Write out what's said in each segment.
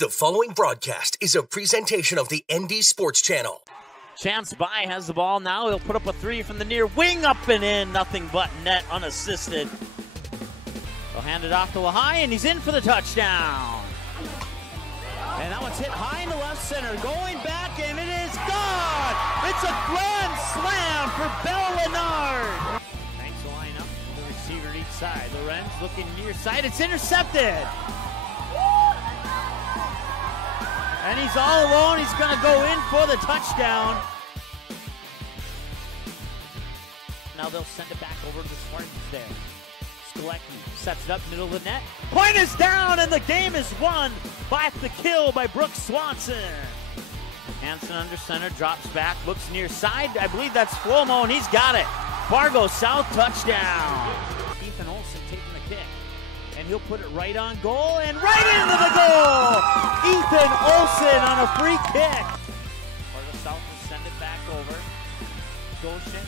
The following broadcast is a presentation of the ND Sports Channel. Chance By has the ball now. He'll put up a three from the near wing, up and in. Nothing but net, unassisted. He'll hand it off to Lehigh, and he's in for the touchdown. And that one's hit high in the left center. Going back, and it is gone. It's a grand slam for Bell Leonard. Thanks to line up. The receiver each side. Lorenz looking near side. It's intercepted. And he's all alone. He's going to go in for the touchdown. Now they'll send it back over to the Spartans there. Skolecki sets it up middle of the net. Point is down, and the game is won by the kill by Brooks Swanson. Hansen under center, drops back, looks near side. I believe that's Flomo, and he's got it. Fargo South touchdown. Ethan Olsen taking the kick. And he'll put it right on goal and right into the goal! Ethan Olsen on a free kick. Fargo South will send it back over. Goshen,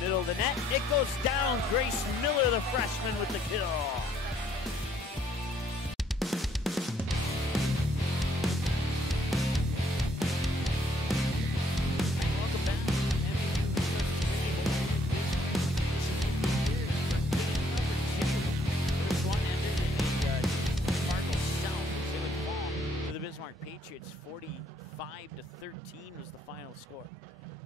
middle of the net. It goes down. Grace Miller, the freshman, with the kill. Bismarck Patriots 45-13 was the final score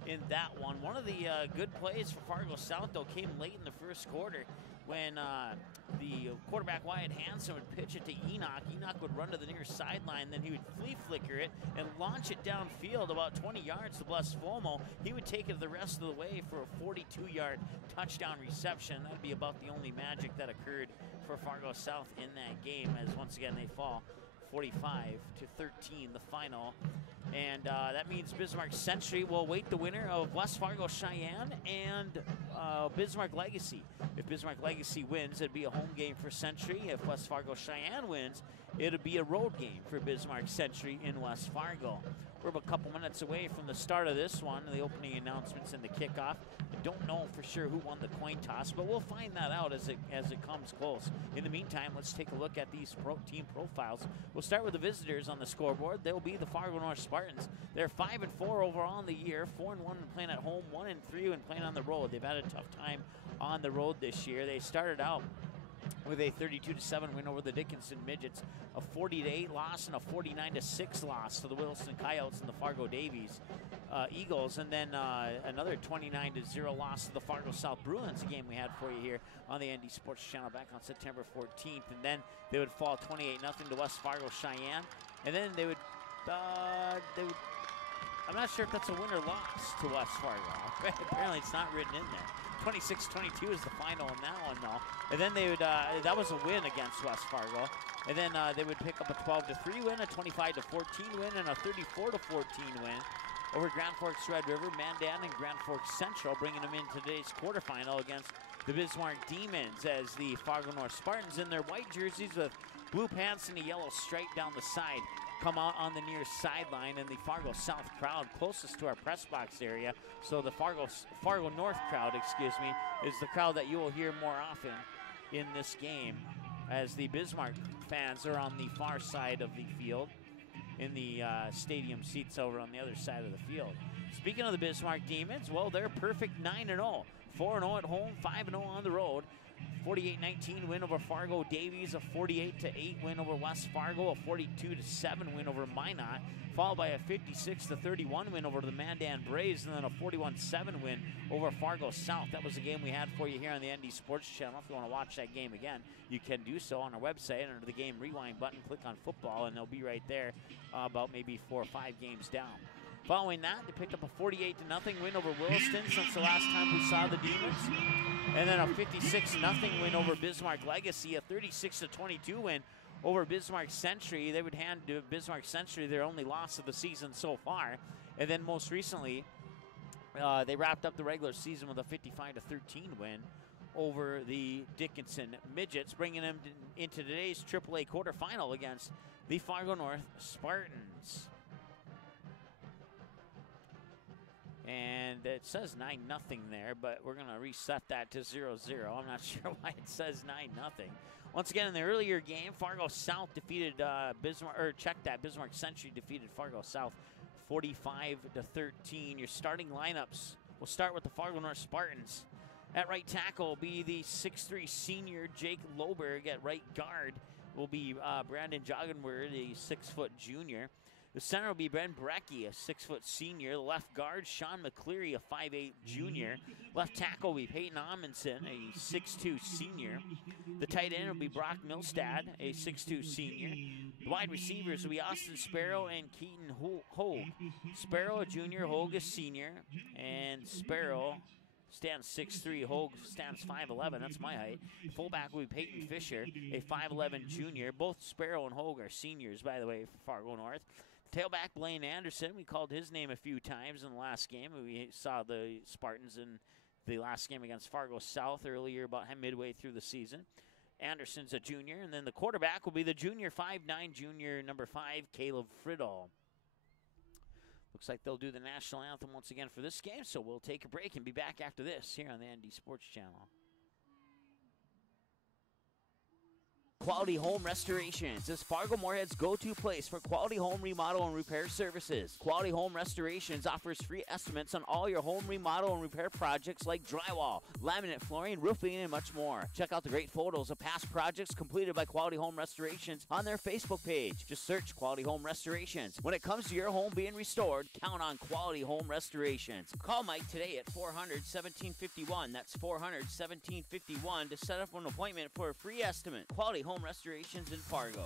in that one. One of the good plays for Fargo South, though, came late in the first quarter when the quarterback Wyatt Hansen would pitch it to Enoch. Enoch would run to the near sideline, then he would flea flicker it and launch it downfield about 20 yards to Bless Flomo. He would take it the rest of the way for a 42-yard touchdown reception. That would be about the only magic that occurred for Fargo South in that game, as once again they fall 45-13, the final. And that means Bismarck Century will await the winner of West Fargo Cheyenne and Bismarck Legacy. If Bismarck Legacy wins, it'd be a home game for Century. If West Fargo Cheyenne wins, it'd be a road game for Bismarck Century in West Fargo. We're a couple minutes away from the start of this one, the opening announcements and the kickoff. I don't know for sure who won the coin toss, but we'll find that out as it comes close. In the meantime, let's take a look at these team profiles. We'll start with the visitors on the scoreboard. They'll be the Fargo North Spartans. They're 5-4 overall in the year, 4-1 when playing at home, 1-3 when playing on the road. They've had a tough time on the road this year. They started out with a 32-7 win over the Dickinson Midgets, a 40-8 loss and a 49-6 loss to the Wilson Coyotes and the Fargo Davies Eagles, and then another 29-0 loss to the Fargo South Bruins, a game we had for you here on the ND Sports Channel back on September 14th, and then they would fall 28-0 to West Fargo Cheyenne, and then they would I'm not sure if that's a win or loss to West Fargo. Apparently it's not written in there. 26-22 is the final in that one, though. And then they would, that was a win against West Fargo. And then they would pick up a 12-3 win, a 25-14 win, and a 34-14 win over Grand Forks Red River, Mandan, and Grand Forks Central, bringing them into today's quarterfinal against the Bismarck Demons as the Fargo North Spartans in their white jerseys with blue pants and a yellow stripe down the side come out on the near sideline, and the Fargo South crowd closest to our press box area. So the Fargo North crowd, is the crowd that you will hear more often in this game, as the Bismarck fans are on the far side of the field in the stadium seats over on the other side of the field. Speaking of the Bismarck Demons, well, they're perfect 9-0, 4-0 at home, 5-0 on the road. 48-19 win over Fargo Davies, a 48-8 win over West Fargo, a 42-7 win over Minot, followed by a 56-31 win over the Mandan Braves, and then a 41-7 win over Fargo South. That was the game we had for you here on the ND Sports Channel. If you want to watch that game again, you can do so on our website under the game rewind button. Click on football, and they'll be right there about maybe 4 or 5 games down. Following that, they picked up a 48-0 win over Williston since the last time we saw the Demons. And then a 56-0 win over Bismarck Legacy, a 36-22 win over Bismarck Century. They would hand to Bismarck Century their only loss of the season so far. And then most recently, they wrapped up the regular season with a 55-13 win over the Dickinson Midgets, bringing them into today's AAA quarterfinal against the Fargo North Spartans. And it says 9-0 there, but we're going to reset that to 0-0. I'm not sure why it says 9-0. Once again, in the earlier game, Fargo South defeated Bismarck, or check that, Bismarck Century defeated Fargo South 45-13. Your starting lineups, we'll start with the Fargo North Spartans. At right tackle will be the 6'3 senior Jake Loberg. At right guard will be Brandon Joggenberg, the 6-foot junior. The center will be Ben Brecky, a 6-foot senior. The left guard, Sean McCleary, a 5'8 junior. Left tackle will be Peyton Amundsen, a 6'2 senior. The tight end will be Brock Milstad, a 6'2 senior. The wide receivers will be Austin Sparrow and Keaton Hogue. Sparrow, a junior, Hogue, a senior. And Sparrow stands 6'3", Hogue stands 5'11", that's my height. Fullback will be Peyton Fisher, a 5'11 junior. Both Sparrow and Hogue are seniors, by the way, for Fargo North. Tailback Blaine Anderson, we called his name a few times in the last game. We saw the Spartans in the last game against Fargo South earlier, about midway through the season. Anderson's a junior, and then the quarterback will be the junior, 5'9 junior, number 5, Caleb Friddle. Looks like they'll do the national anthem once again for this game, so we'll take a break and be back after this here on the ND Sports Channel. Quality Home Restorations is Fargo Moorhead's go-to place for quality home remodel and repair services. Quality Home Restorations offers free estimates on all your home remodel and repair projects like drywall, laminate flooring, roofing, and much more. Check out the great photos of past projects completed by Quality Home Restorations on their Facebook page. Just search Quality Home Restorations. When it comes to your home being restored, count on Quality Home Restorations. Call Mike today at 400-1751. That's 400-1751 to set up an appointment for a free estimate. Quality Home Restorations in Fargo.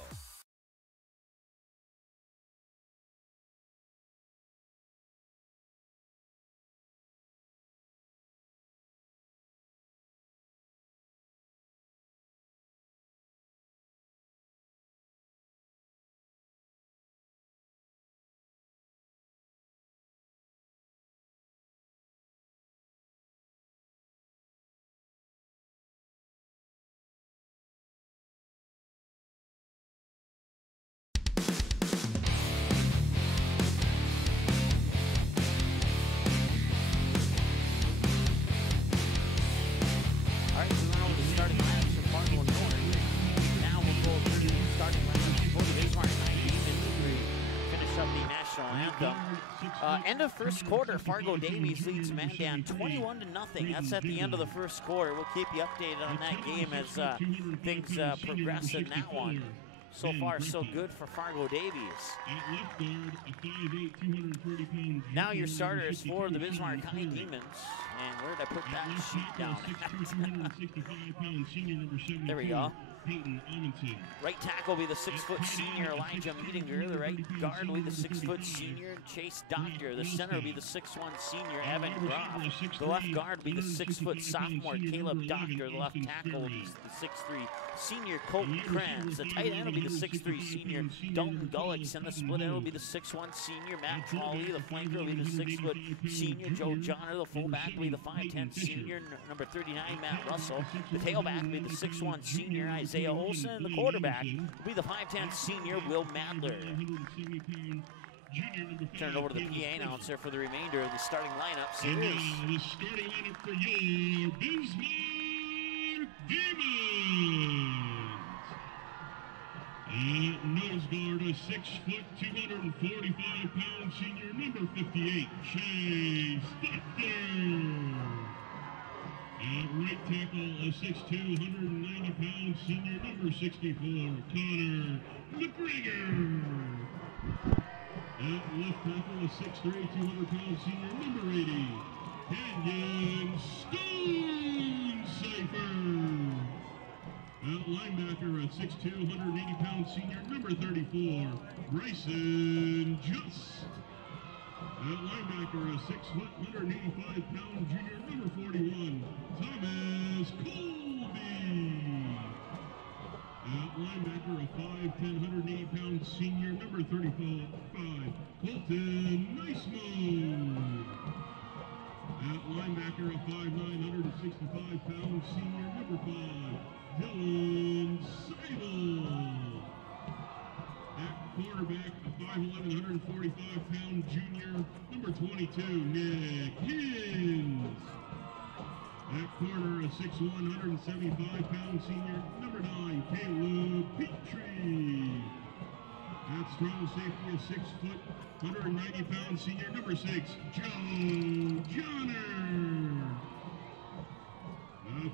End of first quarter, Fargo Davies leads Mandan 21-0. That's at the end of the first quarter. We'll keep you updated on that game as things progress in that one. So far, so good for Fargo Davies. Now your starters for the Bismarck High Demons. And where did I put that sheet down? There we go. Right tackle will be the 6-foot senior Elijah Meetinger. The right guard will be the 6-foot senior Chase Doctor. The center will be the 6'1 senior Evan Groff. The left guard will be the 6-foot sophomore Caleb Doctor. The left tackle will be the 6'3 senior Colton Kranz. The tight end will be the 6'3 senior Dalton Gullix. And the split end will be the 6'1 senior Matt Trolley. The flanker will be the 6-foot senior Joe Johnner. The fullback will be the 5'10 senior number 39 Matt Russell. The tailback will be the 6'1 senior Isaiah Olson. And the quarterback will be the 5'10 senior Will Madler. Turn it over to the PA announcer for the remainder of the starting lineups. Here it is. The starting lineup for your Bismarck Demons. Nose guard, a 6', 245-pound senior, number 58, Chase Doctor. Right tackle, a 6'2", 190-pound senior, number 64, Connor McGregor. Left tackle, a 6'3", 200-pound senior, number 80, Canyon Stonecipher. Linebacker, a 6'2", 180-pound senior, number 34, Bryson Juss. Linebacker, a 6', 185-pound junior, number 41, Thomas Colby. Linebacker, a 5'10", 180-pound senior, number 35, Colton Niceman. Linebacker, a 5'9", 165-pound senior, number 5, Dylan Seibel. At quarterback, a 5'11", 145-pound junior, number 22, 2, Nick Hins. At corner, a 6'1", 175-pound senior, number 9, Caleb Petrie. At strong safety, a 6 foot, 190-pound senior, number 6, Joe Johnner.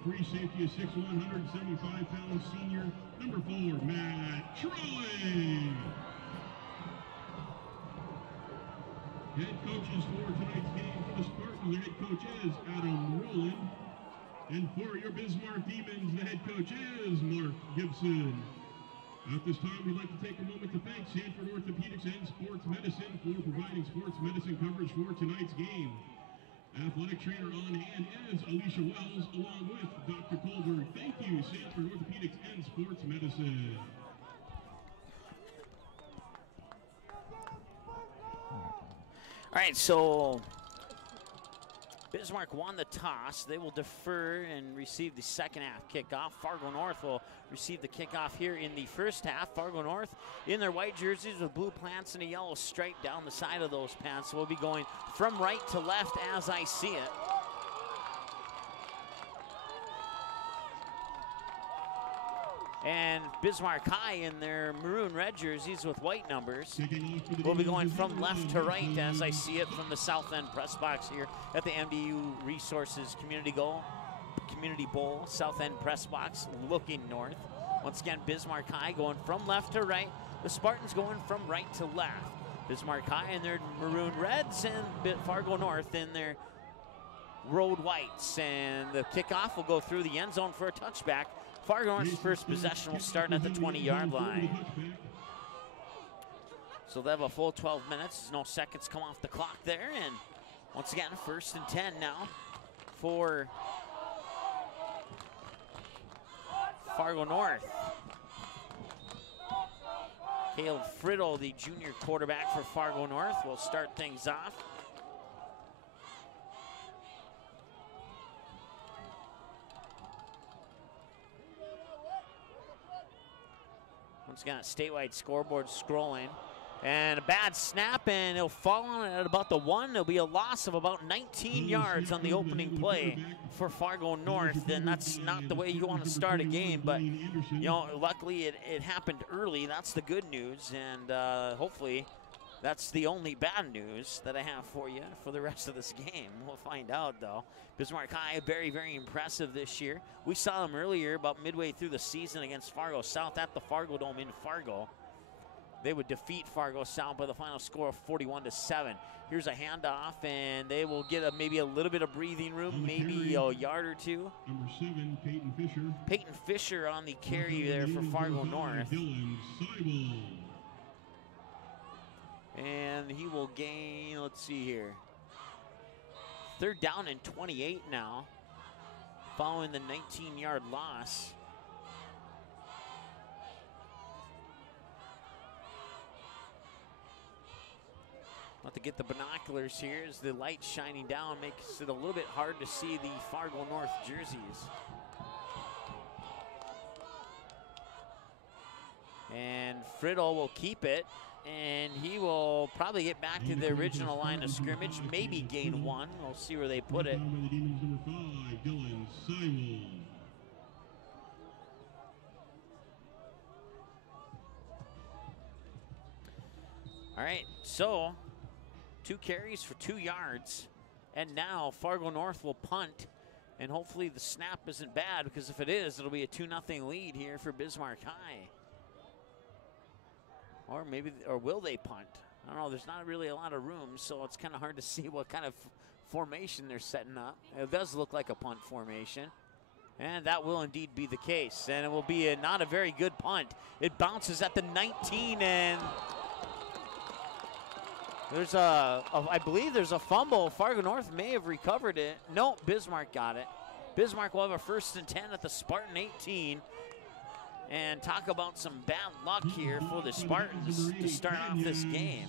Free safety, a 6'1", 175-pound senior, number 4, Matt Troy. Head coaches for tonight's game for the Spartans, the head coach is Adam Rowland. And for your Bismarck Demons, the head coach is Mark Gibson. At this time, we'd like to take a moment to thank Sanford Orthopedics and Sports Medicine for providing sports medicine coverage for tonight's game. Athletic trainer on hand is Alicia Wells, along with Dr. Colberg. Thank you, Sanford Orthopedics and Sports Medicine. All right, so Bismarck won the toss. They will defer and receive the second half kickoff. Fargo North will receive the kickoff here in the first half. Fargo North in their white jerseys with blue pants and a yellow stripe down the side of those pants. So we'll be going from right to left as I see it. And Bismarck High in their maroon red jerseys with white numbers. We'll be going from left to right as I see it from the south end press box here at the MDU Resources Community Bowl, south end press box looking north. Once again, Bismarck High going from left to right. The Spartans going from right to left. Bismarck High in their maroon reds and Fargo North in their road whites. And the kickoff will go through the end zone for a touchback. Fargo North's first possession will start at the 20-yard line. So they'll have a full 12 minutes. No seconds come off the clock there. And once again, 1st and 10 now for Fargo North. Caleb Friddle, the junior quarterback for Fargo North, will start things off. Once again, a statewide scoreboard scrolling. And a bad snap, and it'll fall on it at about the 1. There'll be a loss of about 19 yards on the opening play for Fargo North, and that's not the way you want to start a game. But, you know, luckily it happened early. That's the good news, and hopefully that's the only bad news that I have for you for the rest of this game. We'll find out, though. Bismarck High, very, very impressive this year. We saw them earlier about midway through the season against Fargo South at the Fargo Dome in Fargo. They would defeat Fargo South by the final score of 41-7. Here's a handoff, and they will get maybe a little bit of breathing room, maybe a yard or two. Number 7, Peyton Fisher. Peyton Fisher on the carry there for Fargo North. And he will gain, let's see here, 3rd down and 28 now, following the 19-yard loss. I'll have to get the binoculars here as the light shining down makes it a little bit hard to see the Fargo North jerseys. And Friddle will keep it, and he will probably get back to the original line of scrimmage, maybe gain 1. We'll see where they put it. All right, so 2 carries for 2 yards, and now Fargo North will punt, and hopefully the snap isn't bad, because if it is, it'll be a 2-0 lead here for Bismarck High. Or maybe, or will they punt? I don't know, there's not really a lot of room, so it's kind of hard to see what kind of formation they're setting up. It does look like a punt formation, and that will indeed be the case, and it will be not a very good punt. It bounces at the 19, and there's I believe there's a fumble. Fargo North may have recovered it. No, Bismarck got it. Bismarck will have a 1st and 10 at the Spartan 18. And talk about some bad luck here for the Spartans to start off this game.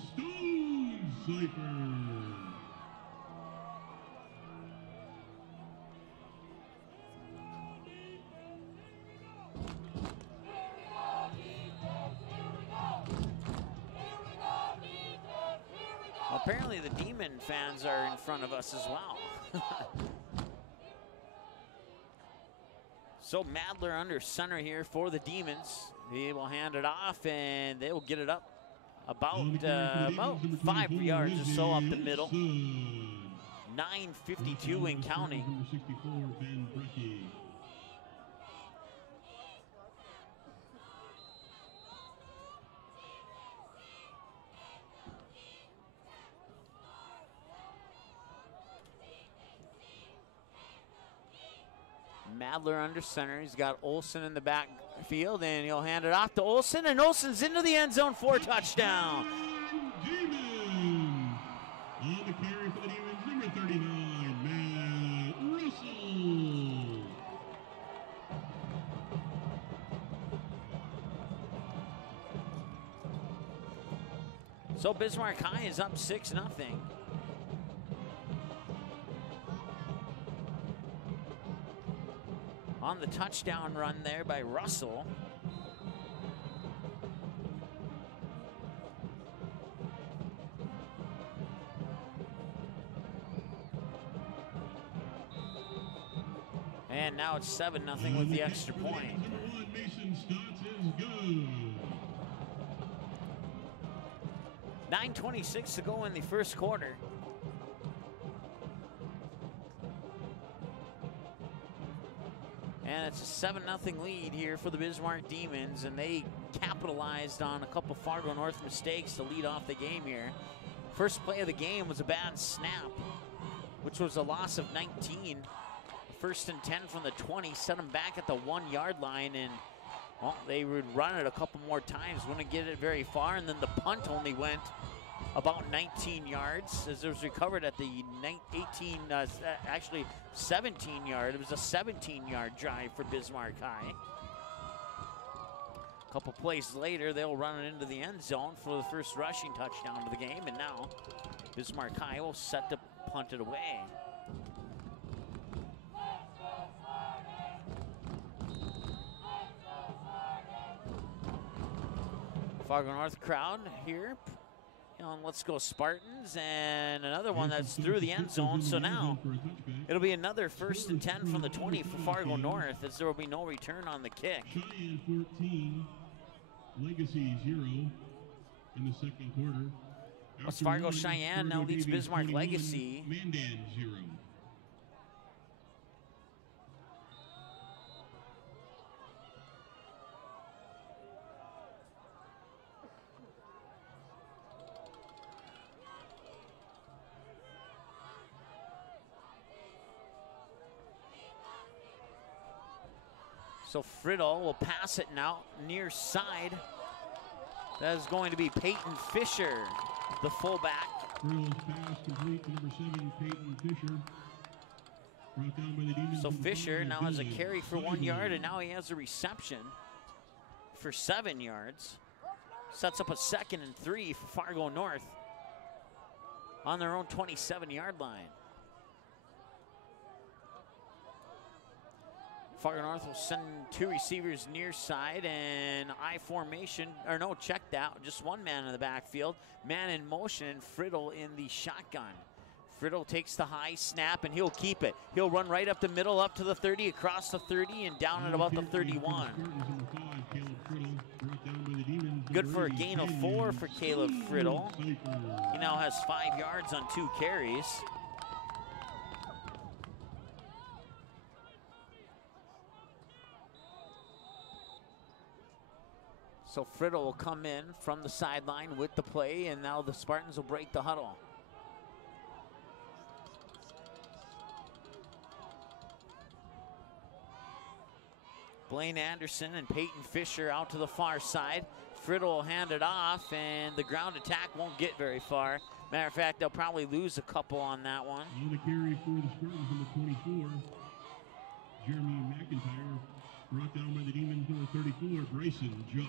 apparently the Demon fans are in front of us as well. So Madler under center here for the Demons. He will hand it off, and they will get it up about 5 yards or so up the middle. 9:52 and counting. Madler under center. He's got Olsen in the backfield, and he'll hand it off to Olsen, and Olsen's into the end zone for a touchdown. Demons. On the carry for the Demons, number 39, Matt Russell. So Bismarck High is up 6-0. On the touchdown run there by Russell. And now it's 7-0 with the extra point. Mason Stotts is good. 9:26 to go in the first quarter. And it's a 7-0 lead here for the Bismarck Demons, and they capitalized on a couple Fargo North mistakes to lead off the game here. First play of the game was a bad snap, which was a loss of 19. First and 10 from the 20, set them back at the 1-yard line, and well, they would run it a couple more times, wouldn't get it very far, and then the punt only went about 19 yards as it was recovered at the 17 yard. It was a 17-yard drive for Bismarck High. A couple plays later, they'll run it into the end zone for the first rushing touchdown of the game, and now Bismarck High will set to punt it away. Fargo North crowd here. Let's go Spartans, and another one that's through the end zone. So now it'll be another 1st and 10 from the 20 for Fargo North, as there will be no return on the kick. Cheyenne 14, Legacy 0 in the second quarter. West Fargo Cheyenne now leads Bismarck Legacy. Mandan 0. So Friddle will pass it now near side. That is going to be Peyton Fisher, the fullback. Friddle's pass complete to number 7, Peyton Fisher. Brought down by the Demons. So Fisher now has a carry for 1 yard, and now he has a reception for 7 yards. Sets up a 2nd and 3 for Fargo North on their own 27-yard line. Fargo North will send 2 receivers near side and I formation, or no, checked out. Just 1 man in the backfield. Man in motion, and Friddle in the shotgun. Friddle takes the high snap, and he'll keep it. He'll run right up the middle, up to the 30, across the 30, and down at about the 31. Good for a gain of 4 for Caleb Friddle. He now has 5 yards on 2 carries. So Friddle will come in from the sideline with the play, and now the Spartans will break the huddle. Blaine Anderson and Peyton Fisher out to the far side. Friddle will hand it off, and the ground attack won't get very far. Matter of fact, they'll probably lose a couple on that one. On the carry for the Spartans from the 24, Jeremy McIntyre. Brought down by the Demons, number 34, Bryson Just.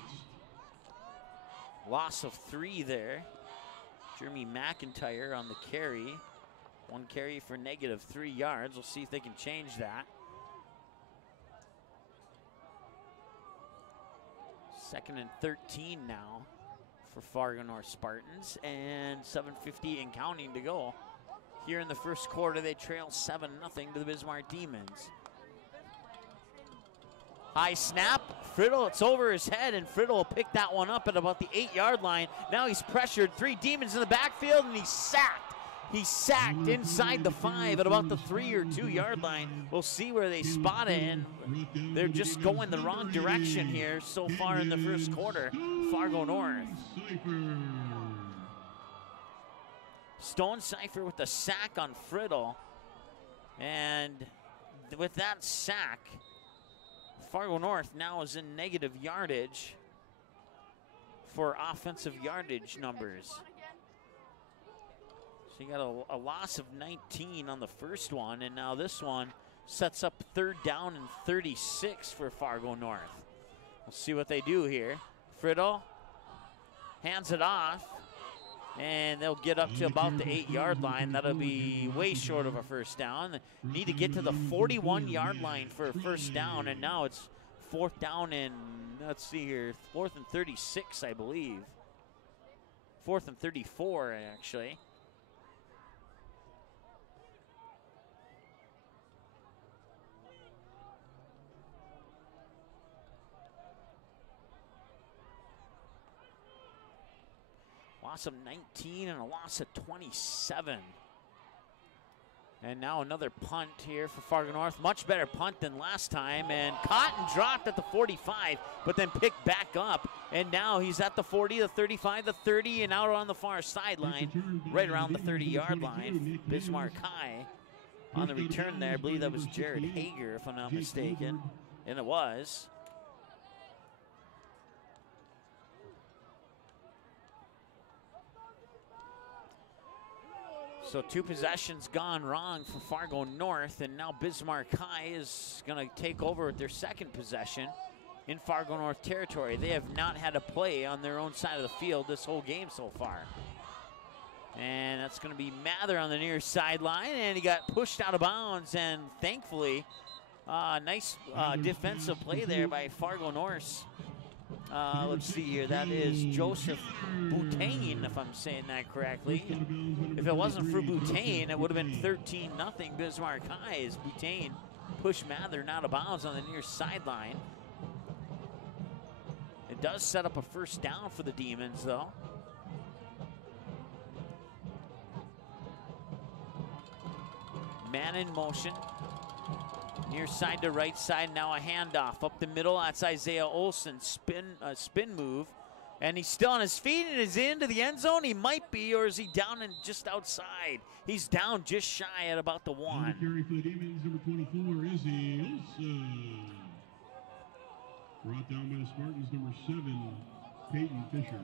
Loss of 3 there. Jeremy McIntyre on the carry. 1 carry for -3 yards. We'll see if they can change that. 2nd and 13 now for Fargo North Spartans, and 7:50 and counting to go. Here in the first quarter, they trail 7-0 to the Bismarck Demons. High snap, Friddle, it's over his head, and Friddle will pick that one up at about the 8-yard line. Now he's pressured, 3 Demons in the backfield, and he's sacked. He's sacked inside the 5 at about the 3 or 2-yard line. We'll see where they spot it, and they're just going the wrong direction here so far in the first quarter. Fargo North. Stone Cipher with the sack on Friddle, and with that sack, Fargo North now is in negative yardage for offensive yardage numbers. So you got a loss of 19 on the first one, and now this one sets up 3rd down and 36 for Fargo North. We'll see what they do here. Friddle hands it off, and they'll get up to about the 8-yard line. That'll be way short of a first down. Need to get to the 41-yard line for a first down, and now it's 4th down and, let's see here, 4th and 36, I believe. 4th and 34, actually. Loss of 19 and a loss of 27. And now another punt here for Fargo North. Much better punt than last time. And caught and dropped at the 45, but then picked back up. And now he's at the 40, the 35, the 30, and out on the far sideline, right around the 30-yard line. Bismarck High on the return there. I believe that was Jared Hager, if I'm not mistaken. And it was. So 2 possessions gone wrong for Fargo North, and now Bismarck High is going to take over with their 2nd possession in Fargo North territory. They have not had a play on their own side of the field this whole game so far. And that's going to be Mather on the near sideline, and he got pushed out of bounds, and thankfully, nice defensive play there by Fargo North. Let's see here, that is Joseph Boutain, if I'm saying that correctly. If it wasn't for Boutain, it would have been 13-0 Bismarck High as Boutain pushed Mather out of bounds on the near sideline. It does set up a first down for the Demons, though. Man in motion. Near side to right side, now a handoff. Up the middle, that's Isaiah Olson. Spin move. And he's still on his feet and is into the end zone. He might be, or is he down and just outside? He's down just shy at about the 1. Carry for the Demons, number 24, Izzy Olson. Brought down by the Spartans, number 7, Peyton Fisher.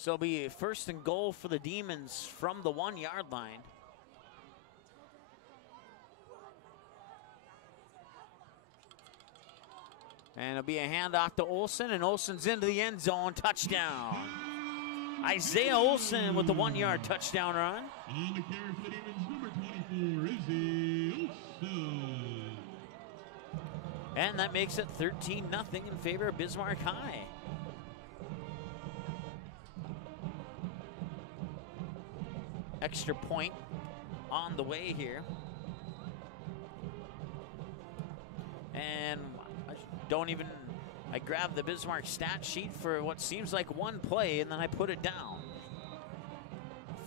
So it'll be 1st and goal for the Demons from the 1-yard line. And it'll be a handoff to Olson, and Olson's into the end zone. Touchdown. Isaiah Olson with the 1-yard touchdown run. On the carry for the Demons, number 24, Izzy Olson. And that makes it 13-0 in favor of Bismarck High. Extra point on the way here. And I grabbed the Bismarck stat sheet for what seems like one play, and then I put it down.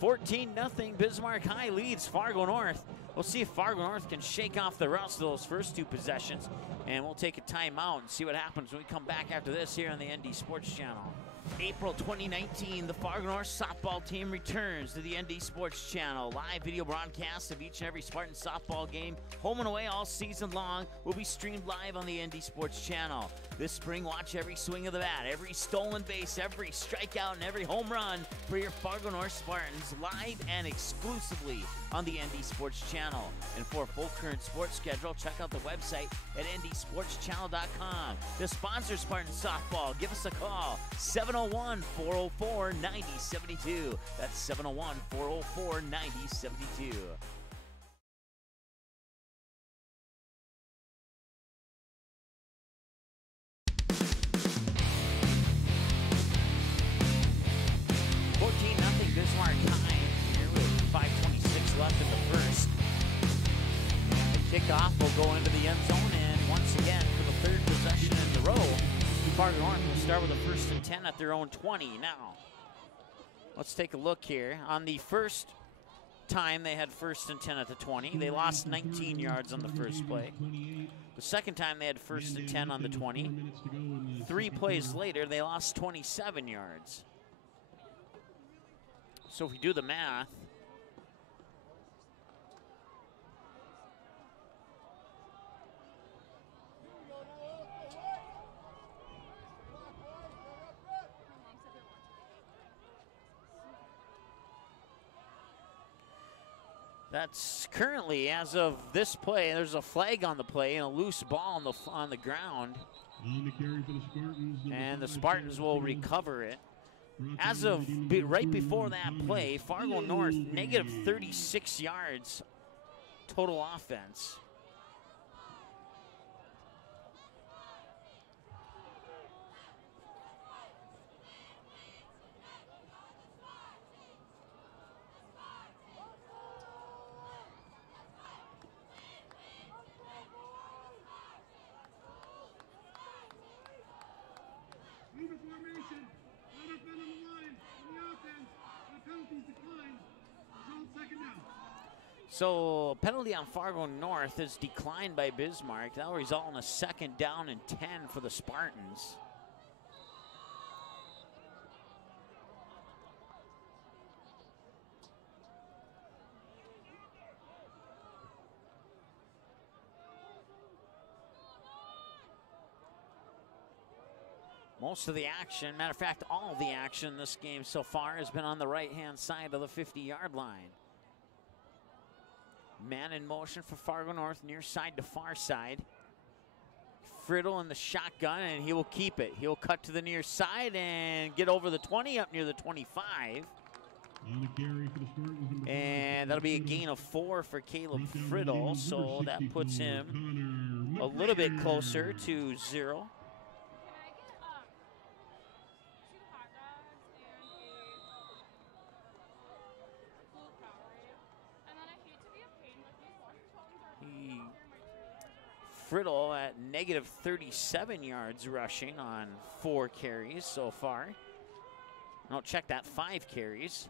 14-0 Bismarck High leads Fargo North. We'll see if Fargo North can shake off the rust of those first 2 possessions, and we'll take a timeout and see what happens when we come back after this here on the ND Sports Channel. April 2019, the Fargo North softball team returns to the ND Sports Channel. Live video broadcasts of each and every Spartan softball game, home and away all season long, will be streamed live on the ND Sports Channel. This spring, watch every swing of the bat, every stolen base, every strikeout, and every home run for your Fargo North Spartans live and exclusively on the ND Sports Channel. And for a full current sports schedule, check out the website at ndsportschannel.com. To sponsor Spartan softball, give us a call, 701-404-9072. That's 701-404-9072. kickoff will go into the end zone, and once again, for the third possession in a row, Fargo North will start with a 1st and 10 at their own 20. Now, let's take a look here. On the first time they had 1st and 10 at the 20, they lost 19 yards on the first play. The second time they had 1st and 10 on the 20. 3 plays later, they lost 27 yards. So if we do the math, that's currently, as of this play, there's a flag on the play and a loose ball on the ground. On the carry for the Spartans. And the Spartans will recover it. As of right before that play, Fargo North negative 36 yards total offense. So penalty on Fargo North is declined by Bismarck. That will result in a 2nd down and 10 for the Spartans. Most of the action, matter of fact, all of the action in this game so far has been on the right-hand side of the 50-yard line. Man in motion for Fargo North, near side to far side. Friddle in the shotgun, and he will keep it. He'll cut to the near side and get over the 20, up near the 25. And that'll be a gain of 4 for Caleb Friddle, so that puts him a little bit closer to 0. Friddle at negative 37 yards rushing on 4 carries so far. No, check that, 5 carries.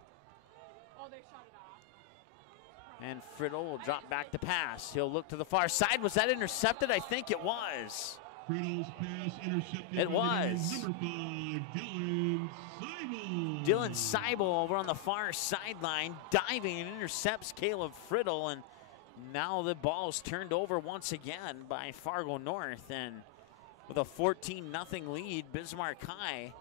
Oh, they shot it off. And Friddle will drop back to pass. He'll look to the far side. Was that intercepted? I think it was. Friddle's pass intercepted. It was. Number 5, Dylan Seibel. Dylan Seibel over on the far sideline, diving and intercepts Caleb Friddle, and now the ball is turned over once again by Fargo North, and with a 14-0 lead, Bismarck High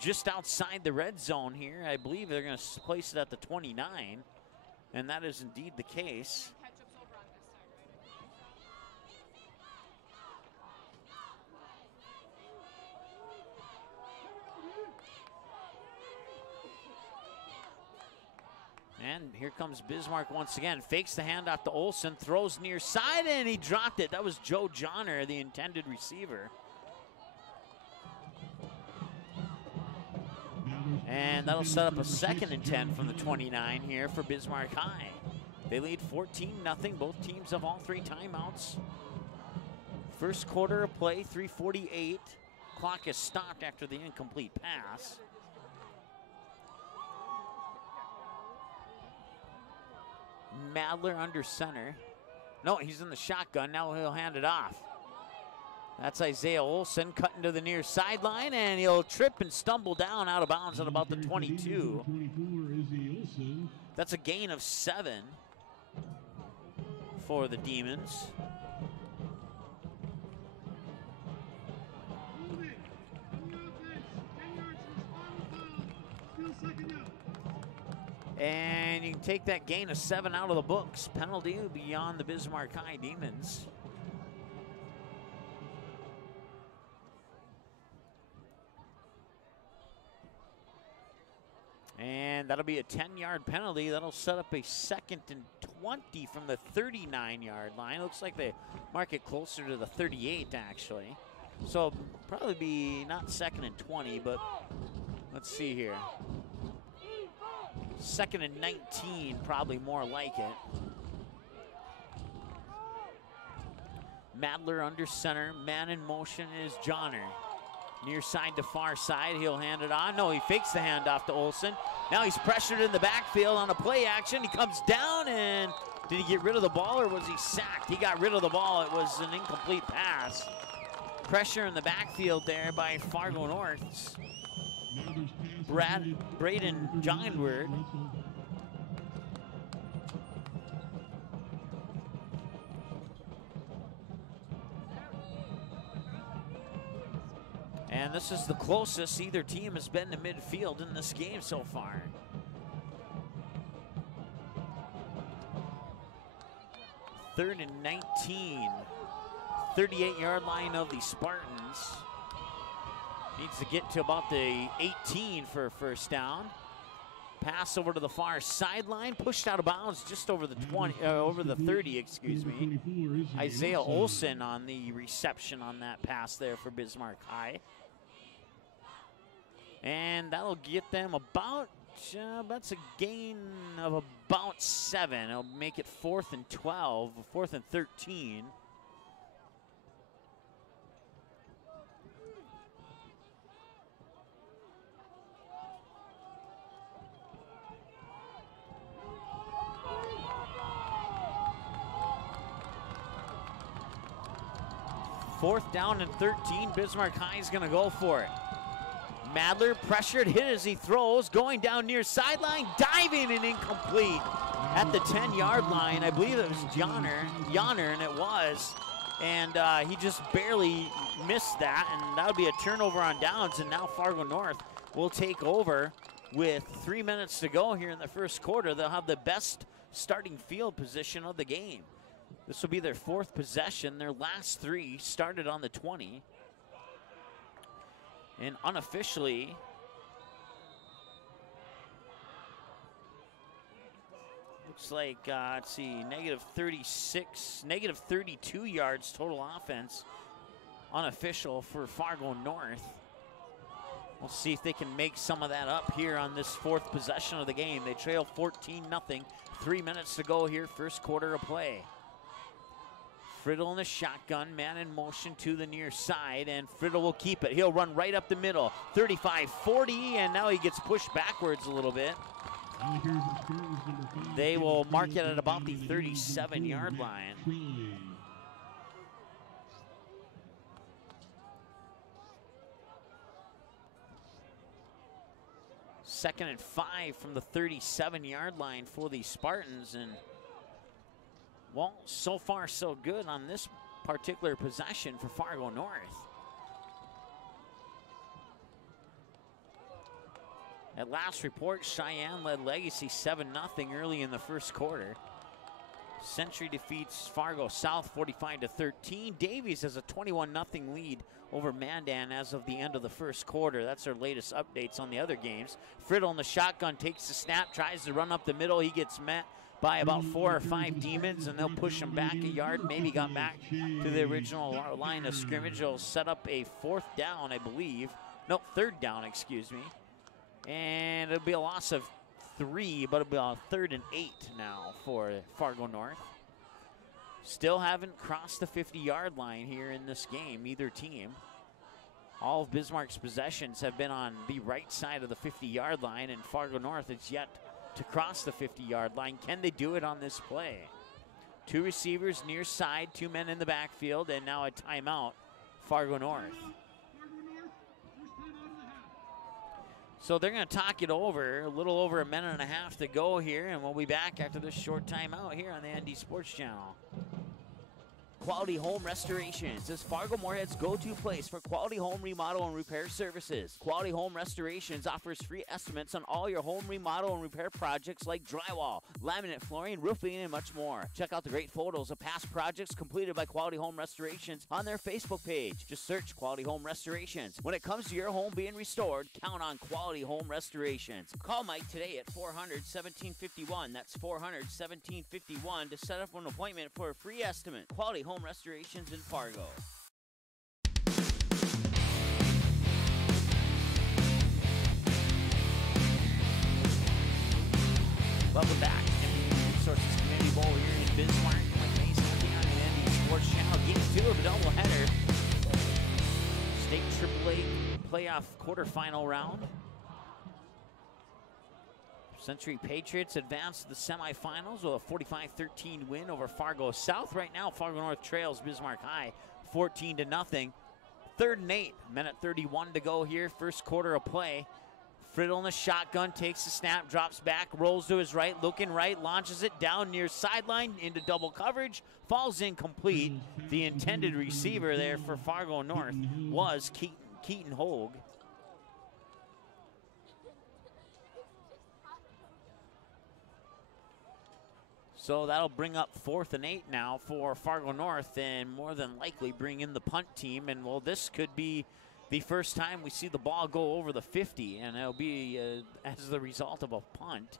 just outside the red zone here. I believe they're going to place it at the 29, and that is indeed the case. And here comes Bismarck once again. Fakes the handoff to Olsen, throws near side, and he dropped it. That was Joe Johnner, the intended receiver. And that'll set up a 2nd and 10 from the 29 here for Bismarck High. They lead 14-0. Both teams have all 3 timeouts. First quarter of play, 3:48. Clock is stopped after the incomplete pass. Madler under center. No, he's in the shotgun. Now he'll hand it off. That's Isaiah Olsen cutting to the near sideline, and he'll trip and stumble down out of bounds at about the 22. That's a gain of 7 for the Demons. And you can take that gain of 7 out of the books. Penalty beyond the Bismarck High Demons. And that'll be a 10-yard penalty. That'll set up a 2nd and 20 from the 39-yard line. Looks like they mark it closer to the 38, actually. So probably be not 2nd and 20, but let's see here. 2nd and 19, probably more like it. Madler under center. Man in motion is Johnner. Near side to far side. He'll hand it on. No, he fakes the handoff to Olsen. Now he's pressured in the backfield on a play action. He comes down, and did he get rid of the ball or was he sacked? He got rid of the ball. It was an incomplete pass. Pressure in the backfield there by Fargo North's Braden Johnward. And this is the closest either team has been to midfield in this game so far. Third and 19. 38-yard line of the Spartans. Needs to get to about the 18 for a first down. Pass over to the far sideline, pushed out of bounds just over the 20, over the 30, excuse me. Isaiah Olsen on the reception on that pass there for Bismarck High. And that'll get them about, that's a gain of about 7. It'll make it 4th and 12, 4th and 13. Fourth down and 13. Bismarck High is going to go for it. Madler pressured, hit as he throws, going down near sideline, diving and incomplete at the 10-yard line. I believe it was Yonner, and it was. And he just barely missed that, and that would be a turnover on downs. And now Fargo North will take over with 3 minutes to go here in the first quarter. They'll have the best starting field position of the game. This will be their 4th possession. Their last 3 started on the 20. And unofficially, looks like, let's see, negative 36, negative 32 yards total offense. Unofficial for Fargo North. We'll see if they can make some of that up here on this 4th possession of the game. They trail 14-0. 3 minutes to go here, first quarter of play. Friddle in the shotgun, man in motion to the near side, and Friddle will keep it. He'll run right up the middle, 35-40, and now he gets pushed backwards a little bit. They will mark it at about the 37-yard line. Second and 5 from the 37-yard line for the Spartans, and well, so far so good on this particular possession for Fargo North. At last report, Cheyenne led Legacy 7-0 early in the first quarter. Century defeats Fargo South 45-13. Davies has a 21-0 lead over Mandan as of the end of the first quarter. That's our latest updates on the other games. Friddle in the shotgun takes the snap, tries to run up the middle. He gets met by about 4 or 5 demons, and they'll push him back a yard. Maybe got back to the original line of scrimmage. They'll set up a 4th down, I believe. No, 3rd down, excuse me. And it'll be a loss of 3, but it'll be a 3rd and 8 now for Fargo North. Still haven't crossed the 50-yard line here in this game, either team. All of Bismarck's possessions have been on the right side of the 50-yard line, and Fargo North is yet to cross the 50-yard line. Can they do it on this play? 2 receivers near side, 2 men in the backfield, and now a timeout, Fargo North. So they're going to talk it over, a little over a minute and a half to go here, and we'll be back after this short timeout here on the ND Sports Channel. Quality Home Restorations is Fargo Moorhead's go-to place for quality home remodel and repair services. Quality Home Restorations offers free estimates on all your home remodel and repair projects like drywall, laminate flooring, roofing, and much more. Check out the great photos of past projects completed by Quality Home Restorations on their Facebook page. Just search Quality Home Restorations. When it comes to your home being restored, count on Quality Home Restorations. Call Mike today at 400-1751. That's 400-1751 to set up an appointment for a free estimate. Quality Home Restorations in Fargo. Welcome back to the Resources Community Bowl here in Bismarck. Mike Mason on the ND Sports Channel. Game 2 of the doubleheader. State AAA playoff quarterfinal round. Century Patriots advance to the semifinals with a 45-13 win over Fargo South. Right now, Fargo North trails Bismarck High 14-0. 3rd and 8, minute 31 to go here, first quarter of play. Friddle in the shotgun, takes the snap, drops back, rolls to his right, looking right, launches it down near sideline into double coverage, falls incomplete. The intended receiver there for Fargo North was Keaton Hogue. So that'll bring up 4th and 8 now for Fargo North, and more than likely bring in the punt team. And well, this could be the first time we see the ball go over the 50, and it'll be as the result of a punt.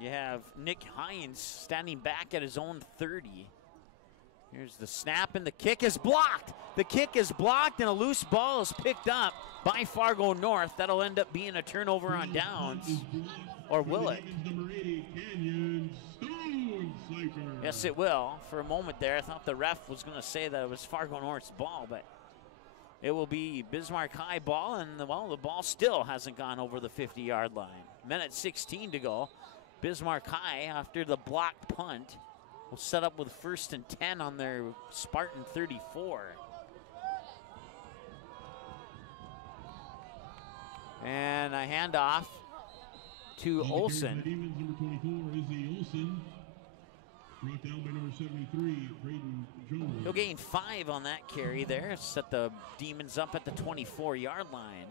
You have Nick Hines standing back at his own 30. Here's the snap, and the kick is blocked. The kick is blocked, and a loose ball is picked up by Fargo North. That'll end up being a turnover on downs. Or will it? Yes, it will. For a moment there, I thought the ref was going to say that it was Fargo North's ball, but it will be Bismarck High ball, and well, the ball still hasn't gone over the 50-yard line. Minute 16 to go. Bismarck High, after the blocked punt, will set up with 1st and 10 on their Spartan 34. And a handoff to Olson. Number 24 is the Olson. Brought down by number 73, Braden Jones. He'll gain 5 on that carry there. Set the Demons up at the 24-yard line.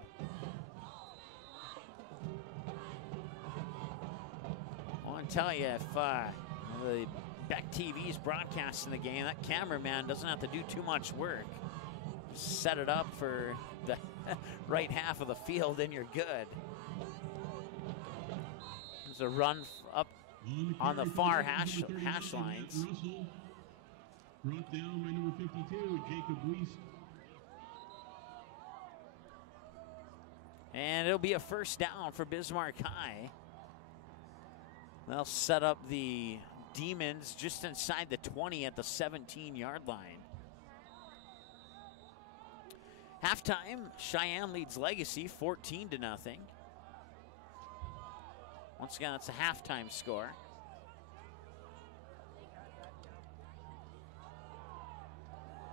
I want to tell you, if the Beck TV's broadcasting the game, that cameraman doesn't have to do too much work. Just set it up for the right half of the field and you're good. There's a run up on the far hash lines. Brought down by number 52, Jacob Weiss. And it'll be a 1st down for Bismarck High. They'll set up the Demons just inside the 20 at the 17-yard line. Halftime, Cheyenne leads Legacy 14-0. Once again, that's a halftime score.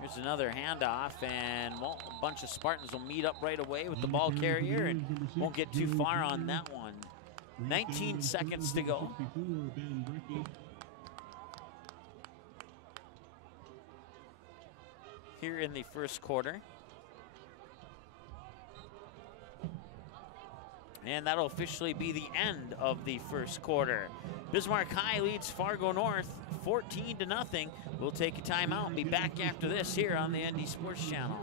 Here's another handoff, and well, a bunch of Spartans will meet up right away with the ball carrier and won't get too far on that one. 19 seconds to go. Here in the first quarter. And that'll officially be the end of the first quarter. Bismarck High leads Fargo North 14-0. We'll take a timeout and be back after this here on the ND Sports Channel.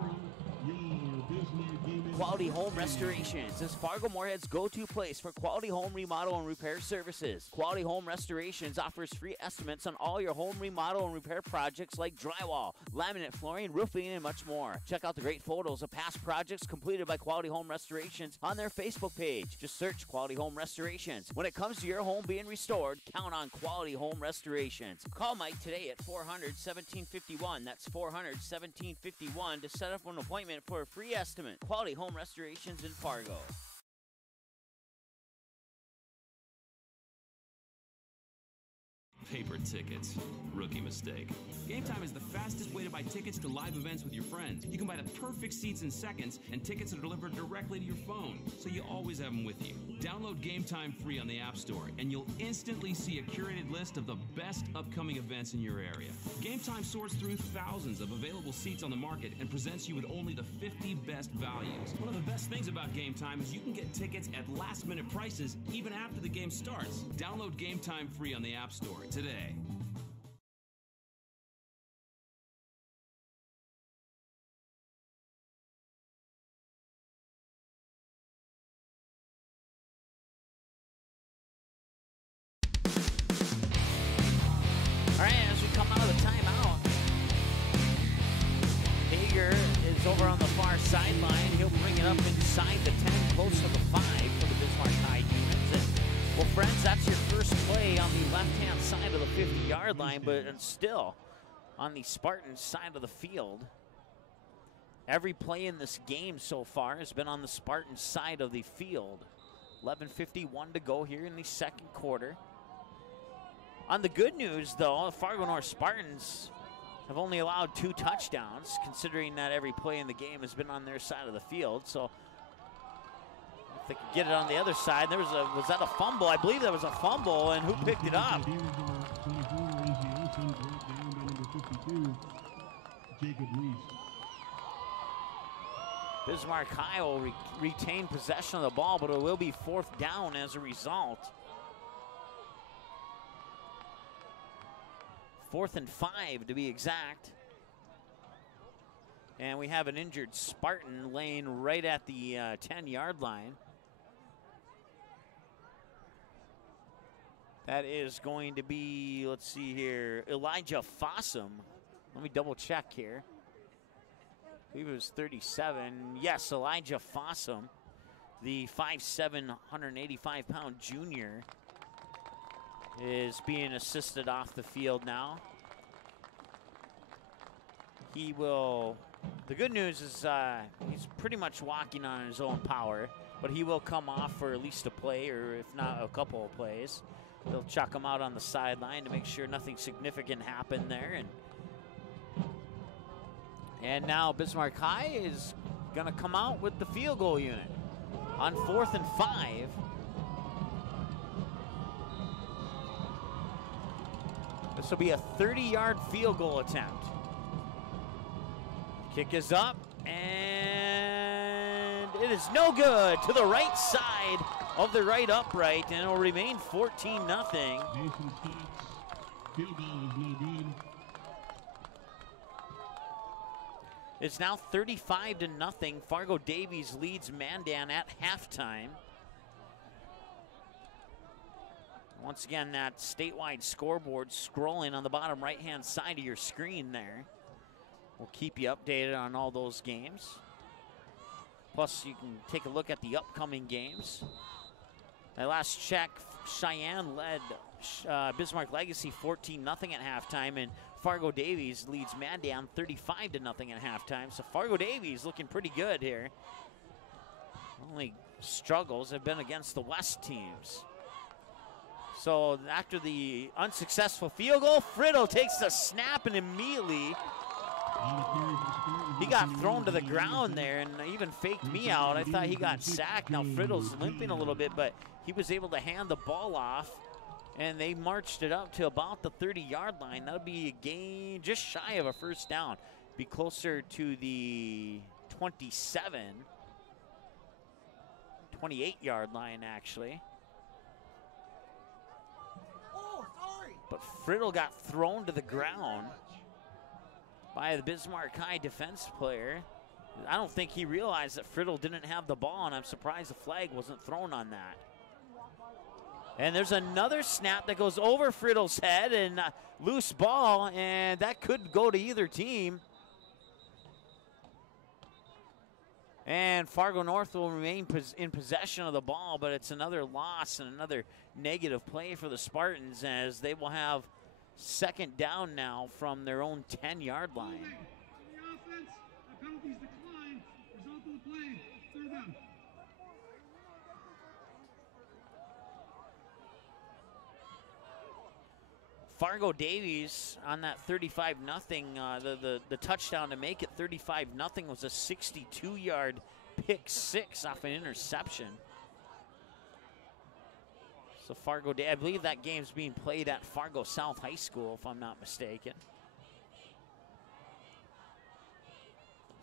Quality Home Restorations is Fargo Moorhead's go-to place for quality home remodel and repair services. Quality Home Restorations offers free estimates on all your home remodel and repair projects like drywall, laminate flooring, roofing, and much more. Check out the great photos of past projects completed by Quality Home Restorations on their Facebook page. Just search Quality Home Restorations. When it comes to your home being restored, count on Quality Home Restorations. Call Mike today at 400-1751. That's 400-1751 to set up an appointment for a free estimate. Quality Home Restorations in Fargo. Paper tickets. Rookie mistake. Game Time is the fastest way to buy tickets to live events with your friends. You can buy the perfect seats in seconds, and tickets are delivered directly to your phone, so you always have them with you. Download Game Time free on the App Store, and you'll instantly see a curated list of the best upcoming events in your area. Game Time sorts through thousands of available seats on the market and presents you with only the 50 best values. One of the best things about Game Time is you can get tickets at last-minute prices even after the game starts. Download Game Time free on the App Store today. All right, as we come out of the timeout, Hager is over on the far sideline. He'll bring it up inside the 10, close to the 5 for the Bismarck High Demons. And Well, friends, that's your first play on the left-hand side of the 50-yard line, but still on the Spartan side of the field. Every play in this game so far has been on the Spartan side of the field. 11:51 to go here in the second quarter. On the good news, though, the Fargo North Spartans have only allowed 2 touchdowns, considering that every play in the game has been on their side of the field. So if they could get it on the other side, was that a fumble? I believe that was a fumble, and who picked it up? Bismarck High will retain possession of the ball, but it will be 4th down as a result. 4th and 5 to be exact. And we have an injured Spartan laying right at the 10-yard line. That is going to be, let's see here, Elijah Fossum. Let me double check here. I believe it was 37. Yes, Elijah Fossum, the 5'7", 185-pound junior, is being assisted off the field now. He will, the good news is he's pretty much walking on his own power, but he will come off for at least a play, or if not a couple of plays. They'll chuck him out on the sideline to make sure nothing significant happened there. And now Bismarck High is going to come out with the field goal unit on 4th and 5. This will be a 30-yard field goal attempt. Kick is up, and it is no good, to the right side of the right upright, and it will remain 14-0. Mason Stotts, field goal is no good. It's now 35-0. Fargo Davies leads Mandan at halftime. Once again, that statewide scoreboard scrolling on the bottom right-hand side of your screen there. We'll keep you updated on all those games. Plus, you can take a look at the upcoming games. At last check, Cheyenne led Bismarck Legacy 14-0 at halftime, and Fargo Davies leads Mandan 35-0 at halftime. So Fargo Davies looking pretty good here. Only struggles have been against the West teams. So after the unsuccessful field goal, Friddle takes the snap, and immediately he got thrown to the ground there and even faked me out. I thought he got sacked. Now Friddle's limping a little bit, but he was able to hand the ball off, and they marched it up to about the 30-yard line. That'll be a gain just shy of a first down. Be closer to the 28-yard line, actually. But Friddle got thrown to the ground by the Bismarck High defense player. I don't think he realized that Friddle didn't have the ball, and I'm surprised the flag wasn't thrown on that. And there's another snap that goes over Friddle's head, and loose ball, and that could go to either team. And Fargo North will remain in possession of the ball, but it's another loss and another negative play for the Spartans, as they will have second down now from their own 10-yard line. The offense, the penalties decline. Result of the play, 3rd down. Fargo Davies on that 35-0, the touchdown to make it 35-0 was a 62-yard pick six off an interception. So Fargo, I believe that game's being played at Fargo South High School, if I'm not mistaken.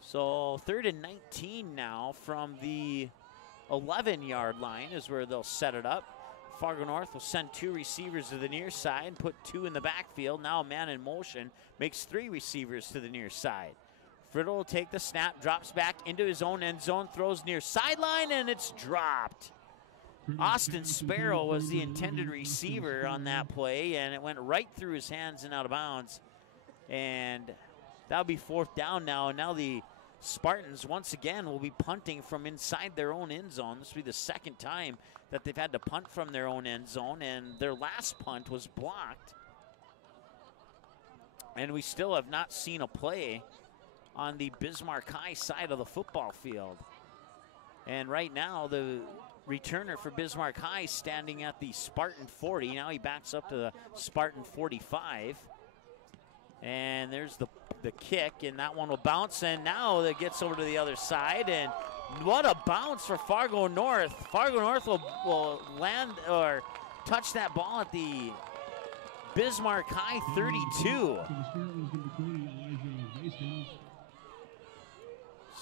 So 3rd and 19 now from the 11-yard line is where they'll set it up. Fargo North will send 2 receivers to the near side, put 2 in the backfield. Now a man in motion makes 3 receivers to the near side. Friddle will take the snap, drops back into his own end zone, throws near sideline, and it's dropped. Austin Sparrow was the intended receiver on that play, and it went right through his hands and out of bounds. And that'll be 4th down now. And now the Spartans, once again, will be punting from inside their own end zone. This will be the second time that they've had to punt from their own end zone, and their last punt was blocked. And we still have not seen a play on the Bismarck High side of the football field. And right now, the returner for Bismarck High standing at the Spartan 40. Now he backs up to the Spartan 45. And there's the kick, and that one will bounce, and now it gets over to the other side, and what a bounce for Fargo North. Fargo North will land or touch that ball at the Bismarck High 32.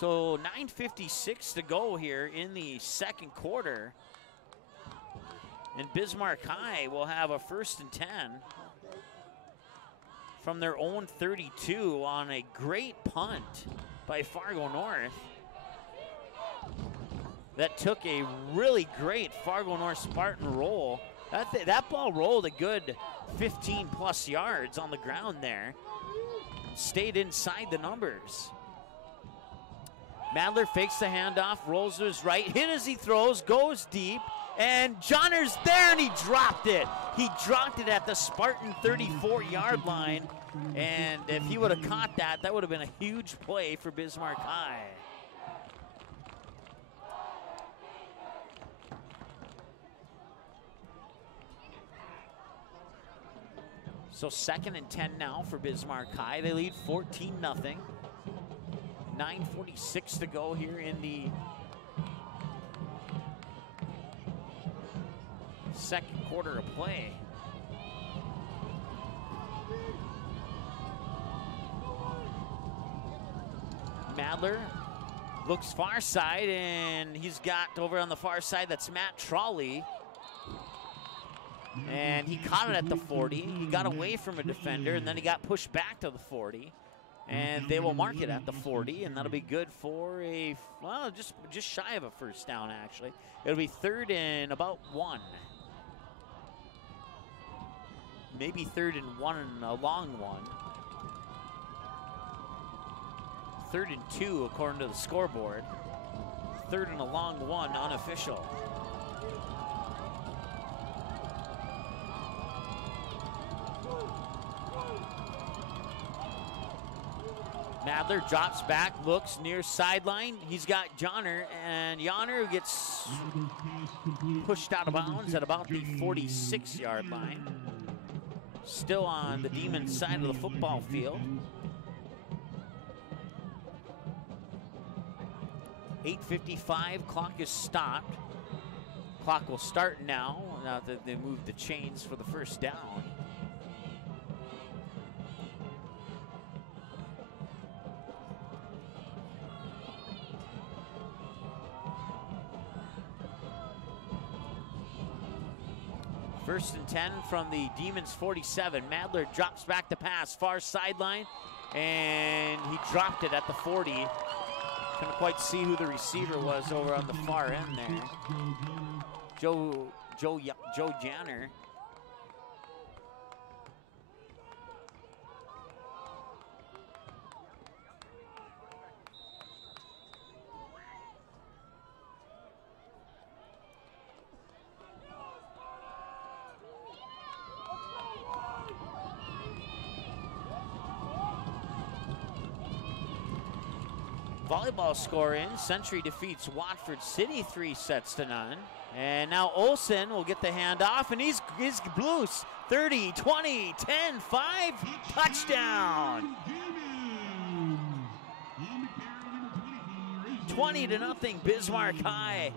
So 9:56 to go here in the second quarter, and Bismarck High will have a 1st and 10 from their own 32 on a great punt by Fargo North. That took a really great Fargo North Spartan roll. That ball rolled a good 15+ yards on the ground there. Stayed inside the numbers. Madler fakes the handoff, rolls to his right, hit as he throws, goes deep, and Johnner's there, and he dropped it. He dropped it at the Spartan 34-yard line, and if he would have caught that, that would have been a huge play for Bismarck High. So 2nd and 10 now for Bismarck High. They lead 14-0. 9:46 to go here in the second quarter of play. Madler looks far side, and he's got over on the far side, that's Matt Trolley. And he caught it at the 40. He got away from a defender, and then he got pushed back to the 40. And they will mark it at the 40, and that'll be good for a, well, just shy of a 1st down, actually. It'll be 3rd and about 1. Maybe 3rd and 1 and a long one. 3rd and 2 according to the scoreboard. 3rd and a long one, unofficial. Madler drops back, looks near sideline. He's got Johnner, and Johnner gets pushed out of bounds at about the 46-yard line. Still on the Demons side of the football field. 8:55, clock is stopped. Clock will start now that they moved the chains for the 1st down. First and 10 from the Demons 47. Madler drops back to pass, far sideline, and he dropped it at the 40. Couldn't quite see who the receiver was over on the far end there. Joe Janner. Volleyball score in. Century defeats Watford City 3-0. And now Olsen will get the handoff, and he's loose. 30, 20, 10, 5, touchdown. 20-0 Bismarck High.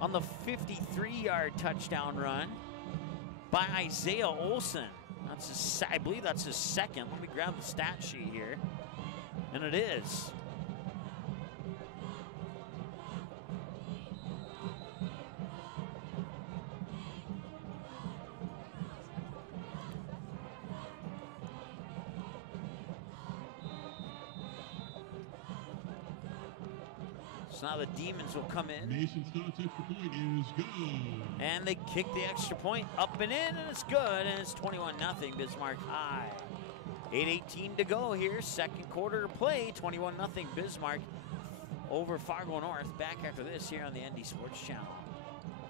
On the 53-yard touchdown run by Isaiah Olsen. I believe that's his 2nd. Let me grab the stat sheet here. And it is. So now the Demons will come in. Mason Stott's extra point is good. And they kick the extra point up and in, and it's good, and it's 21-0 Bismarck High. 8:18 to go here, second quarter play, 21-0 Bismarck over Fargo North. Back after this here on the ND Sports Channel.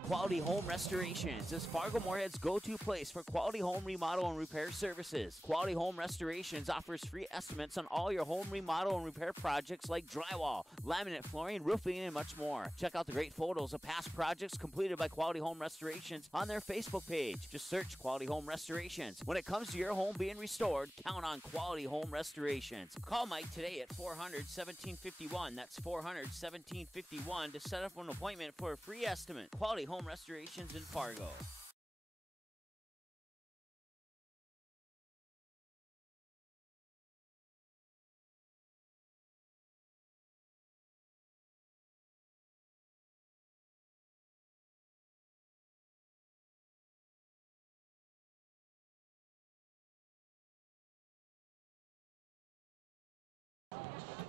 Quality Home Restorations is Fargo Moorhead's go-to place for quality home remodel and repair services. Quality Home Restorations offers free estimates on all your home remodel and repair projects like drywall, laminate flooring, roofing, and much more. Check out the great photos of past projects completed by Quality Home Restorations on their Facebook page. Just search Quality Home Restorations. When it comes to your home being restored, count on Quality Home Restorations. Call Mike today at 400-1751. That's 400-1751 to set up an appointment for a free estimate. Quality Home Restorations in Fargo.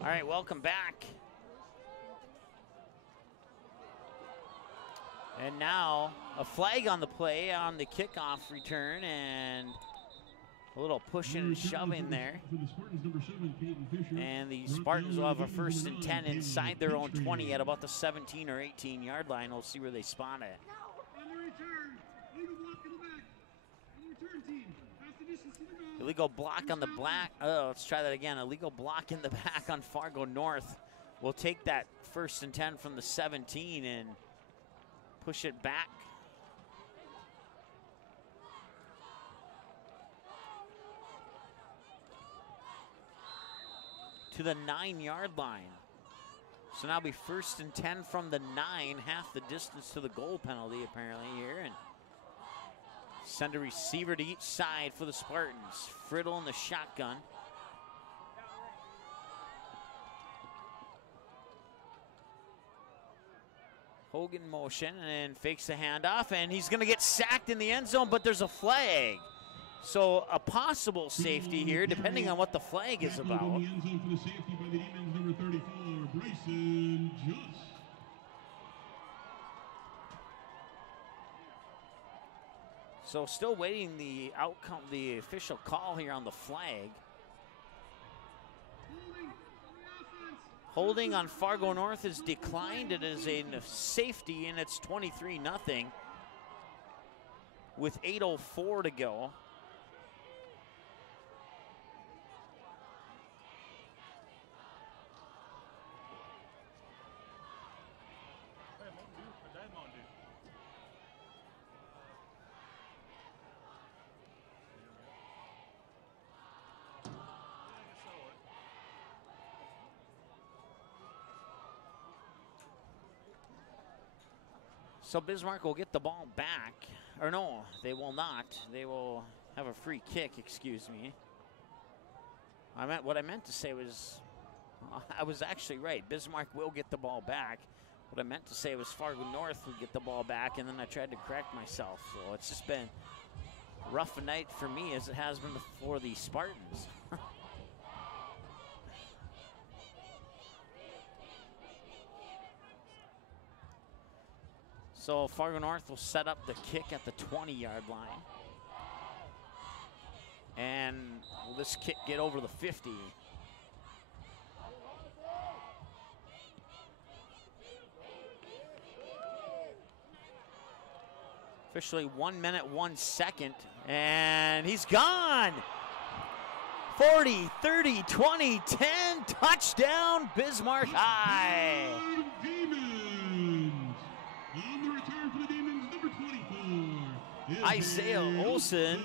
All right, welcome back. And now a flag on the play on the kickoff return, and a little pushing and shoving there. And the Spartans will have a 1st and 10 inside their own 20 at about the 17 or 18 yard line. We'll see where they spawn it. Illegal block on the black. Oh, let's try that again. Illegal block in the back on Fargo North. We'll take that 1st and 10 from the 17 and push it back. To the 9 yard line. So now it'll be 1st and 10 from the 9, half the distance to the goal penalty apparently here. And send a receiver to each side for the Spartans. Friddle in the shotgun. Hogan motion and fakes the handoff, and he's going to get sacked in the end zone, but there's a flag. So a possible safety here, depending on what the flag is about. So still waiting the outcome, the official call here on the flag. Holding on Fargo North is declined. It is a safety, and it's 23-0 with 8:04 to go. So Bismarck will get the ball back. Or no, they will not. They will have a free kick, excuse me. What I meant to say was, I was actually right. Bismarck will get the ball back. What I meant to say was Fargo North would get the ball back, and then I tried to correct myself. So it's just been rough a night for me as it has been for the Spartans. So Fargo North will set up the kick at the 20-yard line. And will this kick get over the 50? Officially 1 minute, 1 second, and he's gone. 40, 30, 20, 10, touchdown, Bismarck High. Isaiah Olson,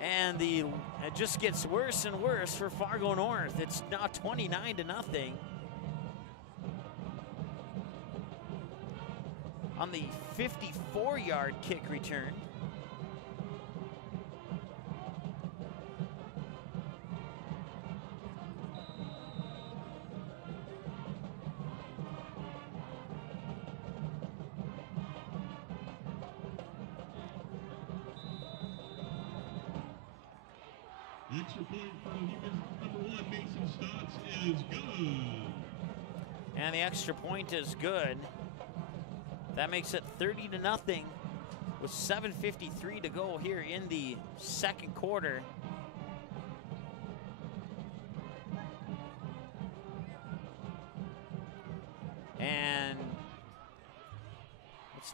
and it just gets worse and worse for Fargo North. It's now 29-0 on the 54-yard kick return. Extra point for number 1, Mason Stotts, is good. And the extra point is good. That makes it 30-0 with 7:53 to go here in the second quarter.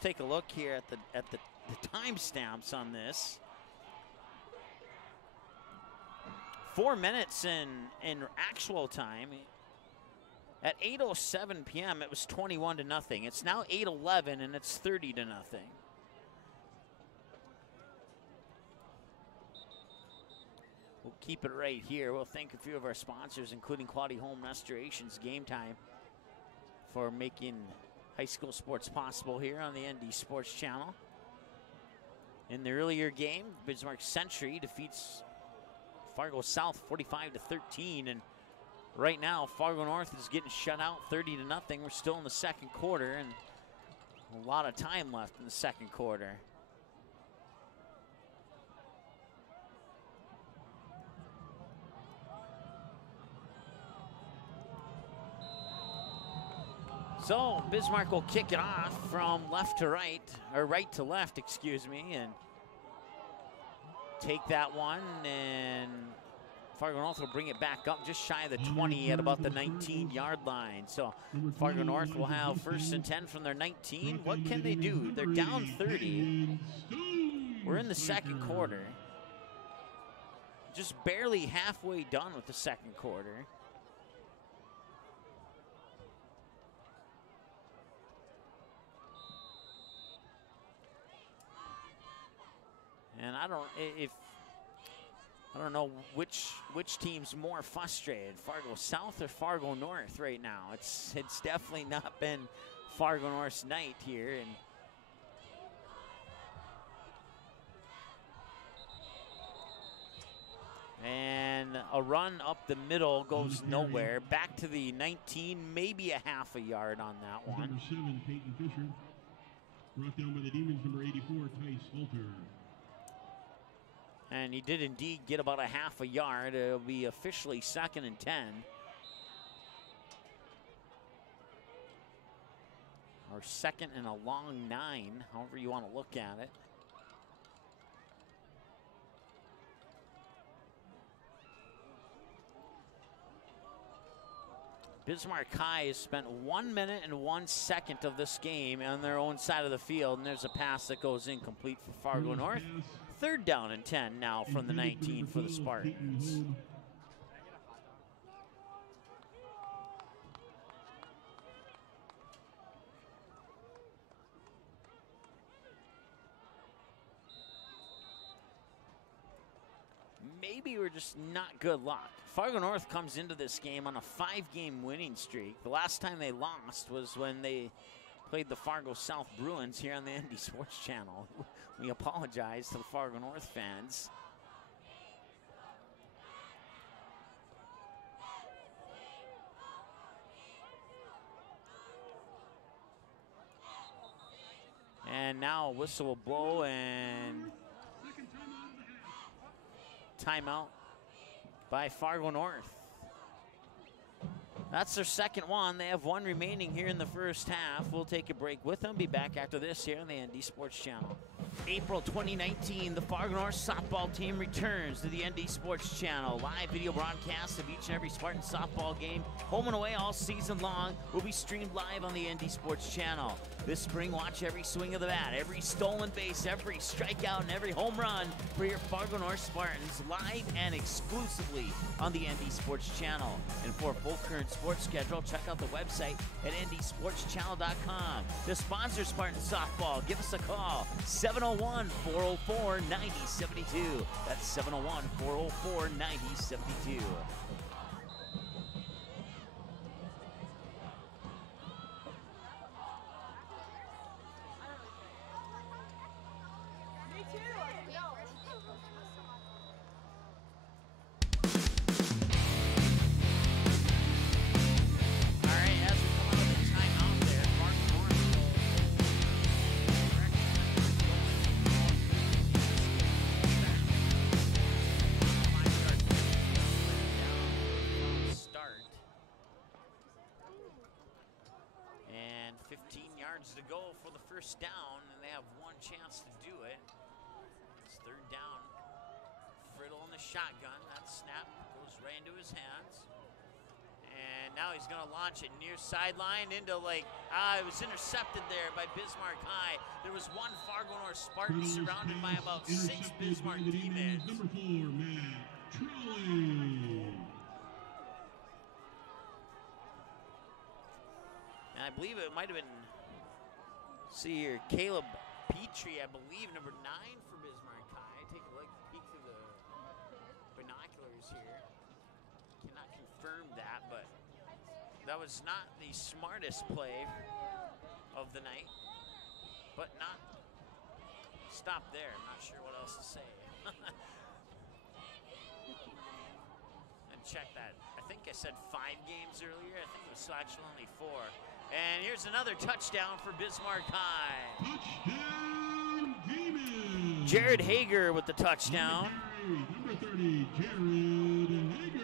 take a look here at the timestamps on this. 4 minutes in actual time. At 8:07 p.m. it was 21-0. It's now 8:11 and it's 30-0. We'll keep it right here. We'll thank a few of our sponsors, including Quality Home Restorations, Game Time, for making high school sports possible here on the ND Sports Channel. In the earlier game, Bismarck Century defeats Fargo South 45-13, and right now Fargo North is getting shut out 30-0. We're still in the second quarter, and a lot of time left in the second quarter. So Bismarck will kick it off from left to right, or right to left, excuse me, and take that one, and Fargo North will bring it back up just shy of the 20 at about the 19-yard line. So Fargo North will have 1st and 10 from their 19. What can they do? They're down 30. We're in the second quarter. Just barely halfway done with the second quarter. And I don't know which team's more frustrated, Fargo South or Fargo North right now. It's definitely not been Fargo North's night here, and a run up the middle goes nowhere. Back to the 19, maybe a half a yard on that one. Number 7, Peyton Fisher, brought down by the Demons. Number 84, Tice Halter. And he did indeed get about a half a yard. It'll be officially 2nd and 10. Or 2nd and a long 9, however you want to look at it. Bismarck High has spent 1 minute and 1 second of this game on their own side of the field, and there's a pass that goes incomplete for Fargo North. 3rd down and 10 now from the 19 for the Spartans. Maybe we're just not good luck. Fargo North comes into this game on a 5-game winning streak. The last time they lost was when they played the Fargo South Bruins here on the ND Sports Channel. We apologize to the Fargo North fans. And now a whistle will blow, and timeout by Fargo North. That's their second one. They have one remaining here in the first half. We'll take a break with them. Be back after this here on the ND Sports Channel. April 2019, the Fargo North softball team returns to the ND Sports Channel. Live video broadcasts of each and every Spartan softball game, home and away all season long, will be streamed live on the ND Sports Channel. This spring, watch every swing of the bat, every stolen base, every strikeout, and every home run for your Fargo North Spartans, live and exclusively on the ND Sports Channel. And for a full current sports schedule, check out the website at ndsportschannel.com. To sponsor Spartan softball, give us a call, 701-404-9072. That's 701-404-9072. To go for the first down, and they have one chance to do it. It's 3rd down. Friddle in the shotgun. That snap goes right into his hands. And And now he's going to launch it near sideline into it was intercepted there by Bismarck High. There was one Fargo North Spartan surrounded by about 6 Bismarck demons. Number 4, Matt Trolley. And I believe it might have been, see here, Caleb Petrie, I believe, number 9 for Bismarck High. Take a peek through the binoculars here. Cannot confirm that, but that was not the smartest play of the night, but not stop there. I'm not sure what else to say. And check that. I think I said 5 games earlier. I think it was actually only 4. And here's another touchdown for Bismarck High. Touchdown, Demons. Jared Hager with the touchdown. Number 30, Jared Hager.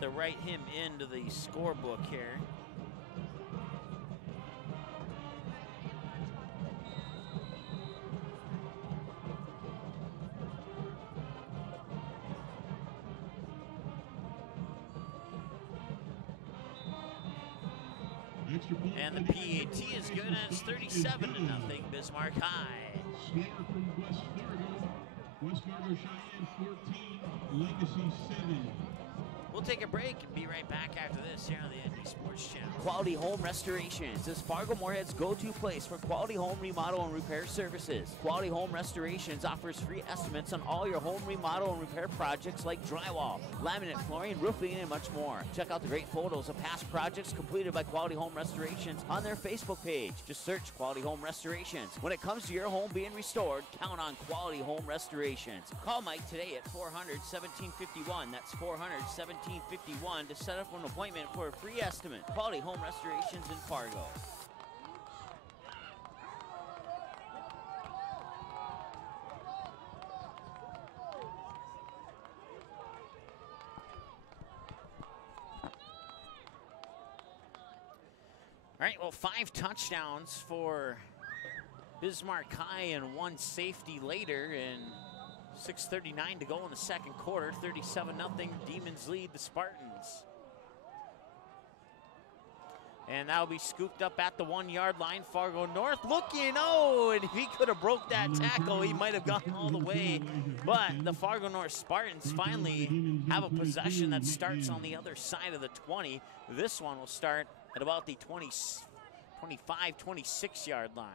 To write him into the scorebook here. And the PAT is good, and it's 37-0, Bismarck High. Score from West Fargo. West Fargo Cheyenne 14, Legacy 7. We'll take a break and be right back after this here on the ND Sports Channel. Quality Home Restorations is Fargo Moorhead's go-to place for quality home remodel and repair services. Quality Home Restorations offers free estimates on all your home remodel and repair projects like drywall, laminate flooring, roofing, and much more. Check out the great photos of past projects completed by Quality Home Restorations on their Facebook page. Just search Quality Home Restorations. When it comes to your home being restored, count on Quality Home Restorations. Call Mike today at 400-1751. That's 400-1751 to set up an appointment for a free estimate. Quality Home Restorations in Fargo. All right, well, 5 touchdowns for Bismarck High and 1 safety later, and 6:39 to go in the second quarter. 37-0, Demons lead the Spartans. And that'll be scooped up at the 1-yard line. Fargo North looking, and if he could have broke that tackle, he might have gone all the way. But the Fargo North Spartans finally have a possession that starts on the other side of the 20. This one will start at about the 25, 26-yard line.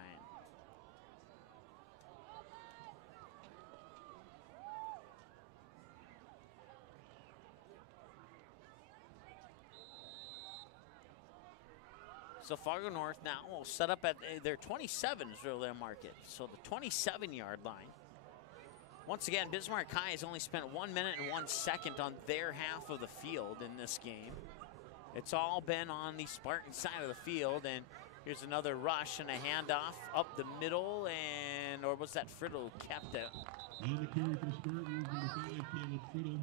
So Fargo North now will set up at their 27 is really their market. So the 27-yard line. Once again, Bismarck High has only spent 1 minute and 1 second on their half of the field in this game. It's all been on the Spartan side of the field, and here's another rush and a handoff up the middle, and or was that Friddle kept it? On the carry for the Spartans, number 5, Caleb Friddle.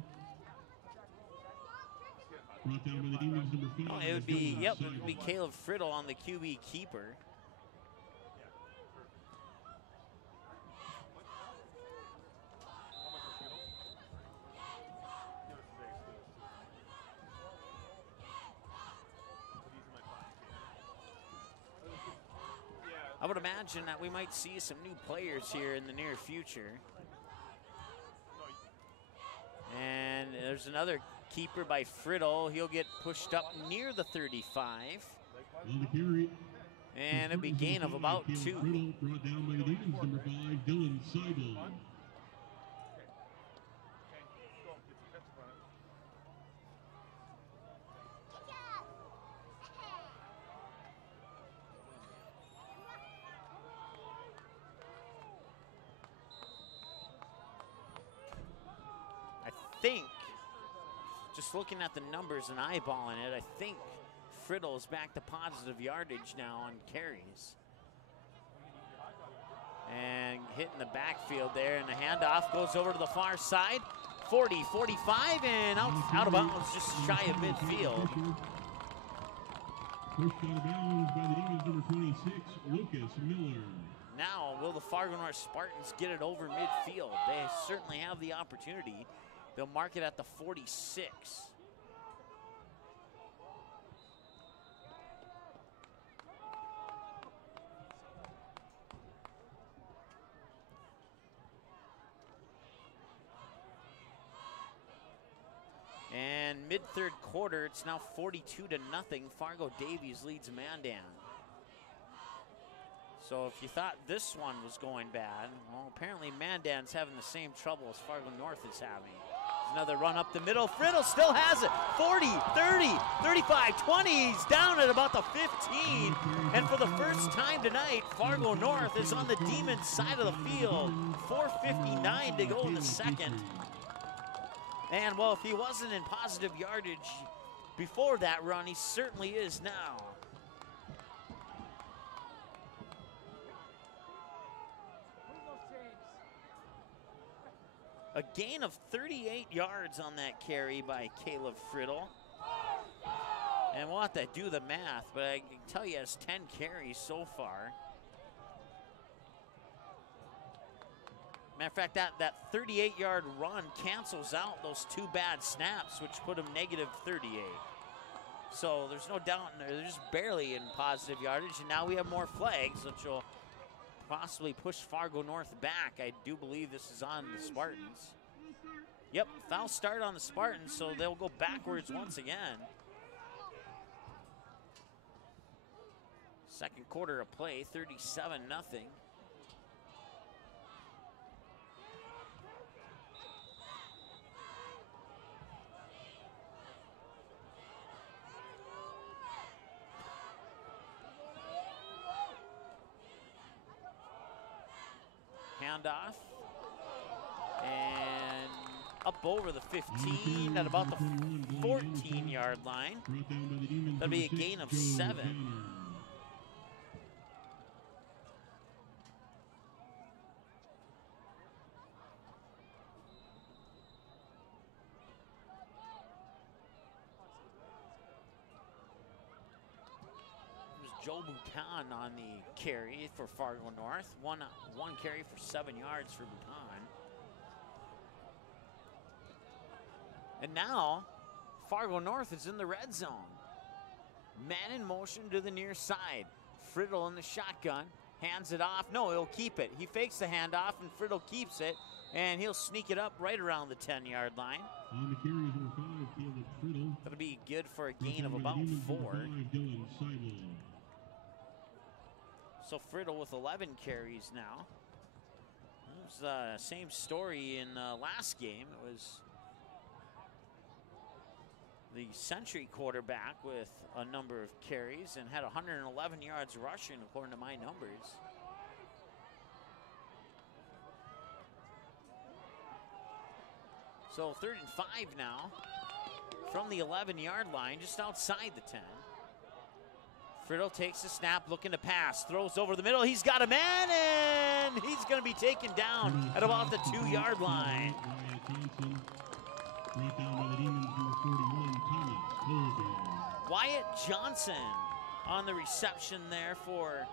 Brought down by the Demons, number 5. Oh, it would be, it would be Caleb Friddle on the QB keeper. I would imagine that we might see some new players here in the near future. And there's another keeper by Friddle. He'll get pushed up near the 35. And it'll be gain of about 2. Brought down by the Demons, number 5, Dylan Seibel. Think, just looking at the numbers and eyeballing it, I think Friddle is back to positive yardage now on carries. And hitting the backfield there, and the handoff goes over to the far side. 40, 45, and out of bounds, just shy of midfield. Pushed out of bounds by the Demons, number 26, Lucas Miller. Now will the Fargo North Spartans get it over midfield? They certainly have the opportunity. They'll mark it at the 46. And mid-third quarter, it's now 42-0. Fargo Davies leads Mandan. So if you thought this one was going bad, well, apparently Mandan's having the same trouble as Fargo North is having. Another run up the middle. Friddle still has it. 40, 30, 35, 20. He's down at about the 15. And for the first time tonight, Fargo North is on the Demons side of the field. 4:59 to go in the second. And, well, if he wasn't in positive yardage before that run, he certainly is now. A gain of 38 yards on that carry by Caleb Friddle. And we'll have to do the math, but I can tell you it's 10 carries so far. Matter of fact, that 38-yard run cancels out those 2 bad snaps, which put him negative 38. So there's no doubt in there. They're just barely in positive yardage, and now we have more flags, which will possibly push Fargo North back. I do believe this is on the Spartans. Yep, foul start on the Spartans, so they'll go backwards once again. Second quarter of play, 37-0. Handoff, and up over the 15 at about the 14-yard line. That'll be a gain of 7. Joe Bouton on the carry for Fargo North. One carry for 7 yards for Bouton. And now, Fargo North is in the red zone. Man in motion to the near side. Friddle in the shotgun, hands it off. No, he'll keep it. He fakes the handoff, and Friddle keeps it, and he'll sneak it up right around the 10-yard line. On the carry is number 5, Caleb Friddle. That'll be good for a gain of about 4. So Friddle with 11 carries now. It was the same story in last game. It was the Century quarterback with a number of carries and had 111 yards rushing according to my numbers. So 3rd and 5 now from the 11-yard line, just outside the 10. Friddle takes the snap, looking to pass, throws over the middle. He's got a man, and he's going to be taken down at about the 2-yard line. Wyatt Johnson on the reception there for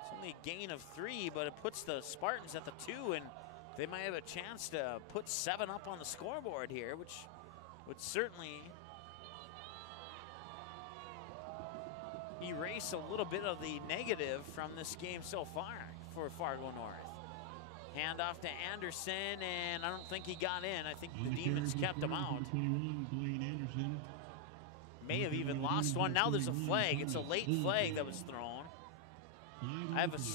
it's only a gain of 3, but it puts the Spartans at the 2, and they might have a chance to put 7 up on the scoreboard here, which would certainly erase a little bit of the negative from this game so far for Fargo North. Handoff to Anderson, and I don't think he got in. I think the Demons kept him out. May have even lost one. Now there's a flag. It's a late flag that was thrown.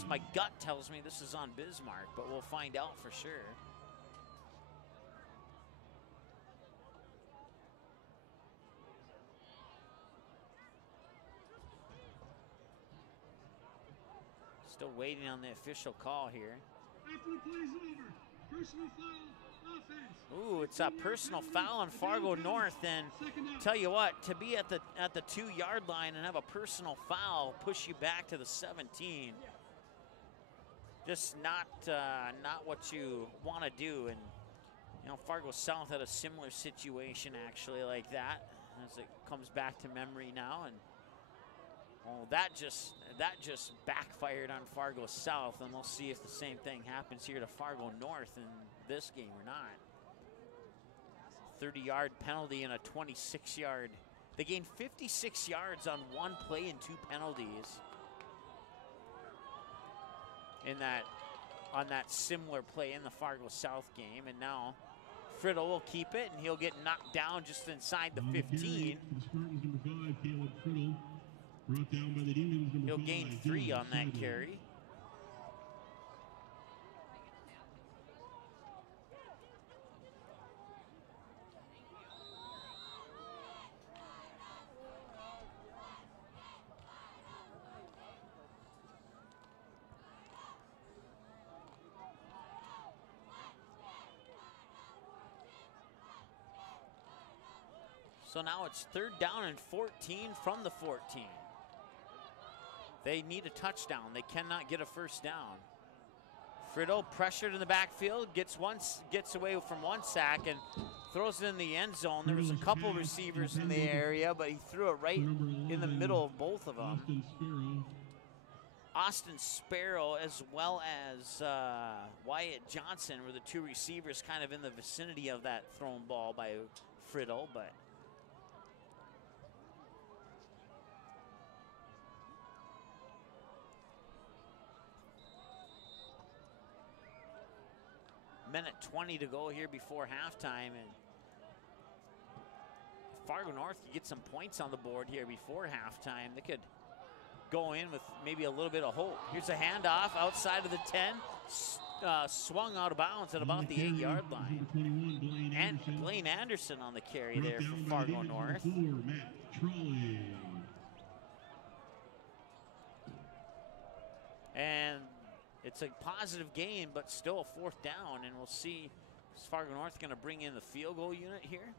My gut tells me this is on Bismarck, but we'll find out for sure. Still waiting on the official call here. After the play's over, personal foul, offense. Ooh, it's a personal foul on Fargo North, and tell you what, to be at the 2-yard line and have a personal foul push you back to the 17. Just not what you want to do. And you know, Fargo South had a similar situation actually like that. as it comes back to memory now. And oh, that just backfired on Fargo South, and we'll see if the same thing happens here to Fargo North in this game or not. 30-yard penalty and a 26-yard. They gained 56 yards on one play and 2 penalties on that similar play in the Fargo South game. And now Friddle will keep it, and he'll get knocked down just inside the 15. Spartans, number 5, Caleb Friddle, brought down by the Demons, number 5. He'll gain 3 on that carry. So now it's 3rd down and 14 from the 14. They need a touchdown. They cannot get a first down. Friddle pressured in the backfield, gets away from one sack and throws it in the end zone. There was a couple receivers in the area, but he threw it right in the middle of both of them. Austin Sparrow as well as Wyatt Johnson were the 2 receivers kind of in the vicinity of that thrown ball by Friddle, but minute 20 to go here before halftime, and Fargo North could get some points on the board here before halftime. They could go in with maybe a little bit of hope. Here's a handoff outside of the 10, swung out of bounds at about the 8-yard line. And Blaine Anderson on the carry there for Fargo North. And it's a positive gain, but still a 4th down, and we'll see, is Fargo North going to bring in the field goal unit here?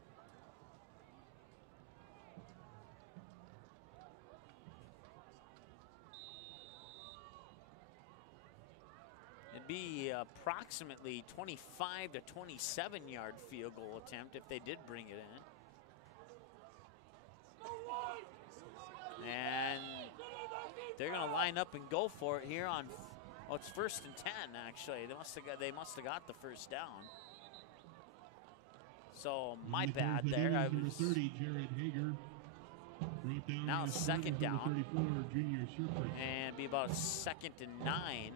It'd be approximately 25 to 27-yard field goal attempt if they did bring it in. And they're going to line up and go for it here on. Oh, it's 1st and 10, actually. They must have got the first down. So my bad there. Now 2nd down. And be about 2nd and 9.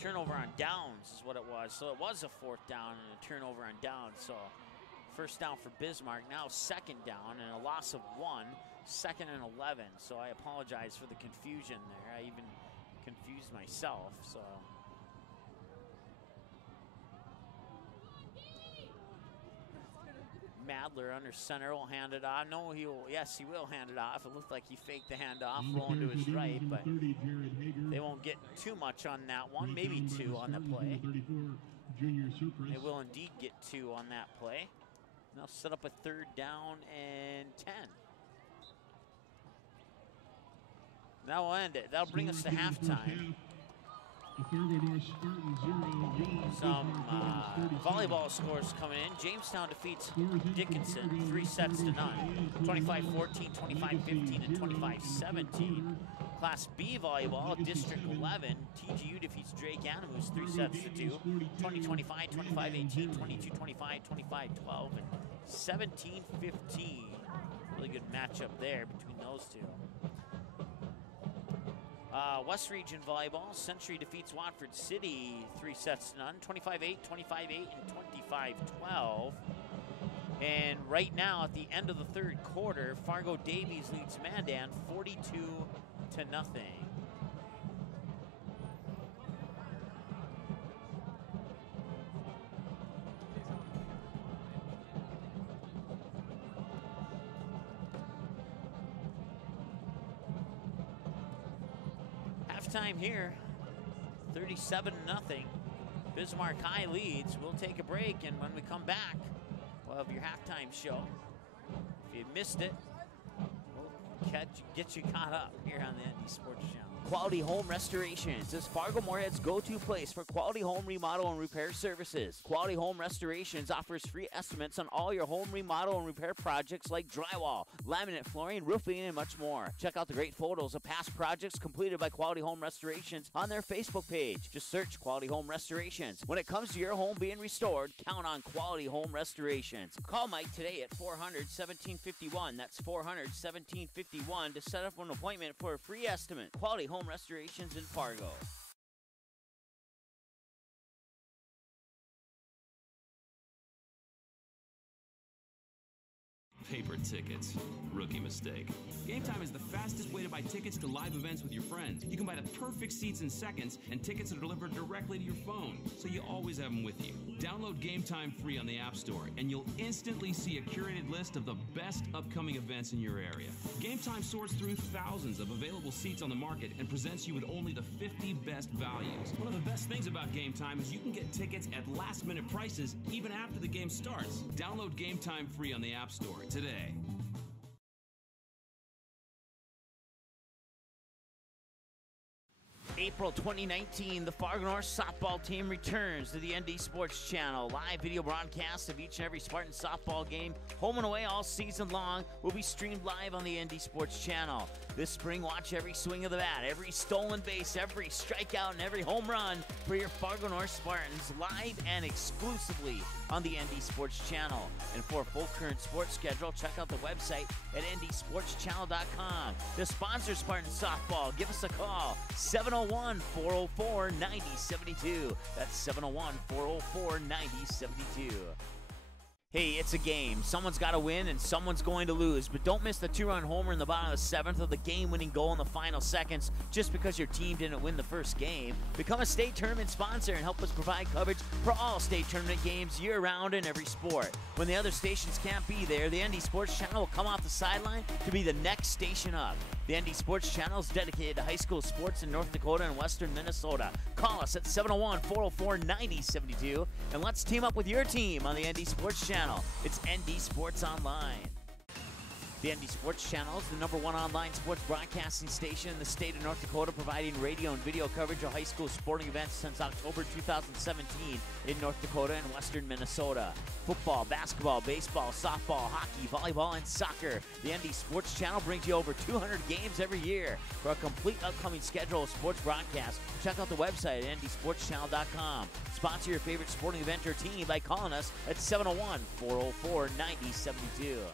Turnover on downs is what it was. So it was a 4th down and a turnover on downs. So 1st down for Bismarck, now 2nd down and a loss of 1, 2nd and 11. So I apologize for the confusion there. I even confused myself, so. Madler under center will hand it off. No, yes, he will hand it off. It looked like he faked the handoff, rolling to his right, but they won't get too much on that one, maybe 2 on the play. They will indeed get 2 on that play. They'll set up a 3rd down and 10. That will end it. That'll bring us to halftime. Some volleyball scores coming in. Jamestown defeats Dickinson 3 sets to none. 25-14, 25-15, and 25-17. Class B volleyball, District 11. TGU defeats Drake Animus 3 sets to 2. 20-25, 25-18, 22-25, 25-12, and 17-15. Really good matchup there between those two. West Region Volleyball, Century defeats Watford City 3 sets to none, 25-8, 25-8, and 25-12. And right now, at the end of the 3rd quarter, Fargo Davies leads Mandan 42-0. Halftime here, 37-0. Bismarck High leads. We'll take a break, and when we come back, we'll have your halftime show. If you missed it, we'll get you caught up here on the ND Sports Channel. Quality Home Restorations is Fargo Moorhead's go-to place for quality home remodel and repair services. Quality Home Restorations offers free estimates on all your home remodel and repair projects like drywall, laminate flooring, roofing, and much more. Check out the great photos of past projects completed by Quality Home Restorations on their Facebook page. Just search Quality Home Restorations. When it comes to your home being restored, count on Quality Home Restorations. Call Mike today at 400-1751. That's 400-1751 to set up an appointment for a free estimate. Quality Home Restorations in Fargo. Paper tickets. Rookie mistake. Game Time is the fastest way to buy tickets to live events with your friends. You can buy the perfect seats in seconds, and tickets are delivered directly to your phone, so you always have them with you. Download Game Time free on the App Store, and you'll instantly see a curated list of the best upcoming events in your area. Game Time sorts through thousands of available seats on the market and presents you with only the 50 best values. One of the best things about Game Time is you can get tickets at last-minute prices even after the game starts. Download Game Time free on the App Store today. April 2019, the Fargo North softball team returns to the ND Sports Channel. Live video broadcasts of each and every Spartan softball game, home and away all season long, will be streamed live on the ND Sports Channel. This spring, watch every swing of the bat, every stolen base, every strikeout, and every home run for your Fargo North Spartans live and exclusively on the ND Sports Channel. And for a full current sports schedule, check out the website at ndsportschannel.com. To sponsor Spartan softball, give us a call, 701-404-9072. That's 701-404-9072. Hey, it's a game. Someone's got to win and someone's going to lose. But don't miss the two-run homer in the bottom of the seventh or the game-winning goal in the final seconds just because your team didn't win the first game. Become a state tournament sponsor and help us provide coverage for all state tournament games year-round in every sport. When the other stations can't be there, the ND Sports Channel will come off the sideline to be the next station up. The ND Sports Channel is dedicated to high school sports in North Dakota and western Minnesota. Call us at 701-404-9072 and let's team up with your team on the ND Sports Channel. It's ND Sports Online. The ND Sports Channel is the #1 online sports broadcasting station in the state of North Dakota, providing radio and video coverage of high school sporting events since October 2017 in North Dakota and western Minnesota. Football, basketball, baseball, softball, hockey, volleyball, and soccer. The ND Sports Channel brings you over 200 games every year. For a complete upcoming schedule of sports broadcasts, check out the website at ndsportschannel.com. Sponsor your favorite sporting event or team by calling us at 701-404-9072.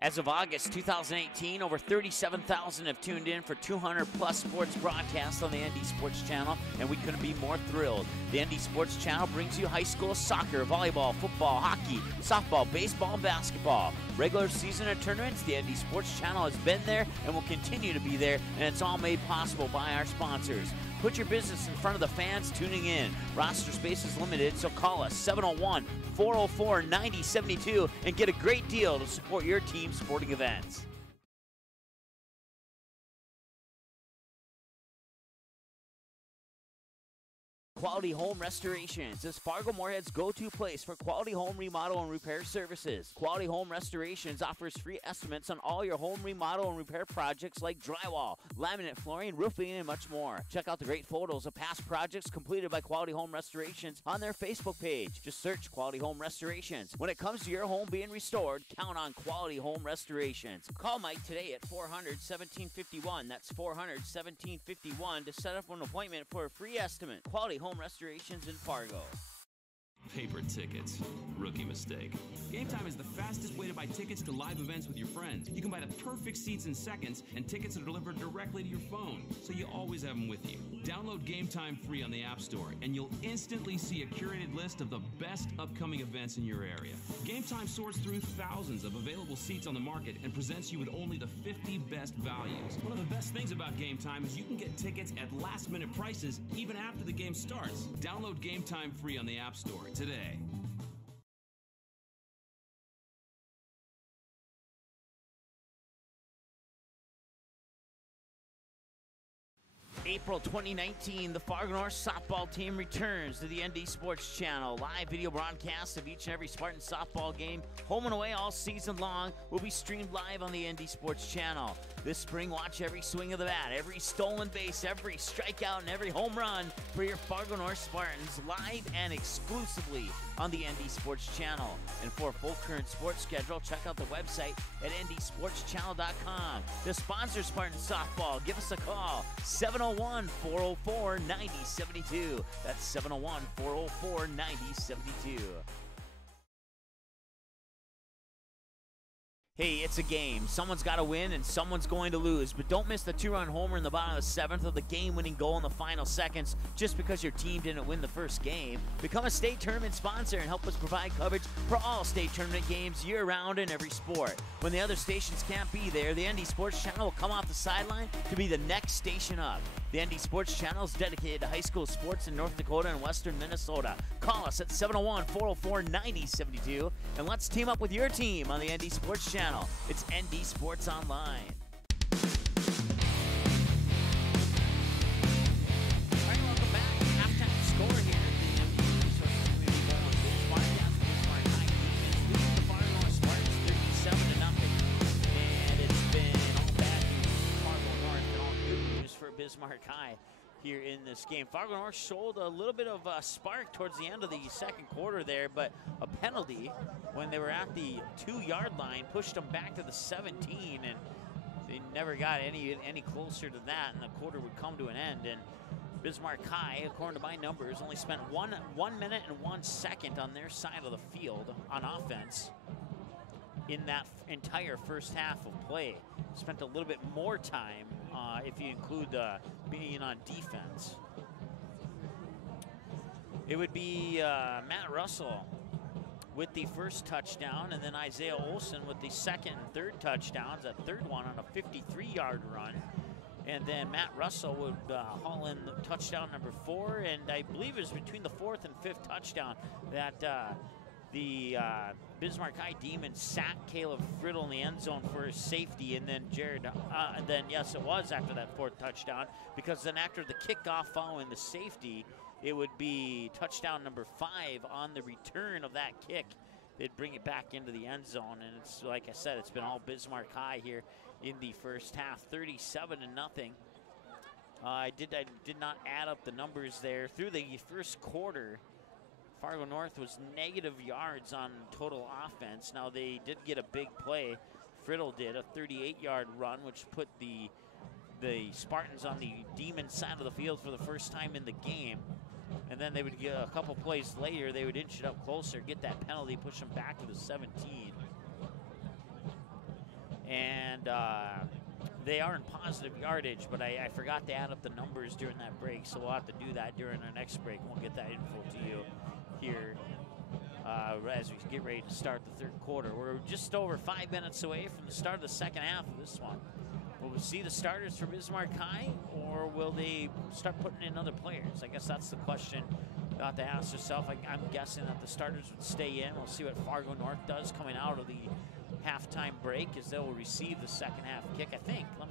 As of August 2018, over 37,000 have tuned in for 200-plus sports broadcasts on the ND Sports Channel, and we couldn't be more thrilled. The ND Sports Channel brings you high school soccer, volleyball, football, hockey, softball, baseball, and basketball. Regular season and tournaments, the ND Sports Channel has been there and will continue to be there, and it's all made possible by our sponsors. Put your business in front of the fans tuning in. Roster space is limited, so call us 701-404-9072 and get a great deal to support your team's sporting events. Quality Home Restorations is Fargo Moorhead's go-to place for quality home remodel and repair services. Quality Home Restorations offers free estimates on all your home remodel and repair projects like drywall, laminate flooring, roofing, and much more. Check out the great photos of past projects completed by Quality Home Restorations on their Facebook page. Just search Quality Home Restorations. When it comes to your home being restored, count on Quality Home Restorations. Call Mike today at 400-1751. That's 400-1751 to set up an appointment for a free estimate. Quality Home Restorations in Fargo. Paper tickets. Rookie mistake. Game Time is the fastest way to buy tickets to live events with your friends. You can buy the perfect seats in seconds, and tickets are delivered directly to your phone, so you always have them with you. Download Game Time free on the App Store, and you'll instantly see a curated list of the best upcoming events in your area. Game Time sorts through thousands of available seats on the market and presents you with only the 50 best values. One of the best things about Game Time is you can get tickets at last-minute prices even after the game starts. Download Game Time free on the App Store today. April 2019, the Fargo North softball team returns to the ND Sports Channel. Live video broadcasts of each and every Spartan softball game, home and away all season long, will be streamed live on the ND Sports Channel. This spring, watch every swing of the bat, every stolen base, every strikeout, and every home run for your Fargo North Spartans live and exclusively on the ND Sports Channel. And for a full current sports schedule, check out the website at ndsportschannel.com. To sponsor Spartan softball, give us a call, 701-404-9072. That's 701-404-9072. Hey, it's a game. Someone's got to win and someone's going to lose. But don't miss the two-run homer in the bottom of the seventh or the game-winning goal in the final seconds just because your team didn't win the first game. Become a state tournament sponsor and help us provide coverage for all state tournament games year-round in every sport. When the other stations can't be there, the ND Sports Channel will come off the sideline to be the next station up. The ND Sports Channel is dedicated to high school sports in North Dakota and western Minnesota. Call us at 701-404-9072 and let's team up with your team on the ND Sports Channel. It's ND Sports Online. All right, welcome back. Halftime score here at the ND Resources Community Bowl with Bismarck. Bismarck High defense leading the Fargo North Spartans 37-0. And it's been all bad news for Fargo North and all good news for Bismarck High here in this game. Fargo North showed a little bit of a spark towards the end of the second quarter there, but a penalty when they were at the 2-yard line pushed them back to the 17, and they never got any closer to that, and the quarter would come to an end. And Bismarck High, according to my numbers, only spent 1 minute and 1 second on their side of the field on offense in that entire first half of play. Spent a little bit more time if you include being on defense. It would be Matt Russell with the first touchdown, and then Isaiah Olson with the second and third touchdowns, a third one on a 53-yard run. And then Matt Russell would haul in the touchdown number 4, and I believe it was between the 4th and 5th touchdown that the Bismarck High Demons sacked Caleb Friddle in the end zone for his safety, and then yes, it was after that 4th touchdown, because then after the kickoff following the safety, it would be touchdown number 5 on the return of that kick. They'd bring it back into the end zone, and it's like I said, it's been all Bismarck High here in the first half, 37-0. I did not add up the numbers there through the first quarter. Fargo North was negative yards on total offense. Now they did get a big play. Friddle did a 38-yard run, which put the Spartans on the Demon side of the field for the first time in the game. And then they would get a couple plays later, they would inch it up closer, get that penalty, push them back to the 17. And they are in positive yardage, but I forgot to add up the numbers during that break, so we'll have to do that during our next break. We'll get that info to you here as we get ready to start the third quarter. We're just over 5 minutes away from the start of the second half of this one. Will we see the starters for Bismarck High, or will they start putting in other players? I guess that's the question you have to ask yourself. I'm guessing that the starters would stay in. We'll see what Fargo North does coming out of the halftime break, as they will receive the second half kick. I think, let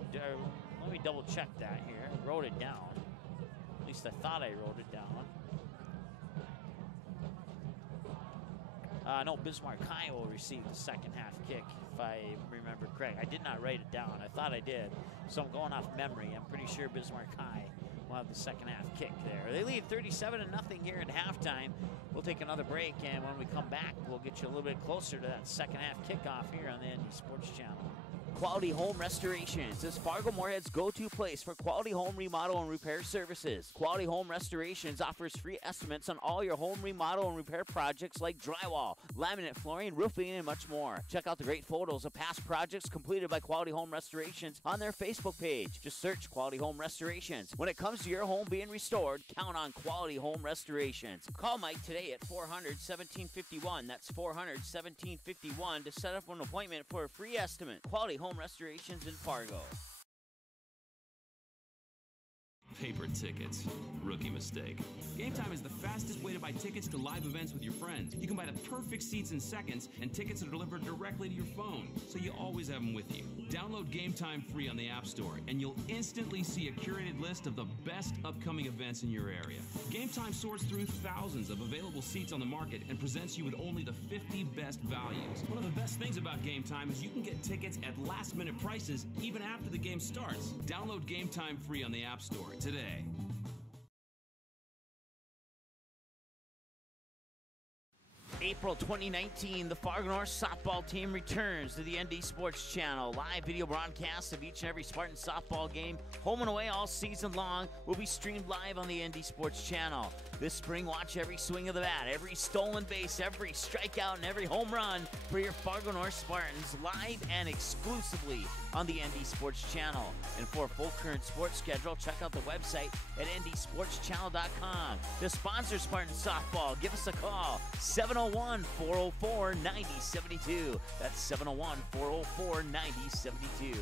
me double check that here. I wrote it down. At least I thought I wrote it down. No, Bismarck High will receive the second half kick, if I remember correct. I did not write it down. I thought I did. So I'm going off memory. I'm pretty sure Bismarck High will have the second half kick there. They lead 37-0 here at halftime. We'll take another break, and when we come back, we'll get you a little bit closer to that second half kickoff here on the ND Sports Channel. Quality Home Restorations is Fargo Moorhead's go-to place for quality home remodel and repair services. Quality Home Restorations offers free estimates on all your home remodel and repair projects like drywall, laminate flooring, roofing, and much more. Check out the great photos of past projects completed by Quality Home Restorations on their Facebook page. Just search Quality Home Restorations. When it comes to your home being restored, count on Quality Home Restorations. Call Mike today at 400-1751. That's 400-1751 to set up an appointment for a free estimate. Quality Home Restorations in Fargo. paper tickets. Rookie mistake. Game Time is the fastest way to buy tickets to live events with your friends. You can buy the perfect seats in seconds, and tickets are delivered directly to your phone, so you always have them with you. Download Game Time free on the App Store, and you'll instantly see a curated list of the best upcoming events in your area. Game Time sorts through thousands of available seats on the market and presents you with only the 50 best values. One of the best things about Game Time is you can get tickets at last-minute prices even after the game starts. Download Game Time free on the App Store today. April 2019, the Fargo North softball team returns to the ND Sports Channel. Live video broadcasts of each and every Spartan softball game, home and away all season long, will be streamed live on the ND Sports Channel. This spring, watch every swing of the bat, every stolen base, every strikeout, and every home run for your Fargo North Spartans, live and exclusively on the ND Sports Channel. And for a full current sports schedule, check out the website at ndsportschannel.com. To sponsor Spartan softball, give us a call, 701-404-9072. That's 701-404-9072.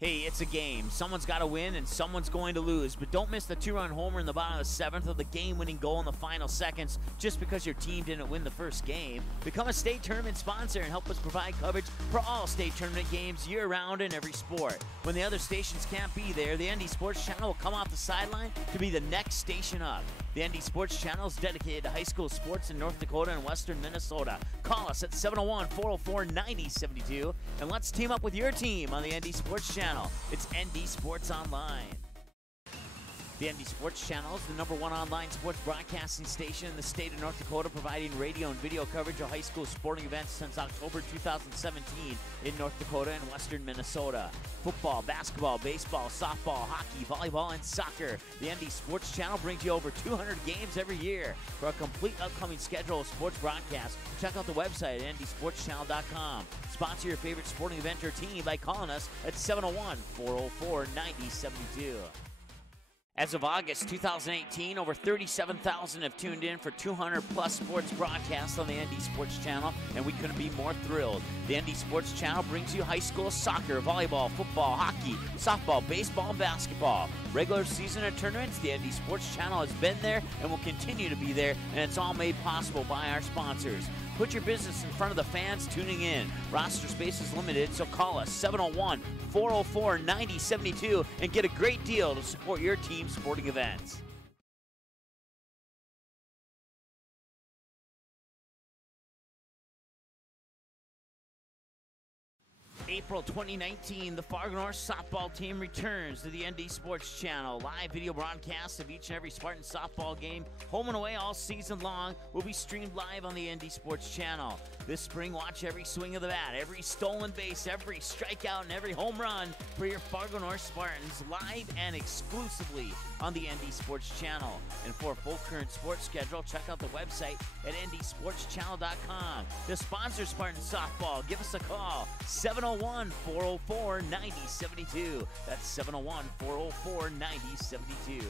Hey, it's a game. Someone's got to win and someone's going to lose. But don't miss the two-run homer in the bottom of the seventh or the game-winning goal in the final seconds just because your team didn't win the first game. Become a state tournament sponsor and help us provide coverage for all state tournament games year-round in every sport. When the other stations can't be there, the ND Sports Channel will come off the sideline to be the next station up. The ND Sports Channel is dedicated to high school sports in North Dakota and western Minnesota. Call us at 701-404-9072 and let's team up with your team on the ND Sports Channel. It's ND Sports Online. The ND Sports Channel is the #1 online sports broadcasting station in the state of North Dakota, providing radio and video coverage of high school sporting events since October 2017 in North Dakota and western Minnesota. Football, basketball, baseball, softball, hockey, volleyball, and soccer. The ND Sports Channel brings you over 200 games every year. For a complete upcoming schedule of sports broadcasts, check out the website at ndsportschannel.com. Sponsor your favorite sporting event or team by calling us at 701-404-9072. As of August 2018, over 37,000 have tuned in for 200-plus sports broadcasts on the ND Sports Channel, and we couldn't be more thrilled. The ND Sports Channel brings you high school soccer, volleyball, football, hockey, softball, baseball, and basketball. Regular season and tournaments, the ND Sports Channel has been there and will continue to be there, and it's all made possible by our sponsors. Put your business in front of the fans tuning in. Roster space is limited, so call us 701-404-9072 and get a great deal to support your team's sporting events. April 2019, the Fargo North softball team returns to the ND Sports Channel. Live video broadcasts of each and every Spartan softball game, home and away all season long, will be streamed live on the ND Sports Channel. This spring, watch every swing of the bat, every stolen base, every strikeout, and every home run for your Fargo North Spartans, live and exclusively on the ND Sports Channel. And for a full current sports schedule, check out the website at ndsportschannel.com. To sponsor Spartan softball, give us a call, 701-404-9072. That's 701-404-9072.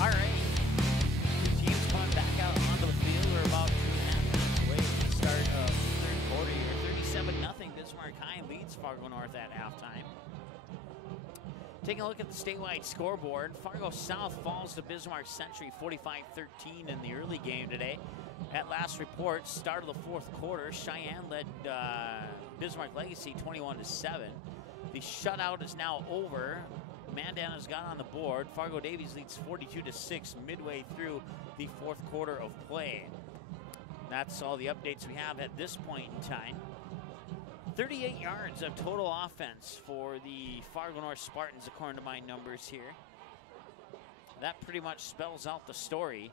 All right, the team's coming back out onto the field. We're about 2.5 minutes away from the start of the third quarter here. 37-0, Bismarck High leads Fargo North at halftime. Taking a look at the statewide scoreboard, Fargo South falls to Bismarck Century 45-13 in the early game today. At last report, start of the fourth quarter, Cheyenne led Bismarck Legacy 21-7. The shutout is now over. Mandana's got on the board. Fargo Davies leads 42-6 midway through the fourth quarter of play. That's all the updates we have at this point in time. 38 yards of total offense for the Fargo North Spartans, according to my numbers here. That pretty much spells out the story.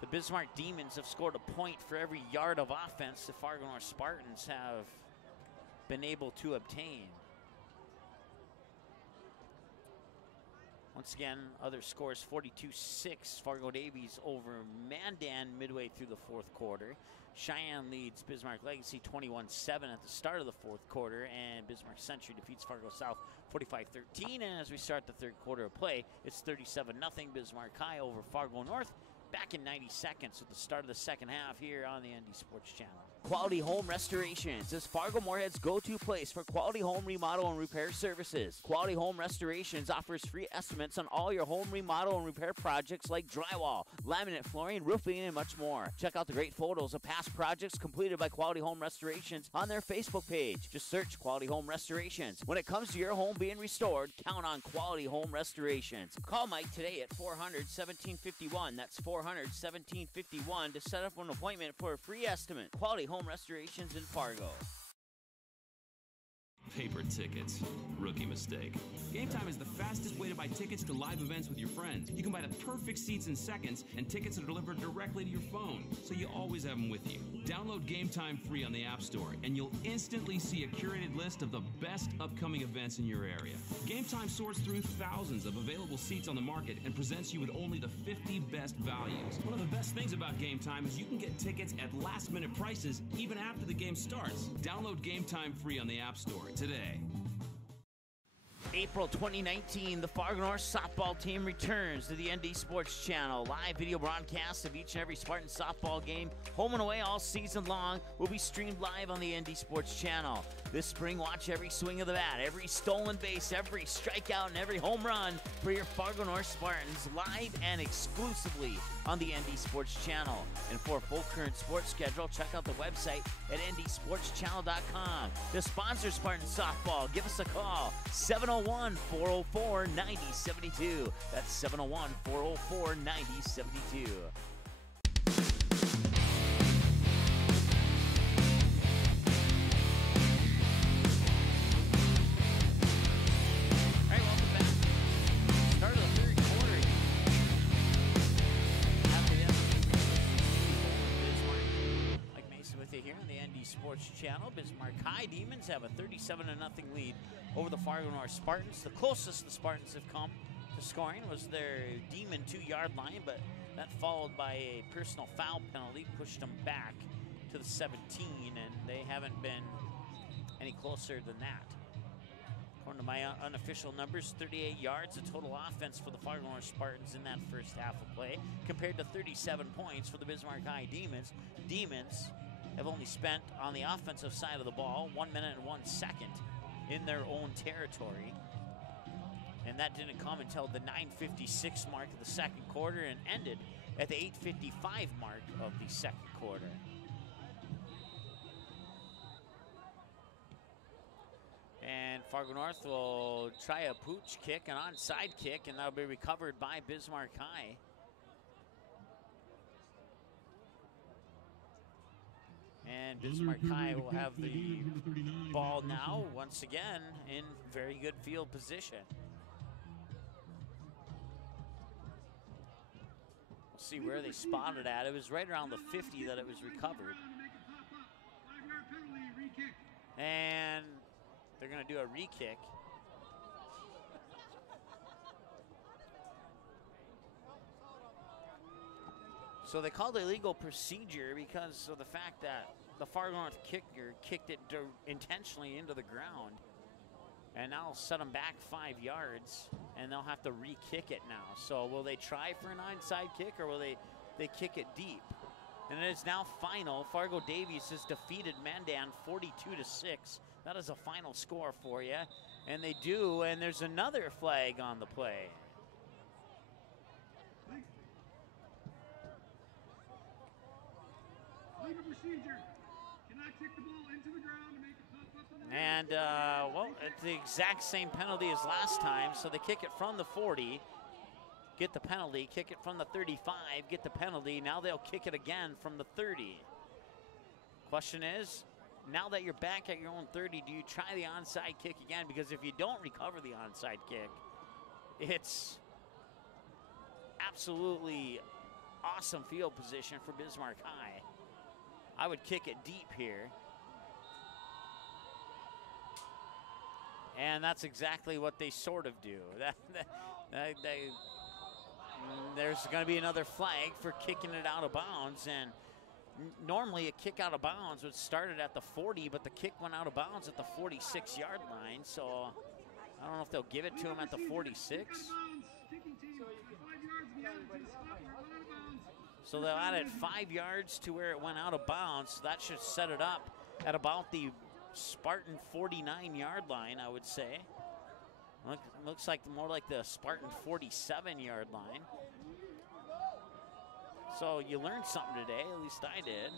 The Bismarck Demons have scored a point for every yard of offense the Fargo North Spartans have been able to obtain. Once again, other scores 42-6. Fargo Davies over Mandan midway through the fourth quarter. Cheyenne leads Bismarck Legacy 21-7 at the start of the fourth quarter, and Bismarck Century defeats Fargo South 45-13. And as we start the third quarter of play, it's 37-0 Bismarck High over Fargo North. Back in 90 seconds at the start of the second half here on the ND Sports Channel. Quality Home Restorations is Fargo Moorhead's go-to place for quality home remodel and repair services. Quality Home Restorations offers free estimates on all your home remodel and repair projects like drywall, laminate flooring, roofing, and much more. Check out the great photos of past projects completed by Quality Home Restorations on their Facebook page. Just search Quality Home Restorations. When it comes to your home being restored, count on Quality Home Restorations. Call Mike today at 400-1751. That's 400-1751 to set up an appointment for a free estimate. Quality Home Restorations in Fargo. Paper tickets. Rookie mistake. Game Time is the fastest way to buy tickets to live events with your friends. You can buy the perfect seats in seconds, and tickets are delivered directly to your phone, so you always have them with you. Download Game Time free on the App Store, and you'll instantly see a curated list of the best upcoming events in your area. Game Time sorts through thousands of available seats on the market and presents you with only the 50 best values. One of the best things about Game Time is you can get tickets at last-minute prices even after the game starts. Download Game Time free on the App Store today. April 2019, the Fargo North softball team returns to the ND Sports Channel. Live video broadcasts of each and every Spartan softball game, home and away all season long, will be streamed live on the ND Sports Channel. This spring, watch every swing of the bat, every stolen base, every strikeout, and every home run for your Fargo North Spartans live and exclusively on the ND Sports Channel. And for a full current sports schedule, check out the website at ndsportschannel.com. To sponsor Spartan softball, give us a call, 701-404-9072. That's 701-404-9072. Here on the ND Sports Channel, Bismarck High Demons have a 37-0 lead over the Fargo North Spartans. The closest the Spartans have come to scoring was their Demon 2-yard line, but that followed by a personal foul penalty pushed them back to the 17, and they haven't been any closer than that. According to my unofficial numbers, 38 yards of total offense for the Fargo North Spartans in that first half of play, compared to 37 points for the Bismarck High Demons. Demons have only spent on the offensive side of the ball 1 minute and 1 second in their own territory. And that didn't come until the 9:56 mark of the second quarter and ended at the 8:55 mark of the second quarter. And Fargo North will try a pooch kick, an onside kick, and that'll be recovered by Bismarck High. And Bismarck High will have the ball now, once again, in very good field position. We'll see where they spotted at. It was right around the 50 that it was recovered. And they're going to do a re-kick. So they called it illegal procedure because of the fact that the Fargo North kicker kicked it intentionally into the ground. And now set them back 5 yards, and they'll have to re-kick it now. So will they try for an onside kick, or will they kick it deep? And it is now final. Fargo Davies has defeated Mandan 42-6. That is a final score for you. And they do, and there's another flag on the play. Legal procedure. Cannot kick the ball into the ground and make it pop up in the And, well, it's the exact same penalty as last time. So they kick it from the 40, get the penalty, kick it from the 35, get the penalty. Now they'll kick it again from the 30. Question is, now that you're back at your own 30, do you try the onside kick again? Because if you don't recover the onside kick, it's absolutely awesome field position for Bismarck High. I would kick it deep here. And that's exactly what they sort of do. There's going to be another flag for kicking it out of bounds, and normally a kick out of bounds would start it at the 40, but the kick went out of bounds at the 46-yard line, so I don't know if they'll give it to him at the 46. So they'll add it 5 yards to where it went out of bounds, so that should set it up at about the Spartan 49-yard line, I would say. Looks like more like the Spartan 47-yard line. So you learned something today, at least I did.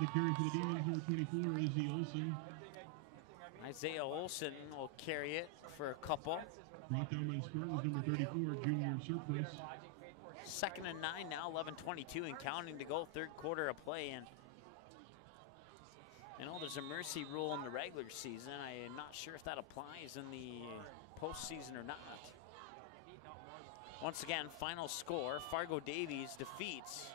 The carry for the Demons, number 24, Izzy Olsen. Isaiah Olsen will carry it for a couple. Brought down by the Spartans, number 34, Junior Surplus. 2nd and 9 now, 11:22 and counting to go, third quarter of play. And you know, there's a mercy rule in the regular season. I am not sure if that applies in the postseason or not. Once again, final score, Fargo Davies defeats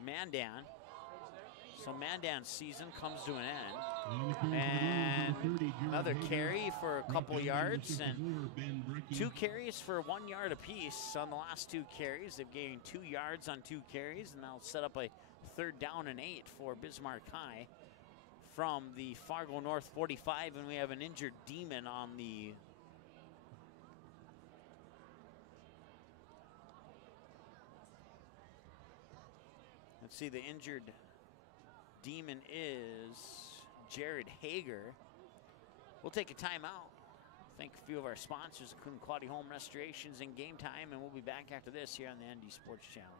Mandan. So Mandan's season comes to an end. And another carry for a couple yards, and 2 carries for 1 yard apiece on the last 2 carries. They've gained 2 yards on 2 carries, and that'll set up a 3rd down and 8 for Bismarck High from the Fargo North 45, and we have an injured Demon on the let's see, the injured Demon is Jared Hager. We'll take a timeout. Thank a few of our sponsors, including Quality Home Restorations and Game Time, and we'll be back after this here on the ND Sports Channel.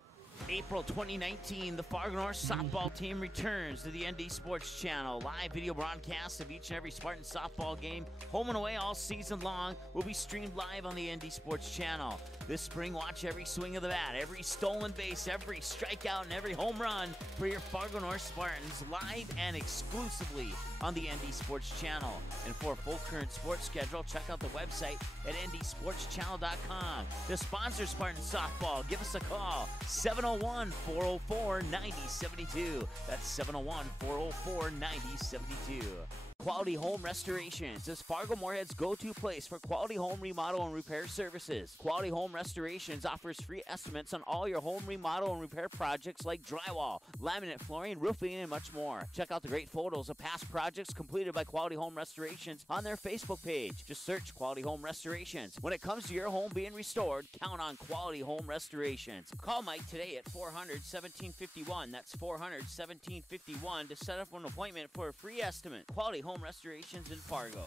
April 2019, the Fargo North softball team returns to the ND Sports Channel. Live video broadcasts of each and every Spartan softball game, home and away all season long, will be streamed live on the ND Sports Channel. This spring, watch every swing of the bat, every stolen base, every strikeout, and every home run for your Fargo North Spartans live and exclusively on the ND Sports Channel. And for a full current sports schedule, check out the website at ndsportschannel.com. To sponsor Spartan softball, give us a call, 701-404-9072. That's 701-404-9072. Quality Home Restorations is Fargo Moorhead's go-to place for quality home remodel and repair services. Quality Home Restorations offers free estimates on all your home remodel and repair projects like drywall, laminate flooring, roofing, and much more. Check out the great photos of past projects completed by Quality Home Restorations on their Facebook page. Just search Quality Home Restorations. When it comes to your home being restored, count on Quality Home Restorations. Call Mike today at 400-1751. That's 400-1751 to set up an appointment for a free estimate. Quality Home Restorations in Fargo.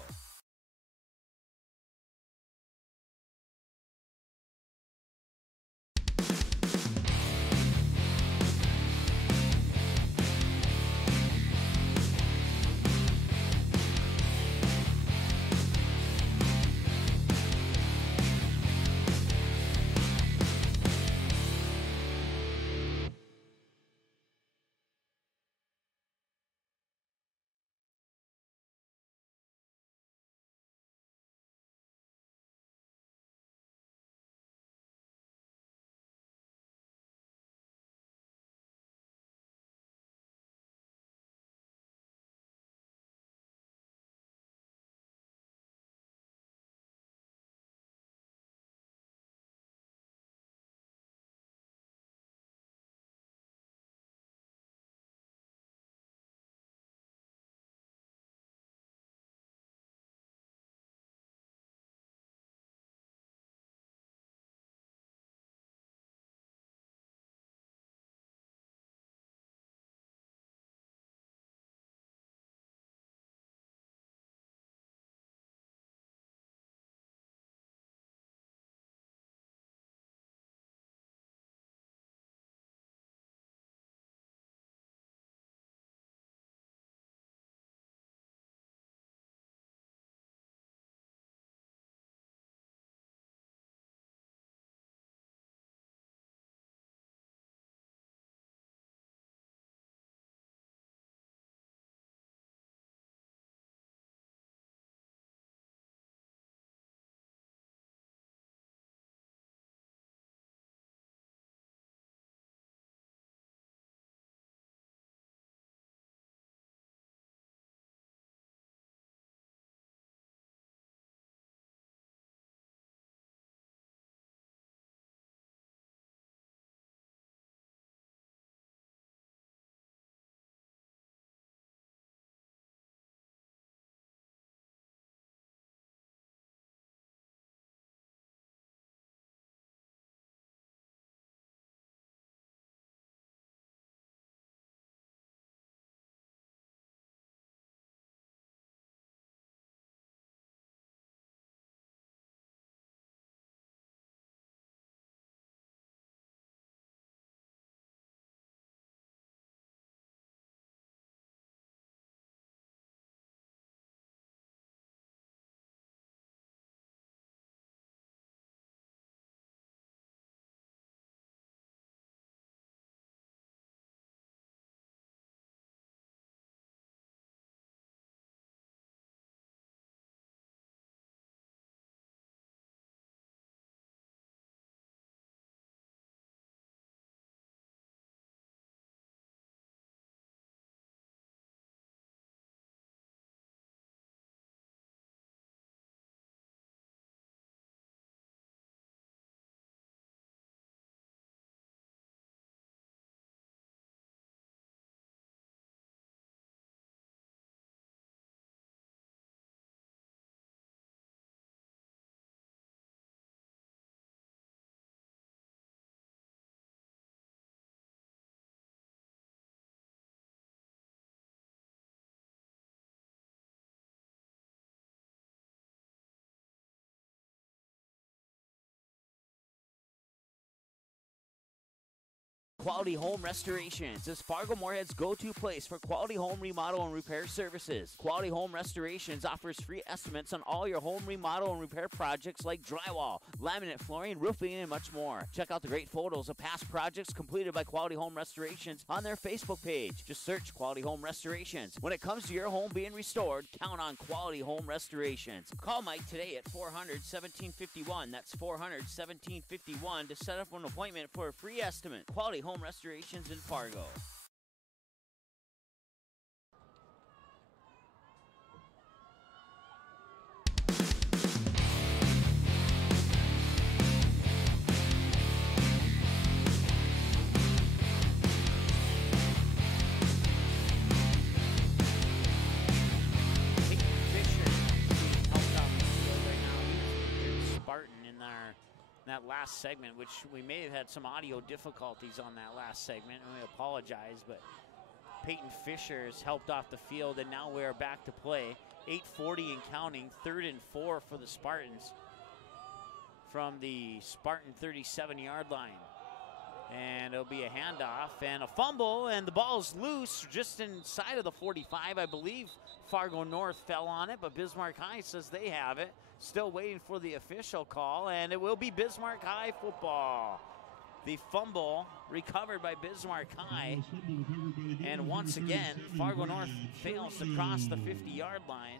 Quality Home Restorations is Fargo Moorhead's go-to place for quality home remodel and repair services. Quality Home Restorations offers free estimates on all your home remodel and repair projects like drywall, laminate flooring, roofing, and much more. Check out the great photos of past projects completed by Quality Home Restorations on their Facebook page. Just search Quality Home Restorations. When it comes to your home being restored, count on Quality Home Restorations. Call Mike today at 400-1751. That's 400-1751 to set up an appointment for a free estimate. Quality Home Restorations in Fargo. That last segment, which we may have had some audio difficulties on that last segment, and we apologize, but Peyton Fisher has helped off the field, and now we're back to play. 8:40 and counting, 3rd and 4 for the Spartans from the Spartan 37-yard line. And it'll be a handoff and a fumble, and the ball's loose just inside of the 45. I believe Fargo North fell on it, but Bismarck High says they have it. Still waiting for the official call, and it will be Bismarck High football. The fumble recovered by Bismarck High. And once again, Fargo North fails to cross the 50-yard line.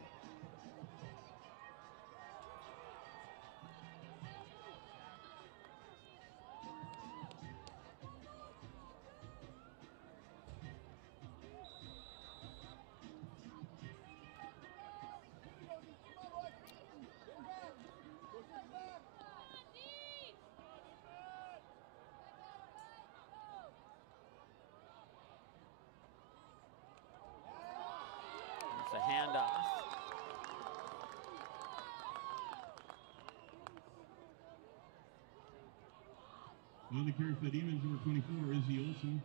It's a handoff. On the carry for the Demons, number 24, Izzy Olsen.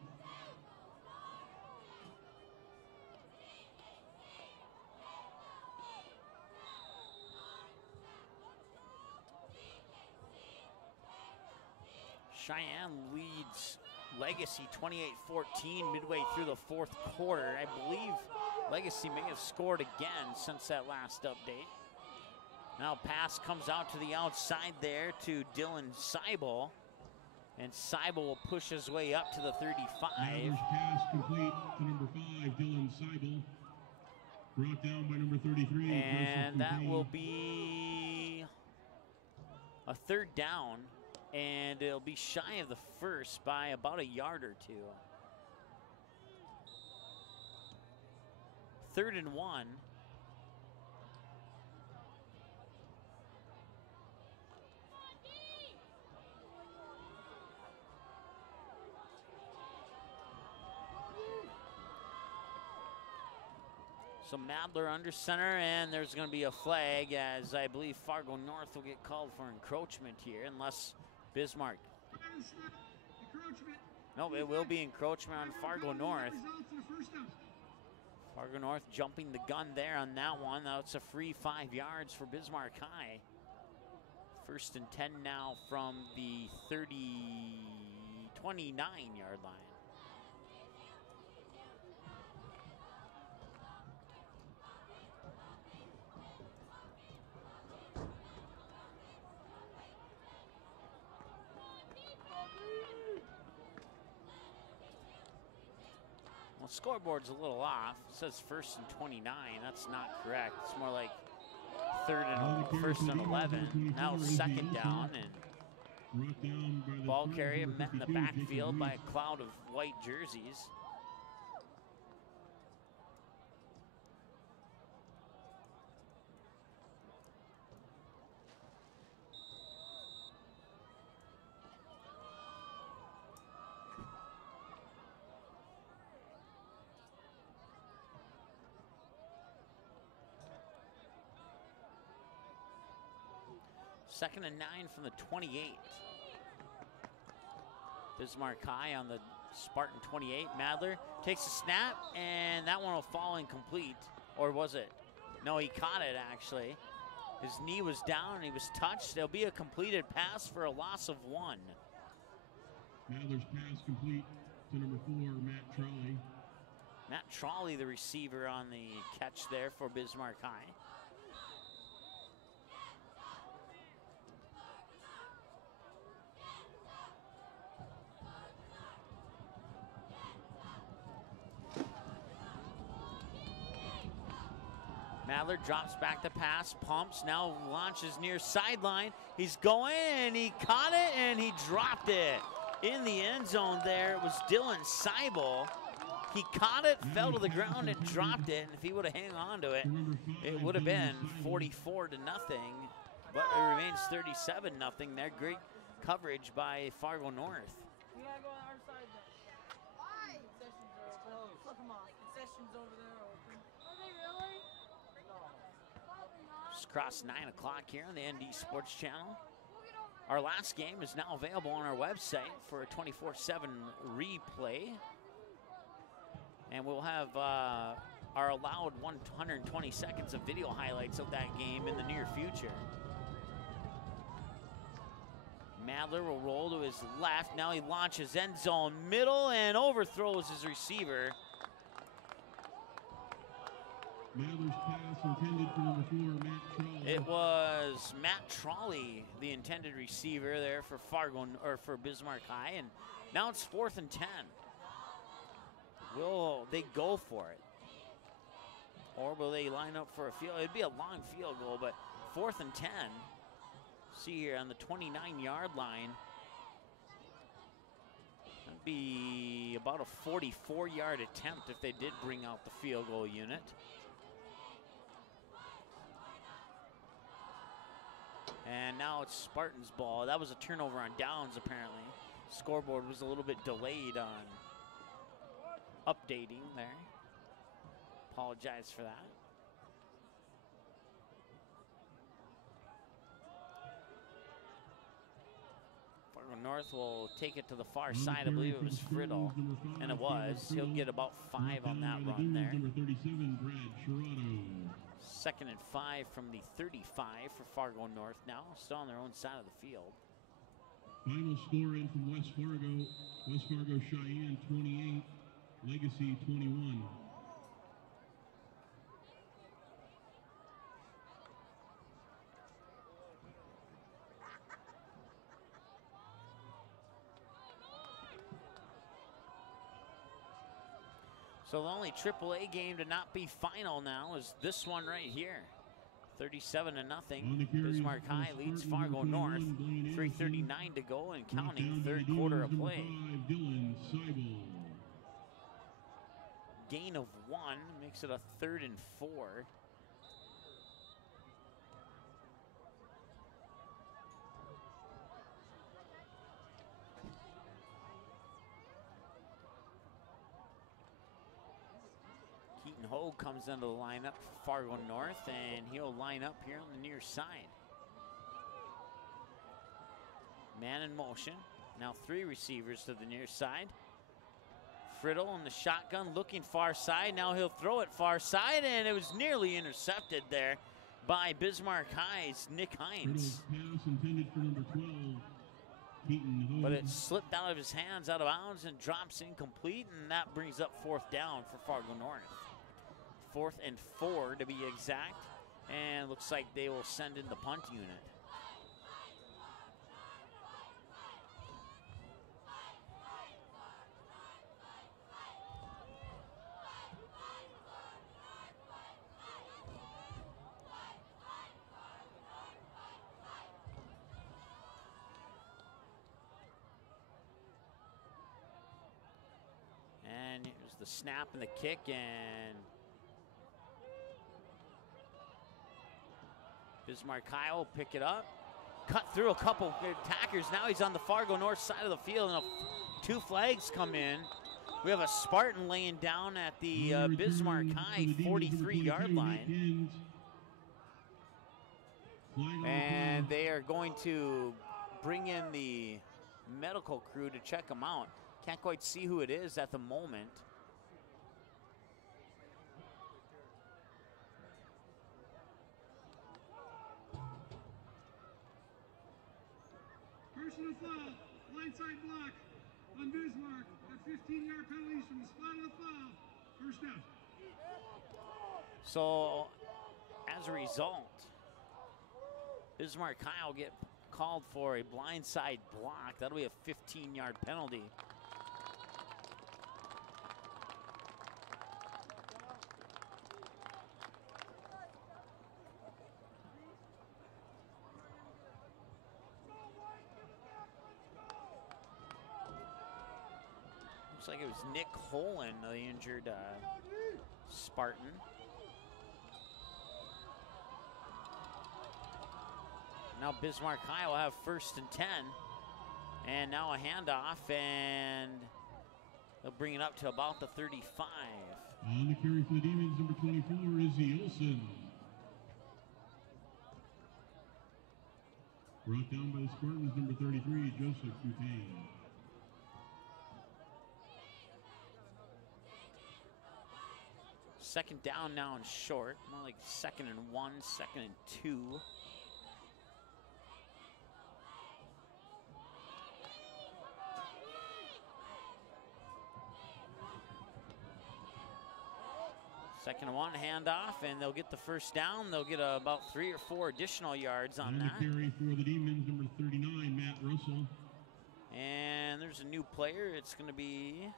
Cheyenne leads Legacy 28-14 midway through the 4th quarter. I believe Legacy may have scored again since that last update. Now pass comes out to the outside there to Dylan Seibel. And Seibel will push his way up to the 35. Pass complete to number 5, Dylan Seibel. Brought down by number 33. And that will be a 3rd down. And it'll be shy of the 1st by about a yard or 2. 3rd and 1. So Madler under center, and there's going to be a flag as I believe Fargo North will get called for encroachment here unless Bismarck. No, it will be encroachment on Fargo North. Fargo North jumping the gun there on that one. That's a free 5 yards for Bismarck High. 1st and 10 now from the 29-yard line. Well, scoreboard's a little off. It says 1st and 29. That's not correct. It's more like 1st and 11. Now 2nd down, and ball carrier met in the backfield by a cloud of white jerseys. Second and 9 from the 28. Bismarck High on the Spartan 28. Madler takes a snap, and that one will fall incomplete. Or was it? No, he caught it, actually. His knee was down, and he was touched. There'll be a completed pass for a loss of 1. Madler's pass complete to number 4, Matt Trolley. Matt Trolley, the receiver on the catch there for Bismarck High. Madler drops back the pass, pumps, now launches near sideline. He's going, and he caught it, and he dropped it. In the end zone there, it was Dylan Seibel. He caught it, fell to the ground, and dropped it. And if he would have hung on to it, it would have been 44-0. But it remains 37-0 there. Great coverage by Fargo North. We gotta go on our side then. Why? Concessions are closed. Come on, concessions over there are open. Are they really? No. Probably not. Just crossed 9 o'clock here on the ND Sports Channel. Our last game is now available on our website for a 24/7 replay. And we'll have our allowed 120 seconds of video highlights of that game in the near future. Madler will roll to his left. Now he launches end zone middle and overthrows his receiver. Madler's pass intended for number 4, Matt Trolley. It was Matt Trolley, the intended receiver there for Fargo or for Bismarck High, and now it's 4th and 10. Will they go for it? Or will they line up for a field? It'd be a long field goal, but 4th and 10. See here on the 29-yard line. That'd be about a 44-yard attempt if they did bring out the field goal unit. And now it's Spartans ball. That was a turnover on downs, apparently. Scoreboard was a little bit delayed on updating there. Apologize for that. Fargo North will take it to the far side. I believe it was Friddle, and it was. He'll get about 5 on that run there. Number 37, Brad Sherrano. 2nd and 5 from the 35 for Fargo North now, still on their own side of the field. Final score in from West Fargo. West Fargo Cheyenne 28, Legacy 21. So the only AAA game to not be final now is this one right here. 37-0. Bismarck High leads Fargo North. 3:39 to go and counting, third quarter of play. Gain of 1 makes it a 3rd and 4. Keaton Hogue comes into the lineup for Fargo North, and he'll line up here on the near side. Man in motion. Now 3 receivers to the near side. Friddle on the shotgun looking far side. Now he'll throw it far side, and it was nearly intercepted there by Bismarck High's Nick Hines. Pass intended for number 12, Keaton Hogue. But it slipped out of his hands, out of bounds, and drops incomplete, and that brings up 4th down for Fargo North. 4th and 4 to be exact, and looks like they will send in the punt unit. And here's the snap and the kick, and Bismarck High will pick it up. Cut through a couple attackers. Now he's on the Fargo North side of the field, and 2 flags come in. We have a Spartan laying down at the Bismarck High 43-yard line. And they are going to bring in the medical crew to check him out. Can't quite see who it is at the moment. Personal foul, blindside block. on Bismarck. Got 15-yard penalties from the spot of the foul. First down. So, as a result, Bismarck High will get called for a blindside block. That'll be a 15-yard penalty. Looks like it was Nick Holen, the injured Spartan. Now Bismarck High will have 1st and 10. And now a handoff, and they'll bring it up to about the 35. On the carry for the Demons, number 24, Izzy Olsen. Brought down by the Spartans, number 33, Joseph Boutain. Second down now and short, more like 2nd and 1, 2nd and 2. Second and 1, handoff, and they'll get the first down. They'll get about 3 or 4 additional yards on that. Carry for the Demons, number 39, Matt Russell. And there's a new player. It's going to be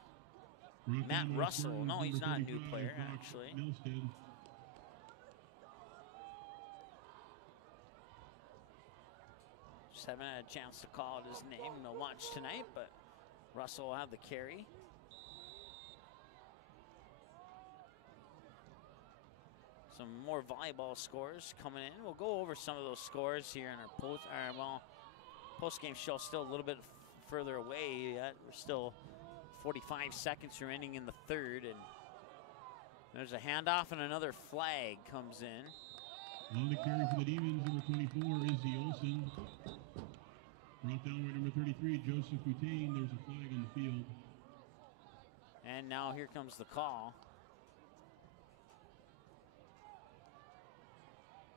Matt Russell. No, he's not a new player, actually. Milstead. Just haven't had a chance to call it his name in the lunch tonight, but Russell will have the carry. Some more volleyball scores coming in. We'll go over some of those scores here in our post-game show. Still a little bit further away yet. We're still 45 seconds remaining in the third, and there's a handoff and another flag comes in. On the carry for the Demons, number 24, Izzy Olsen. Brought down by number 33, Joseph Boutain. There's a flag on the field. And now here comes the call.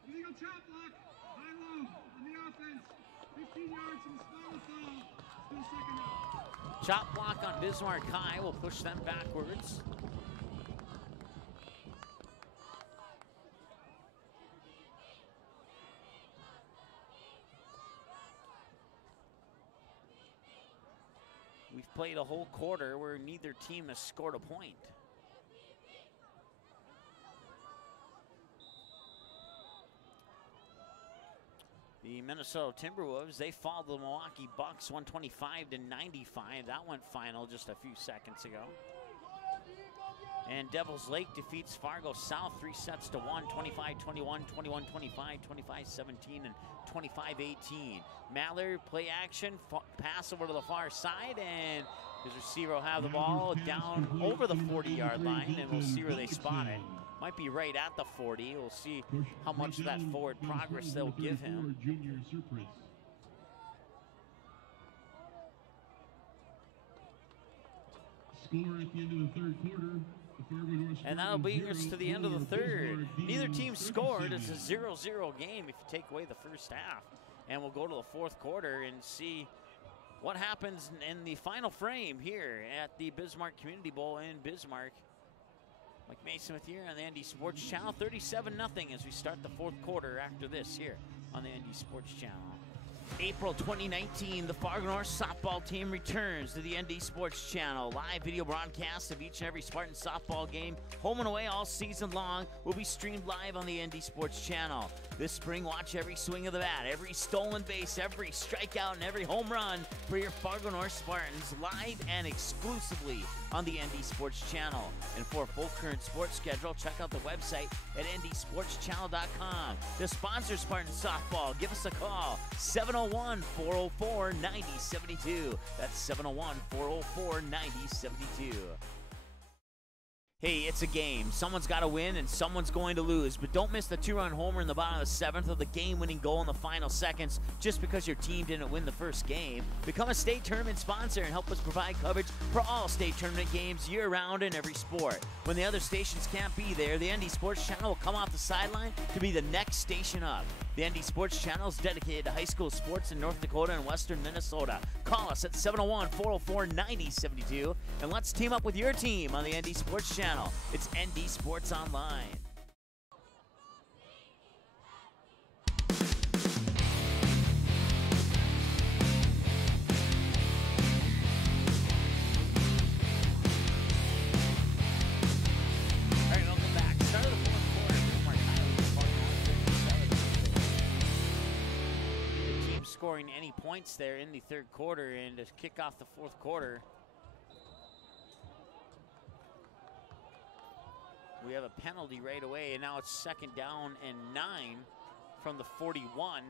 Illegal chop block, high low on the offense. 15 yards from the spot of the foul. Still second down. Chop block on Bismarck High will push them backwards. We've played a whole quarter where neither team has scored a point. The Minnesota Timberwolves, they followed the Milwaukee Bucks 125-95. That went final just a few seconds ago. And Devils Lake defeats Fargo South 3 sets to 1, 25-21, 21-25, 25-17, and 25-18. Mallard play action, pass over to the far side, and his receiver will have the ball down over the 40-yard line, and we'll see where they spot it. Might be right at the 40. We'll see how much of that forward progress they'll give him. Score at the end of the third quarter. And that'll bring us to the end of the third. Neither team scored. It's a 0-0 game if you take away the first half. And we'll go to the fourth quarter and see what happens in the final frame here at the Bismarck Community Bowl in Bismarck. Mike Mason with you on the ND Sports Channel. 37-0 as we start the fourth quarter after this here on the ND Sports Channel. April 2019, the Fargo North softball team returns to the ND Sports Channel. Live video broadcast of each and every Spartan softball game, home and away all season long, will be streamed live on the ND Sports Channel. This spring, watch every swing of the bat, every stolen base, every strikeout, and every home run for your Fargo North Spartans live and exclusively on the ND Sports Channel. And for a full current sports schedule, check out the website at ndsportschannel.com. To sponsor Spartan softball, give us a call, 701-404-9072. That's 701-404-9072. Hey, it's a game. Someone's got to win and someone's going to lose. But don't miss the 2-run homer in the bottom of the seventh or the game-winning goal in the final seconds just because your team didn't win the first game. Become a state tournament sponsor and help us provide coverage for all state tournament games year-round in every sport. When the other stations can't be there, the ND Sports Channel will come off the sideline to be the next station up. The ND Sports Channel is dedicated to high school sports in North Dakota and western Minnesota. Call us at 701-404-9072 and let's team up with your team on the ND Sports Channel. It's ND Sports Online. Scoring any points there in the third quarter, and to kick off the fourth quarter, we have a penalty right away, and now it's second down and 9 from the 41.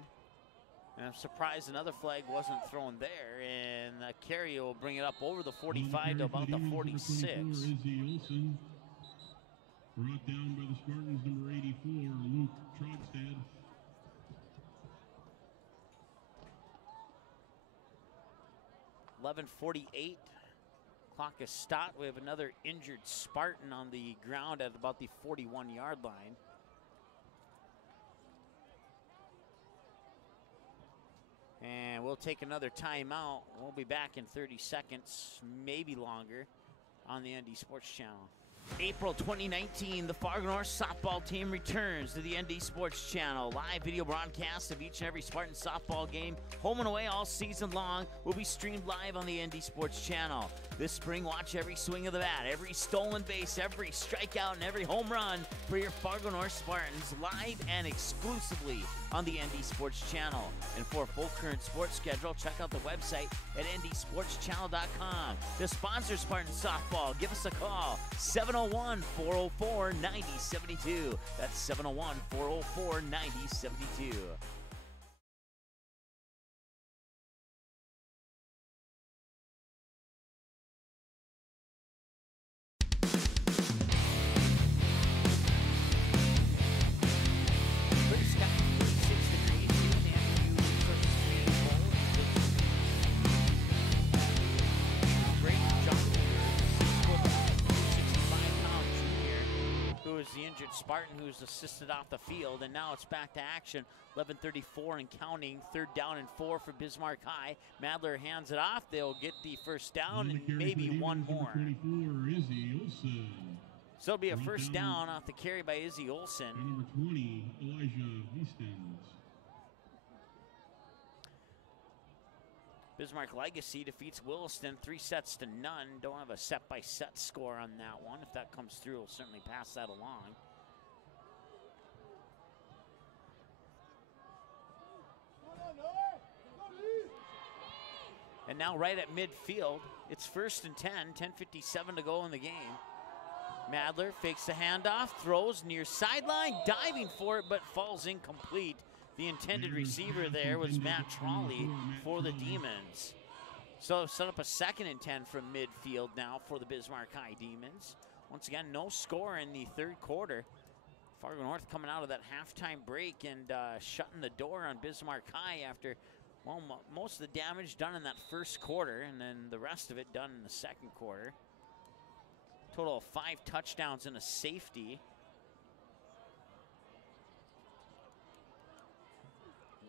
And I'm surprised another flag wasn't thrown there, and the carry will bring it up over the 45 to about the 46. Brought down by the Spartans, number 84, Luke Trogstad. 11:48, clock is stopped. We have another injured Spartan on the ground at about the 41-yard line. And we'll take another timeout. We'll be back in 30 seconds, maybe longer, on the ND Sports Channel. April 2019, the Fargo North softball team returns to the ND Sports Channel. Live video broadcast of each and every Spartan softball game, home and away all season long, will be streamed live on the ND Sports Channel. This spring, watch every swing of the bat, every stolen base, every strikeout, and every home run for your Fargo North Spartans live and exclusively on the ND Sports Channel. And for a full current sports schedule, check out the website at ndsportschannel.com. To sponsor Spartan softball, give us a call, 701-404-9072. That's 701-404-9072. The injured Spartan who's assisted off the field, and now it's back to action. 11:34 and counting, third down and 4 for Bismarck High. Madler hands it off. They'll get the first down and maybe one more. So it'll be a first down off the carry by Izzy Olsen. And number 20, Elijah Easton. Bismarck Legacy defeats Williston 3-0. Don't have a set-by-set score on that one. If that comes through, we'll certainly pass that along. And now right at midfield, it's 1st and 10, 10:57 to go in the game. Madler fakes the handoff, throws near sideline, diving for it, but falls incomplete. The intended receiver there was Matt Trolley for the Demons. So set up a 2nd and 10 from midfield now for the Bismarck High Demons. Once again, no score in the third quarter. Fargo North coming out of that halftime break and shutting the door on Bismarck High after, well, most of the damage done in that first quarter and then the rest of it done in the second quarter. Total of 5 touchdowns and a safety.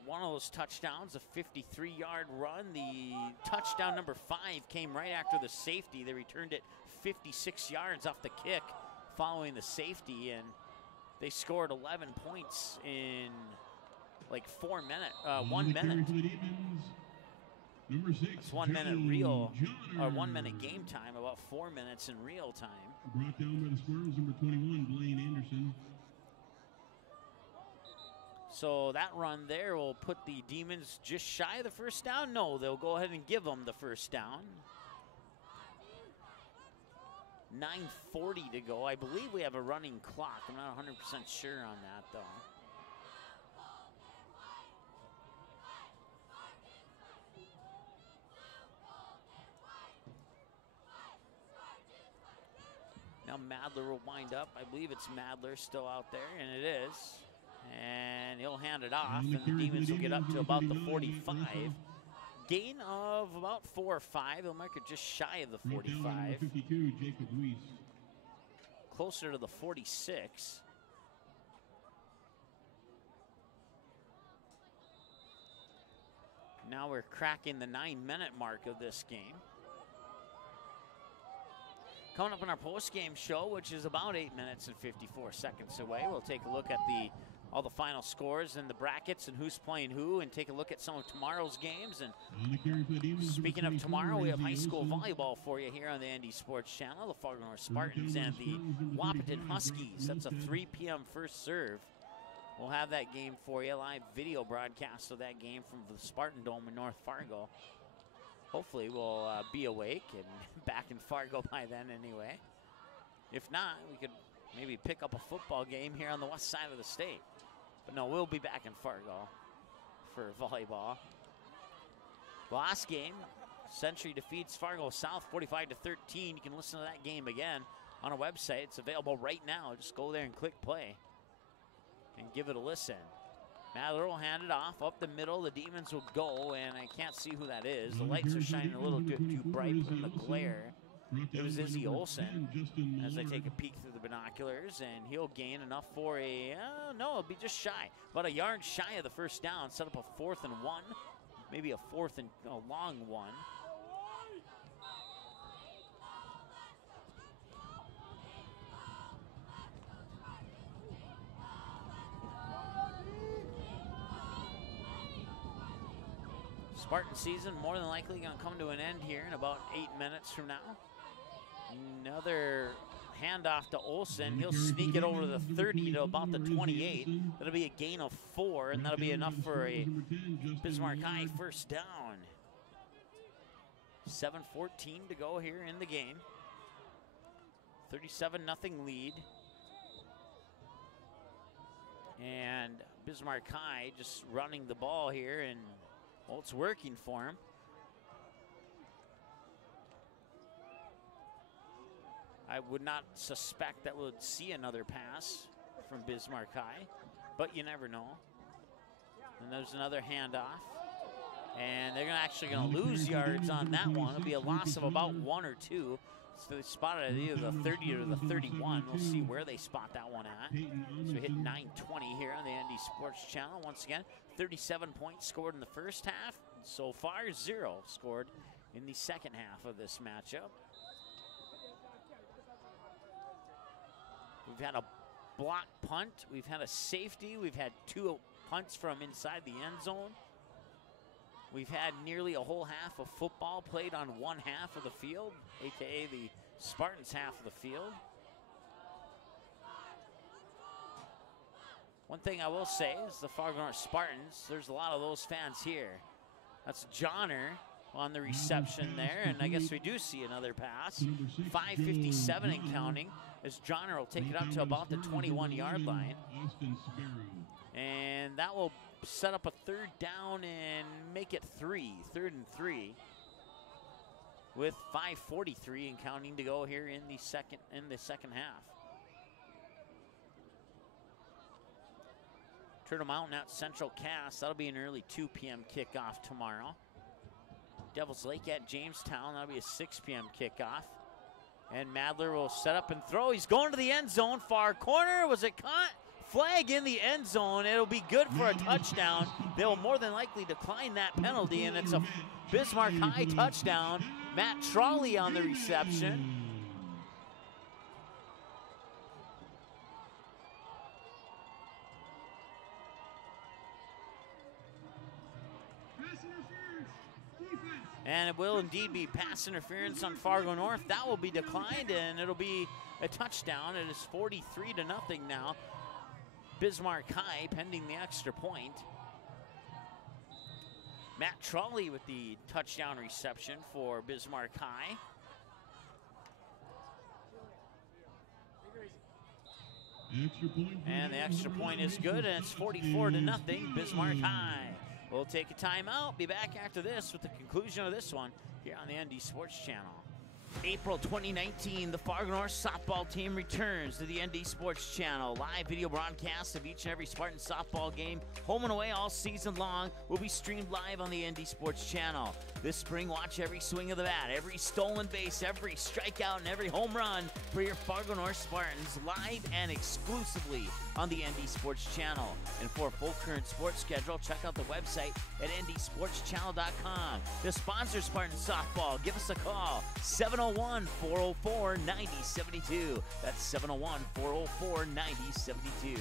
One of those touchdowns, a 53-yard run. The touchdown number 5 came right after the safety. They returned it 56 yards off the kick following the safety, and they scored 11 points in like 1 minute. Number 6, it's 1 minute real, or 1 minute game time, about 4 minutes in real time. Brought down by the Spartans, number 21, Blaine Anderson. So that run there will put the Demons just shy of the first down. No, they'll go ahead and give them the first down. 9:40 to go. I believe we have a running clock. I'm not 100% sure on that, though. Now Madler will wind up. I believe it's Madler still out there, and it is. And he'll hand it off, and the Demons will get up to about the 45. Gain of about 4 or 5. They'll mark it just shy of the 45. 52, Jacob Weiss. Closer to the 46. Now we're cracking the 9-minute mark of this game. Coming up in our post-game show, which is about 8 minutes and 54 seconds away, we'll take a look at all the final scores and the brackets and who's playing who, and take a look at some of tomorrow's games. And speaking of tomorrow, we have high school volleyball for you here on the ND Sports Channel. The Fargo North Spartans and the Wahpeton Huskies. That's a 3 p.m. first serve. We'll have that game for you, live video broadcast of that game from the Spartan Dome in North Fargo. Hopefully we'll be awake and back in Fargo by then anyway. If not, we could maybe pick up a football game here on the west side of the state. But no, we'll be back in Fargo for volleyball. Last game, Century defeats Fargo South 45-13. You can listen to that game again on our website. It's available right now. Just go there and click play and give it a listen. Madler will hand it off up the middle. The Demons will go, and I can't see who that is. The lights are shining a little too bright from the glare. It was Izzy Olsen as I take a peek through the binoculars, and he'll gain enough for no, it'll be just shy. About a yard shy of the first down. Set up a 4th and 1, maybe a 4th and a long one. Spartan season more than likely going to come to an end here in about 8 minutes from now. Another handoff to Olsen. He'll sneak it over to the 30 to about the 28. That'll be a gain of 4, and that'll be enough for a Bismarck High first down. 7:14 to go here in the game. 37-0 lead. And Bismarck High just running the ball here, and well, it's working for him. I would not suspect that we'll see another pass from Bismarck High, but you never know. And there's another handoff. And they're actually going to lose yards on that one. It'll be a loss of about 1 or 2. So they spotted it either the 30 or the 31. We'll see where they spot that one at. So we hit 9:20 here on the ND Sports Channel. Once again, 37 points scored in the first half. So far, 0 scored in the second half of this matchup. We've had a block punt. We've had a safety. We've had 2 punts from inside the end zone. We've had nearly a whole half of football played on one half of the field, aka the Spartans half of the field. One thing I will say is the Fargo North Spartans, there's a lot of those fans here. That's Johnner on the reception there, and I guess we do see another pass. 5:57 and counting, as Johnner will take it up to about the 21-yard line. And that will set up a 3rd down and make it 3rd and 3, with 5:43 and counting to go here in the second half. Turtle Mountain at Central Cass. That'll be an early 2 p.m. kickoff tomorrow. Devils Lake at Jamestown. That'll be a 6 p.m. kickoff. And Madler will set up and throw. He's going to the end zone. Far corner. Was it caught? Flag in the end zone. It'll be good for a touchdown. They'll more than likely decline that penalty, and it's a Bismarck High touchdown. Matt Trolley on the reception. And it will indeed be pass interference on Fargo North. That will be declined, and it'll be a touchdown. It is 43-0 now. Bismarck High pending the extra point. Matt Trolley with the touchdown reception for Bismarck High. And the extra point is good, and it's 44-0 Bismarck High. We'll take a timeout, be back after this with the conclusion of this one here on the ND Sports Channel. April 2019, the Fargo North softball team returns to the ND Sports Channel. Live video broadcasts of each and every Spartan softball game, home and away all season long, will be streamed live on the ND Sports Channel. This spring, watch every swing of the bat, every stolen base, every strikeout, and every home run for your Fargo North Spartans live and exclusively on the ND Sports Channel. And for a full current sports schedule, check out the website at ndsportschannel.com. To sponsor Spartan Softball, give us a call, 701-404-9072. That's 701-404-9072.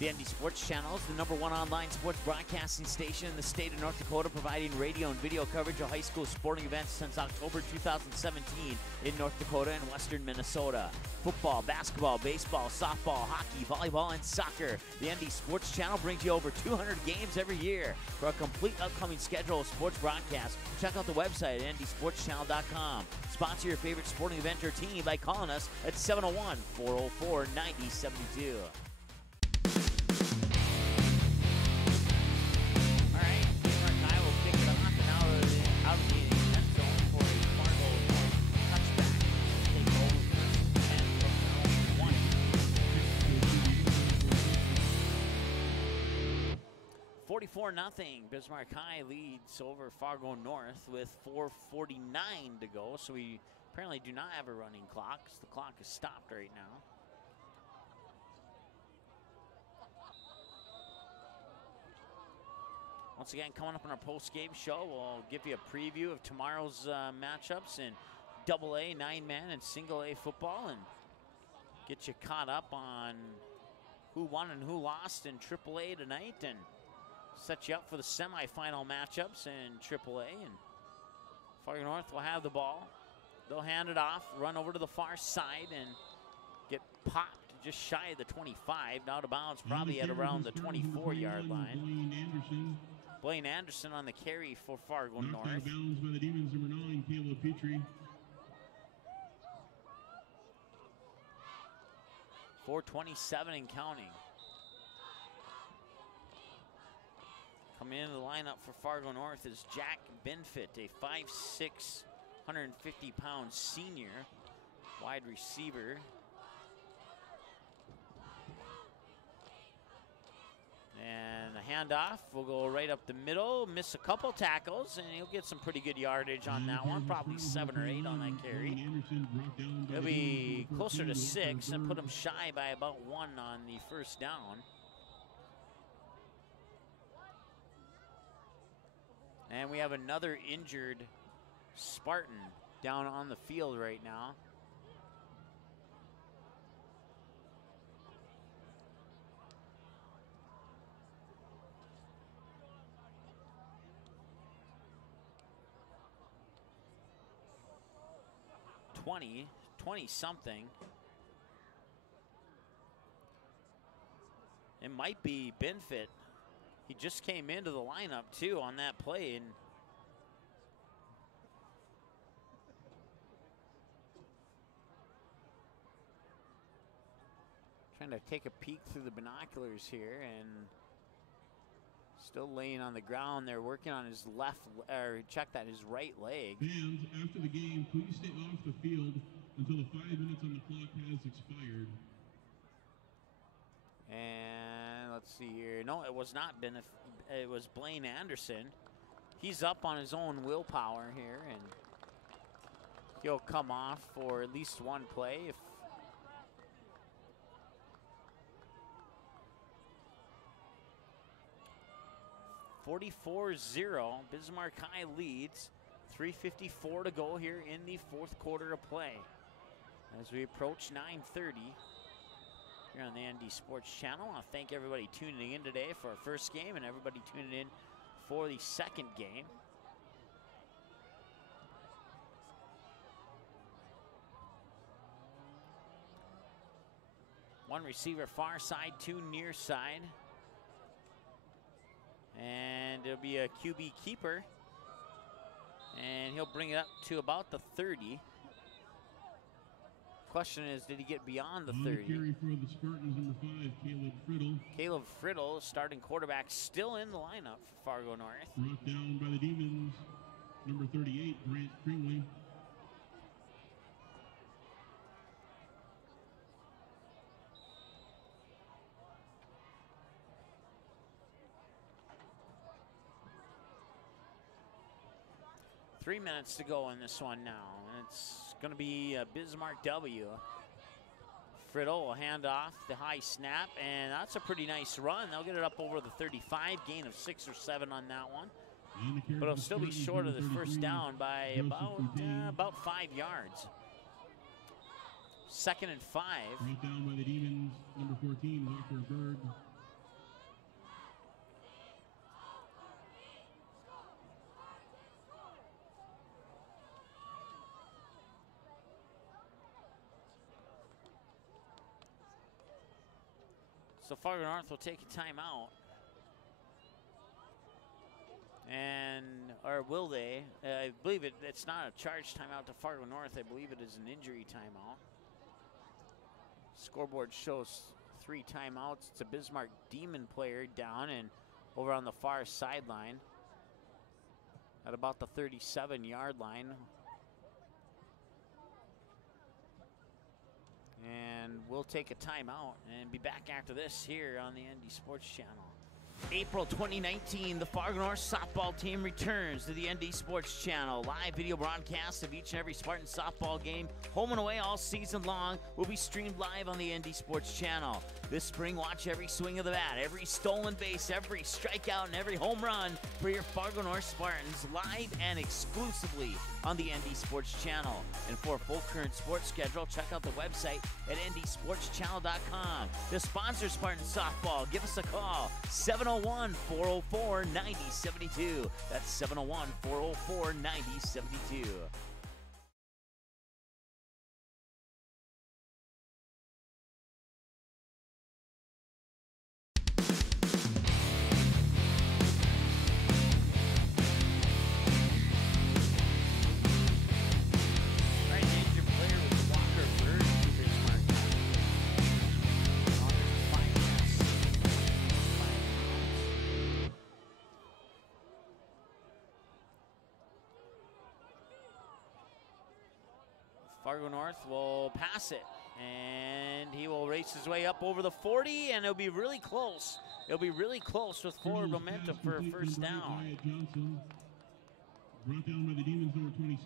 The ND Sports Channel is the #1 online sports broadcasting station in the state of North Dakota, providing radio and video coverage of high school sporting events since October 2017 in North Dakota and western Minnesota. Football, basketball, baseball, softball, hockey, volleyball, and soccer. The ND Sports Channel brings you over 200 games every year. For a complete upcoming schedule of sports broadcasts, check out the website at ndsportschannel.com. Sponsor your favorite sporting event or team by calling us at 701-404-9072. Nothing. Bismarck High leads over Fargo North with 4:49 to go, so we apparently do not have a running clock, because the clock is stopped right now. Once again, coming up in our post-game show, we'll give you a preview of tomorrow's matchups in AA, 9-man, and single-A football, and get you caught up on who won and who lost in AAA tonight, and set you up for the semifinal matchups in AAA. And Fargo North will have the ball. They'll hand it off, run over to the far side, and get popped just shy of the 25. Out of bounds, probably at around the 24-yard line. Blaine Anderson on the carry for Fargo North. Out of bounds by the Demons, number 9, Caleb Petrie. 4:27 and counting. Coming into the lineup for Fargo North is Jack Benfit, a 5'6", 150-pound senior wide receiver. And the handoff will go right up the middle, miss a couple tackles, and he'll get some pretty good yardage on that one, probably 7 or 8 on that carry. He'll be closer to 6 and put him shy by about 1 on the first down. And we have another injured Spartan down on the field right now. Twenty-something. It might be Benfit. He just came into the lineup, too, on that play. And trying to take a peek through the binoculars here, and still laying on the ground. They're working on his left, or check that, his right leg. Fans, after the game, please stay off the field until the 5 minutes on the clock has expired. And let's see here. No, it was not it was Blaine Anderson. He's up on his own willpower here, and he'll come off for at least one play. If (44-0), Bismarck High leads. 3:54 to go here in the fourth quarter of play. As we approach 9:30. Here on the ND Sports Channel. I want to thank everybody tuning in today for our first game and everybody tuning in for the second game. One receiver far side, 2 near side. And it'll be a QB keeper. And he'll bring it up to about the 30. Question is, did he get beyond the 30? Carry for the Spartans, number 5, Caleb Friddle. Caleb Friddle, starting quarterback, still in the lineup for Fargo North. Brought down by the Demons, number 38, Grant Kringley. 3 minutes to go in this one now. And it's going to be a Bismarck W. Friddle will hand off the high snap, and that's a pretty nice run. They'll get it up over the 35, gain of 6 or 7 on that one. But it'll still be short of the first down by about 5 yards. 2nd and 5. Brought down by the Demons, number 14, Walker Berg. So Fargo North will take a timeout. And, or will they? I believe it's not a charge timeout to Fargo North. I believe it is an injury timeout. Scoreboard shows 3 timeouts. It's a Bismarck Demon player down and over on the far sideline at about the 37-yard line. And we'll take a timeout and be back after this here on the ND Sports Channel. April 2019, the Fargo North softball team returns to the ND Sports Channel. Live video broadcast of each and every Spartan softball game, home and away all season long, will be streamed live on the ND Sports Channel. This spring, watch every swing of the bat, every stolen base, every strikeout, and every home run for your Fargo North Spartans live and exclusively on the ND Sports Channel. And for a full current sports schedule, check out the website at ndsportschannel.com. To sponsor Spartan softball, give us a call, 701-404-9072. That's 701-404-9072. Fargo North will pass it, and he will race his way up over the 40, and it'll be really close. It'll be really close with forward momentum for a first down.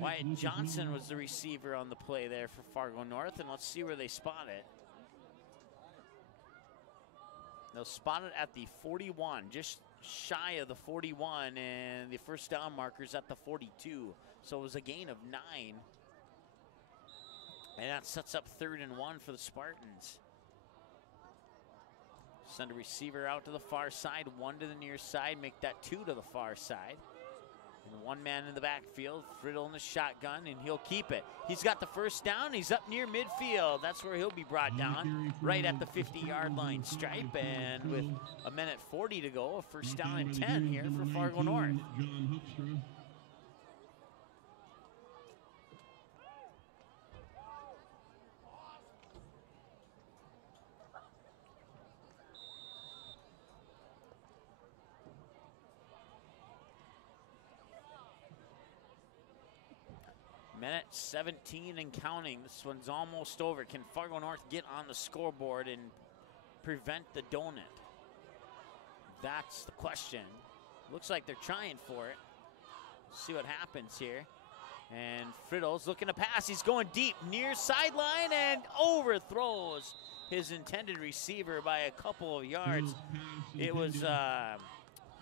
Wyatt Johnson was the receiver on the play there for Fargo North, and let's see where they spot it. They'll spot it at the 41, just shy of the 41, and the first down marker's at the 42. So it was a gain of 9. And that sets up 3rd and 1 for the Spartans. Send a receiver out to the far side, 1 to the near side, make that 2 to the far side. And 1 man in the backfield, Friddle in the shotgun, and he'll keep it. He's got the first down, he's up near midfield. That's where he'll be brought down, right at the 50-yard line stripe. And with 1:40 to go, a first down and 10 here for Fargo North. Minute 17 and counting. This one's almost over. Can Fargo North get on the scoreboard and prevent the donut? That's the question. Looks like they're trying for it. See what happens here. And Friddle's looking to pass. He's going deep, near sideline, and overthrows his intended receiver by a couple of yards. It was,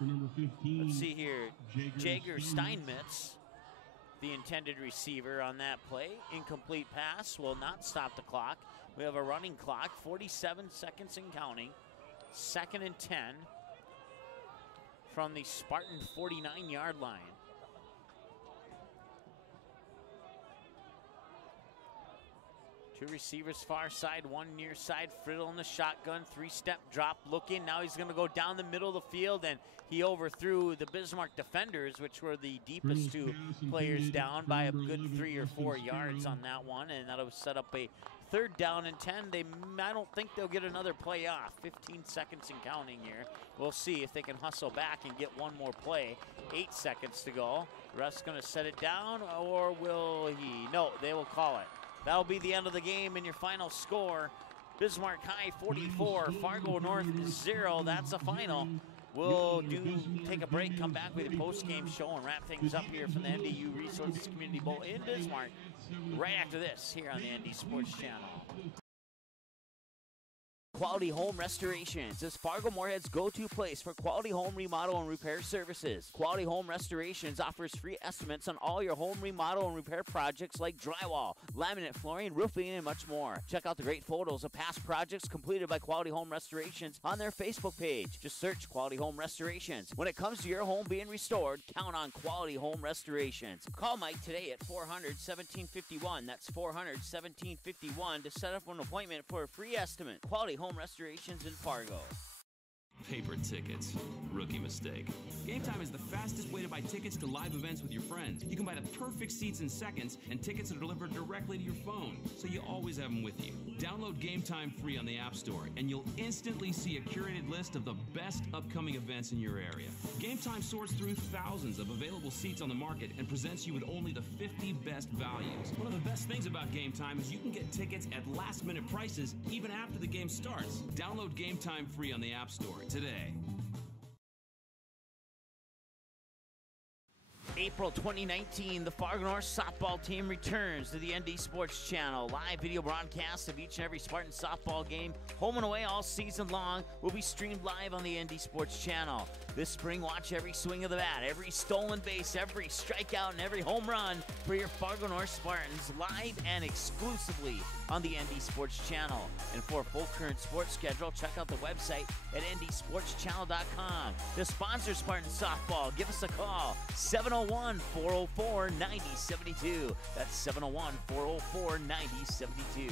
let's see here, Jager Steinmetz, the intended receiver on that play. Incomplete pass will not stop the clock. We have a running clock, 47 seconds and counting. 2nd and 10 from the Spartan 49-yard line. Two receivers far side, 1 near side. Friddle in the shotgun, 3-step drop looking. Now he's going to go down the middle of the field, and he overthrew the Bismarck defenders, which were the deepest 2 players down by a good 3 or 4 yards on that one, and that'll set up a 3rd down and 10. I don't think they'll get another play off. 15 seconds and counting here. We'll see if they can hustle back and get one more play. 8 seconds to go. Russ going to set it down, or will he? No, they will call it. That'll be the end of the game, and your final score, Bismarck High 44, Fargo North 0. That's a final. We'll take a break, come back with a post-game show, and wrap things up here from the NDU Resources Community Bowl in Bismarck right after this here on the ND Sports Channel. Quality Home Restorations is Fargo Moorhead's go-to place for quality home remodel and repair services. Quality Home Restorations offers free estimates on all your home remodel and repair projects like drywall, laminate flooring, roofing, and much more. Check out the great photos of past projects completed by Quality Home Restorations on their Facebook page. Just search Quality Home Restorations. When it comes to your home being restored, count on Quality Home Restorations. Call Mike today at 400-1751. That's 400-1751 to set up an appointment for a free estimate. Quality Home Restorations in Fargo. Paper tickets. Rookie mistake. Game Time is the fastest way to buy tickets to live events with your friends. You can buy the perfect seats in seconds, and tickets are delivered directly to your phone, so you always have them with you. Download Game Time free on the App Store, and you'll instantly see a curated list of the best upcoming events in your area. Game Time sorts through thousands of available seats on the market and presents you with only the 50 best values. One of the best things about Game Time is you can get tickets at last-minute prices even after the game starts. Download Game Time free on the App Store today. April 2019, the Fargo North softball team returns to the ND Sports Channel. Live video broadcasts of each and every Spartan softball game, home and away all season long, will be streamed live on the ND Sports Channel. This spring, watch every swing of the bat, every stolen base, every strikeout, and every home run for your Fargo North Spartans live and exclusively on the ND Sports Channel. And for a full current sports schedule, check out the website at ndsportschannel.com. To sponsor Spartan softball, give us a call, 701-404-9072. That's 701-404-9072.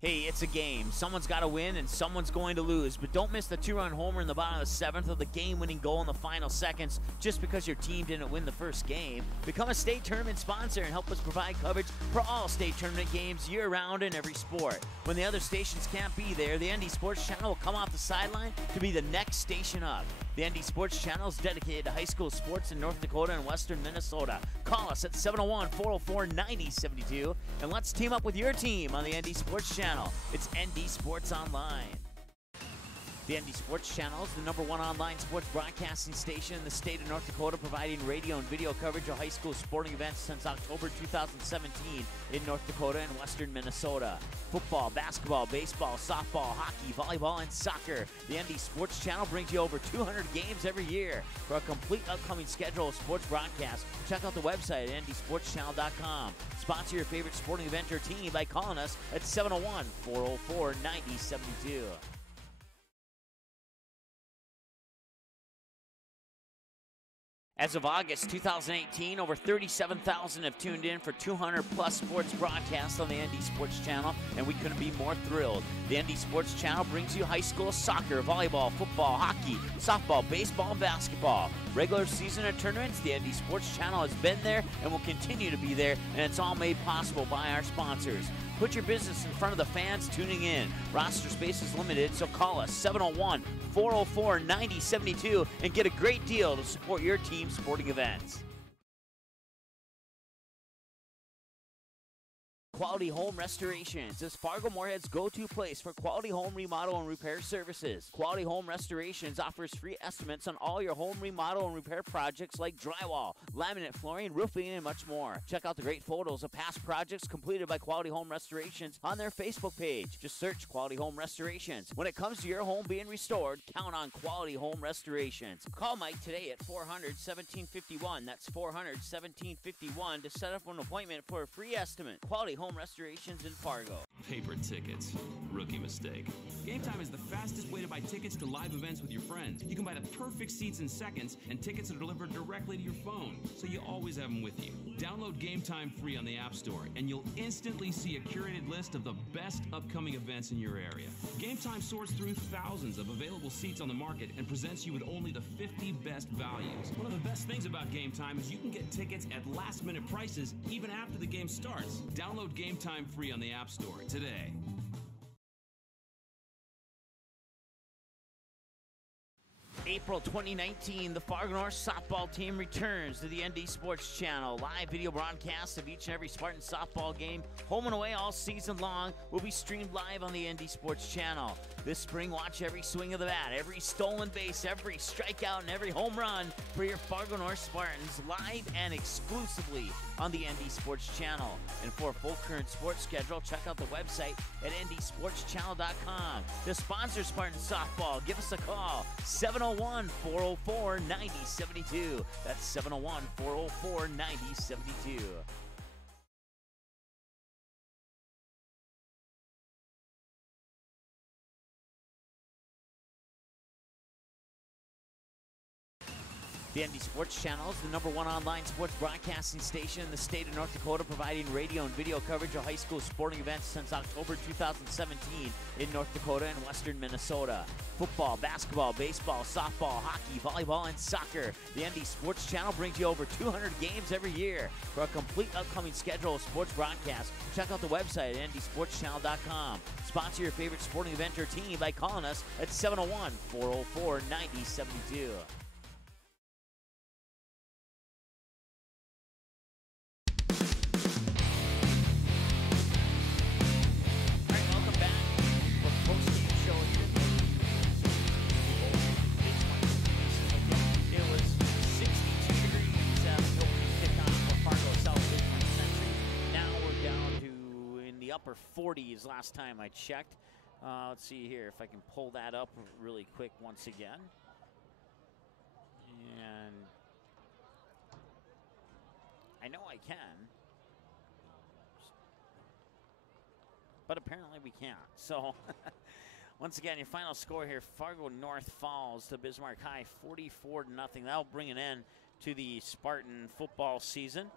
Hey, it's a game. Someone's got to win and someone's going to lose. But don't miss the two-run homer in the bottom of the seventh or the game-winning goal in the final seconds just because your team didn't win the first game. Become a state tournament sponsor and help us provide coverage for all state tournament games year-round in every sport. When the other stations can't be there, the ND Sports Channel will come off the sideline to be the next station up. The ND Sports Channel is dedicated to high school sports in North Dakota and western Minnesota. Call us at 701-404-9072 and let's team up with your team on the ND Sports Channel. It's ND Sports Online. The ND Sports Channel is the #1 online sports broadcasting station in the state of North Dakota, providing radio and video coverage of high school sporting events since October 2017 in North Dakota and western Minnesota. Football, basketball, baseball, softball, hockey, volleyball, and soccer. The ND Sports Channel brings you over 200 games every year. For a complete upcoming schedule of sports broadcasts, check out the website at ndsportschannel.com. Sponsor your favorite sporting event or team by calling us at 701-404-9072. As of August 2018, over 37,000 have tuned in for 200-plus sports broadcasts on the ND Sports Channel, and we couldn't be more thrilled. The ND Sports Channel brings you high school soccer, volleyball, football, hockey, softball, baseball, and basketball. Regular season and tournaments, the ND Sports Channel has been there and will continue to be there, and it's all made possible by our sponsors. Put your business in front of the fans tuning in. Roster space is limited, so call us 701-404-9072 and get a great deal to support your team's sporting events. Quality Home Restorations is Fargo Moorhead's go-to place for quality home remodel and repair services. Quality Home Restorations offers free estimates on all your home remodel and repair projects like drywall, laminate flooring, roofing, and much more. Check out the great photos of past projects completed by Quality Home Restorations on their Facebook page. Just search Quality Home Restorations. When it comes to your home being restored, count on Quality Home Restorations. Call Mike today at 400-1751. That's 400-1751 to set up an appointment for a free estimate. Quality Home Restorations in Fargo. Paper tickets. Rookie mistake. Game Time is the fastest way to buy tickets to live events with your friends. You can buy the perfect seats in seconds, and tickets are delivered directly to your phone, so you always have them with you. Download Game Time free on the App Store, and you'll instantly see a curated list of the best upcoming events in your area. Game Time sorts through thousands of available seats on the market and presents you with only the 50 best values. One of the best things about Game Time is you can get tickets at last-minute prices even after the game starts. Download Game Time free on the App Store today. April 2019, the Fargo North softball team returns to the ND Sports Channel. Live video broadcasts of each and every Spartan softball game, home and away all season long, will be streamed live on the ND Sports Channel. This spring, watch every swing of the bat, every stolen base, every strikeout, and every home run for your Fargo North Spartans live and exclusively on the ND Sports Channel. And for a full current sports schedule, check out the website at ndsportschannel.com. To sponsor Spartan softball, give us a call, 701-404-9072. That's 701-404-9072. The ND Sports Channel is the #1 online sports broadcasting station in the state of North Dakota, providing radio and video coverage of high school sporting events since October 2017 in North Dakota and western Minnesota. Football, basketball, baseball, softball, hockey, volleyball, and soccer. The ND Sports Channel brings you over 200 games every year. For a complete upcoming schedule of sports broadcasts, check out the website at ndsportschannel.com. Sponsor your favorite sporting event or team by calling us at 701-404-9072. Upper 40s last time I checked. Let's see here if I can pull that up really quick once again. And I know I can, but apparently we can't. So once again, your final score here, Fargo North falls to Bismarck High 44-0. That'll bring an end to the Spartan football season,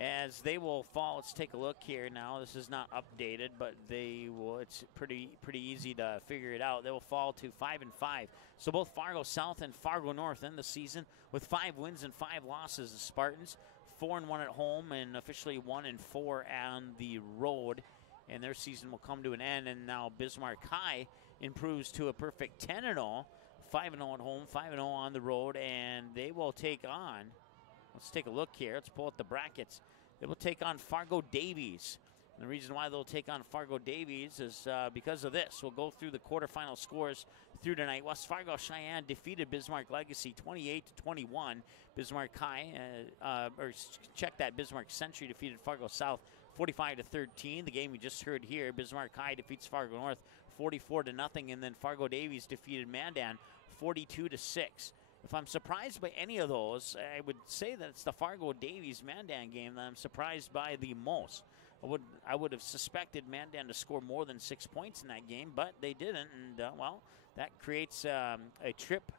as they will fall. Let's take a look here now. This is not updated, but they will. It's pretty easy to figure it out. They will fall to 5-5. So both Fargo South and Fargo North end the season with 5 wins and 5 losses. The Spartans 4-1 at home and officially 1-4 on the road, and their season will come to an end. And now Bismarck High improves to a perfect 10-0, 5-0 at home, 5-0 on the road, and they will take on. Let's take a look here. Let's pull up the brackets. They will take on Fargo Davies. And the reason why they'll take on Fargo Davies is because of this. We'll go through the quarterfinal scores through tonight. West Fargo Cheyenne defeated Bismarck Legacy 28-21. Bismarck High, check that, Bismarck Century defeated Fargo South 45-13. The game we just heard here, Bismarck High defeats Fargo North 44-0. And then Fargo Davies defeated Mandan 42-6. If I'm surprised by any of those, I would say that it's the Fargo Davies Mandan game that I'm surprised by the most. I would have suspected Mandan to score more than 6 points in that game, but they didn't, and well, that creates a trip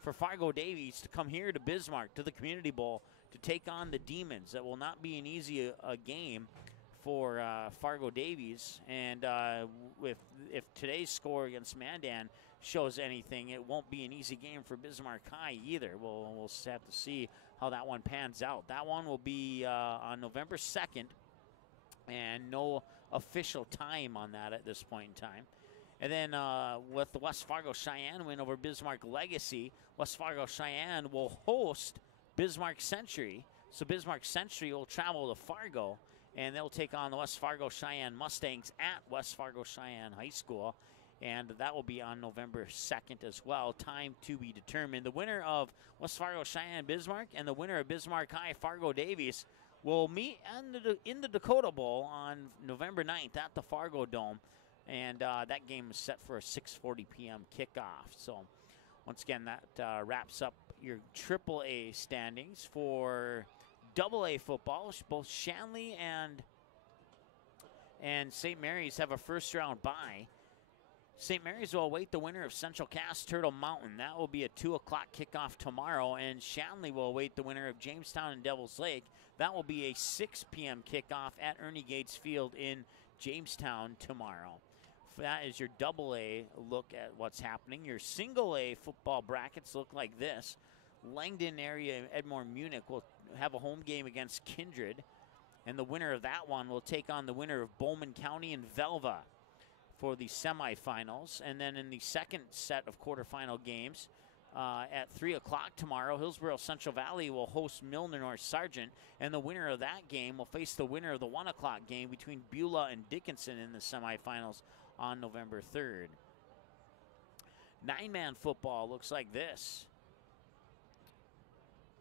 for Fargo Davies to come here to Bismarck, to the Community Bowl, to take on the Demons. That will not be an easy game for Fargo Davies, and if today's score against Mandan shows anything, it won't be an easy game for Bismarck High either. We'll have to see how that one pans out. That one will be on November 2nd, and no official time on that at this point in time. And then with the West Fargo Cheyenne win over Bismarck Legacy, West Fargo Cheyenne will host Bismarck Century. So Bismarck Century will travel to Fargo, and they'll take on the West Fargo Cheyenne Mustangs at West Fargo Cheyenne High School. And that will be on November 2nd as well. Time to be determined. The winner of West Fargo Cheyenne Bismarck and the winner of Bismarck High Fargo Davies will meet in the Dakota Bowl on November 9th at the Fargo Dome. And that game is set for a 6:40 p.m. kickoff. So once again, that wraps up your AAA standings. For AA football, both Shanley and St. Mary's have a first-round bye. St. Mary's will await the winner of Central Cass Turtle Mountain. That will be a 2 o'clock kickoff tomorrow. And Shanley will await the winner of Jamestown and Devils Lake. That will be a 6 p.m. kickoff at Ernie Gates Field in Jamestown tomorrow. That is your AA look at what's happening. Your single A football brackets look like this. Langdon area, Edmore Munich will have a home game against Kindred. And the winner of that one will take on the winner of Bowman County and Velva for the semifinals. And then in the second set of quarterfinal games, at 3 o'clock tomorrow. Hillsborough Central Valley will host Milner North Sargent, and the winner of that game will face the winner of the 1 o'clock game between Beulah and Dickinson in the semifinals on November 3rd. 9-man football looks like this.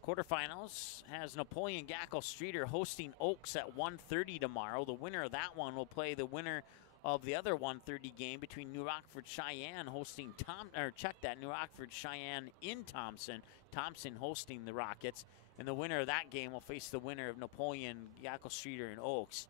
Quarterfinals has Napoleon Gackle Streeter hosting Oaks at 1:30 tomorrow. The winner of that one will play the winner of the other 1:30 game between New Rockford Cheyenne hosting New Rockford Cheyenne in Thompson. Thompson hosting the Rockets, and the winner of that game will face the winner of Napoleon Gackle Streeter and Oaks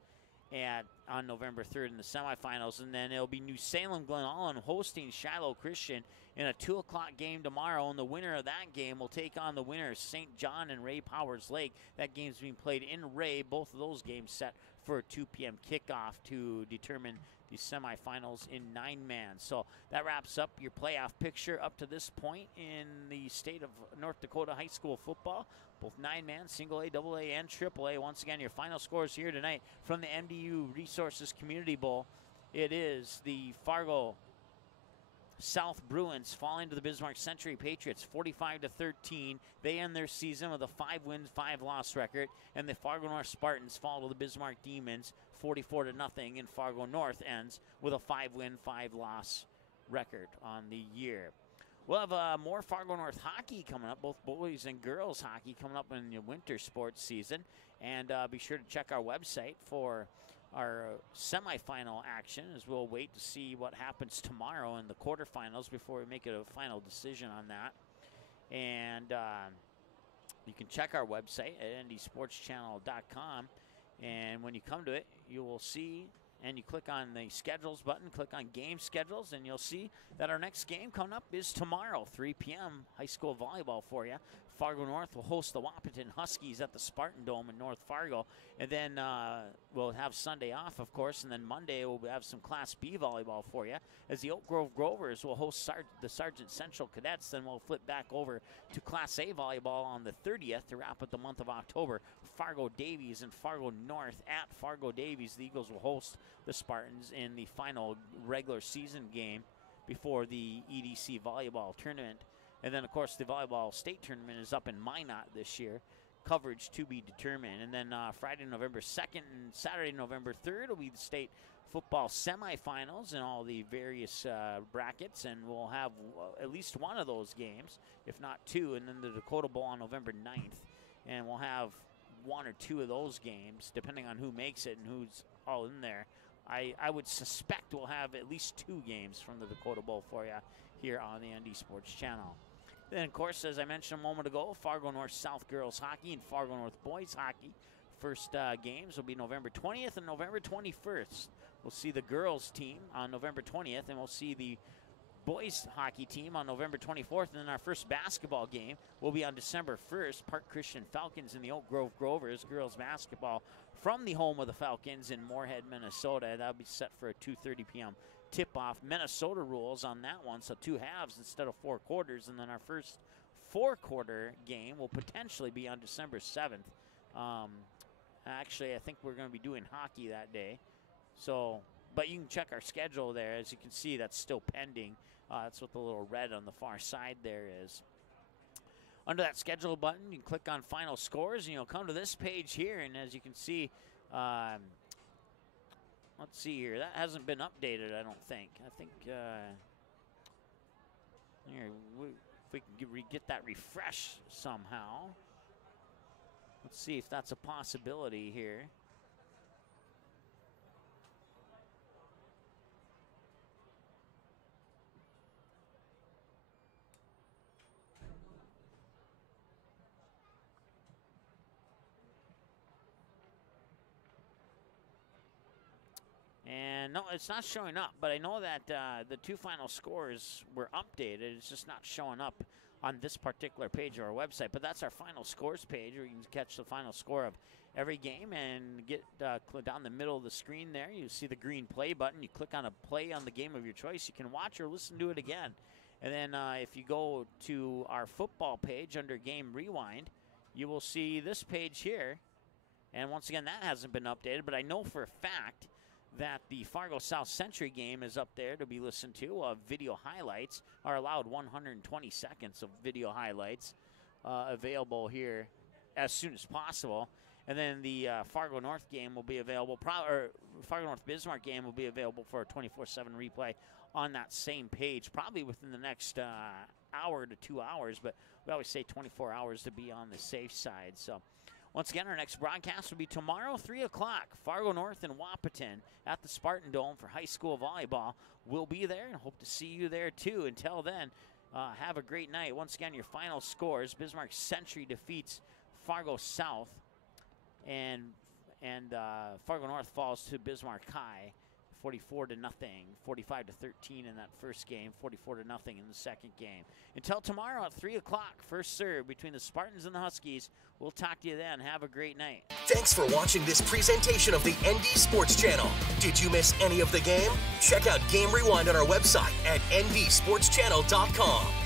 on November 3rd in the semifinals. And then it'll be New Salem Glen Allen hosting Shiloh Christian in a 2 o'clock game tomorrow, and the winner of that game will take on the winner of St. John and Ray Powers Lake. That game's being played in Ray. Both of those games set for a 2 p.m. kickoff to determine the semifinals in 9-man. So that wraps up your playoff picture up to this point in the state of North Dakota high school football, both 9-man, single A, double A, and triple A. Once again, your final scores here tonight from the MDU Resources Community Bowl. It is the Fargo South Bruins falling to the Bismarck Century Patriots 45-13. They end their season with a 5-win, 5-loss record, and the Fargo North Spartans fall to the Bismarck Demons 44-0, and Fargo North ends with a 5-win, 5-loss record on the year. We'll have more Fargo North hockey coming up, both boys and girls hockey coming up in the winter sports season, and be sure to check our website for our semifinal action, as we'll wait to see what happens tomorrow in the quarterfinals before we make a final decision on that. And you can check our website at ndsportschannel.com, and when you come to it, you will see, and you click on the schedules button, click on game schedules, and you'll see that our next game coming up is tomorrow, 3 p.m. high school volleyball for you. Fargo North will host the Wahpeton Huskies at the Spartan Dome in North Fargo. And then we'll have Sunday off, of course, and then Monday we'll have some Class B volleyball for you, as the Oak Grove Grovers will host the Sargent Central Cadets. Then we'll flip back over to Class A volleyball on the 30th to wrap up the month of October. Fargo Davies and Fargo North at Fargo Davies. The Eagles will host the Spartans in the final regular season game before the EDC volleyball tournament. And then, of course, the volleyball state tournament is up in Minot this year. Coverage to be determined. And then Friday, November 2nd and Saturday, November 3rd will be the state football semifinals in all the various brackets. And we'll have at least one of those games, if not two. And then the Dakota Bowl on November 9th. And we'll have one or two of those games, depending on who makes it and who's all in there. I would suspect we'll have at least two games from the Dakota Bowl for you here on the ND Sports Channel. Then, of course, as I mentioned a moment ago, Fargo North South Girls Hockey and Fargo North Boys Hockey. First games will be November 20th and November 21st. We'll see the girls team on November 20th, and we'll see the boys hockey team on November 24th. And then our first basketball game will be on December 1st. Park Christian Falcons and the Oak Grove Grovers, girls basketball from the home of the Falcons in Moorhead, Minnesota. That'll be set for a 2:30 p.m. tip-off. Minnesota rules on that one, so 2 halves instead of 4 quarters. And then our first 4-quarter game will potentially be on December 7th. Actually, I think we're going to be doing hockey that day. So, but you can check our schedule there. As you can see, that's still pending. That's what the little red on the far side there is. Under that schedule button, you can click on final scores, and you'll come to this page here. And as you can see, let's see here. That hasn't been updated, I don't think. I think here, if we can get that refresh somehow. Let's see if that's a possibility here. And no, it's not showing up, but I know that the 2 final scores were updated. It's just not showing up on this particular page of our website. But that's our final scores page, where you can catch the final score of every game and get down the middle of the screen there. You see the green play button. You click on a play on the game of your choice. You can watch or listen to it again. And then if you go to our football page under Game Rewind, you will see this page here. And once again, that hasn't been updated, but I know for a fact that the Fargo South Century game is up there to be listened to. Video highlights are allowed, 120 seconds of video highlights available here as soon as possible. And then the Fargo North game will be available, Fargo North Bismarck game will be available for a 24/7 replay on that same page, probably within the next hour to 2 hours. But we always say 24 hours to be on the safe side. So once again, our next broadcast will be tomorrow, 3 o'clock. Fargo North and Wapaton at the Spartan Dome for high school volleyball. We'll be there and hope to see you there too. Until then, have a great night. Once again, your final scores: Bismarck Century defeats Fargo South, and Fargo North falls to Bismarck High, 44-0, 45-13 in that first game, 44-0 in the second game. Until tomorrow at 3 o'clock, first serve between the Spartans and the Huskies. We'll talk to you then. Have a great night. Thanks for watching this presentation of the ND Sports Channel. Did you miss any of the game? Check out Game Rewind on our website at ndsportschannel.com.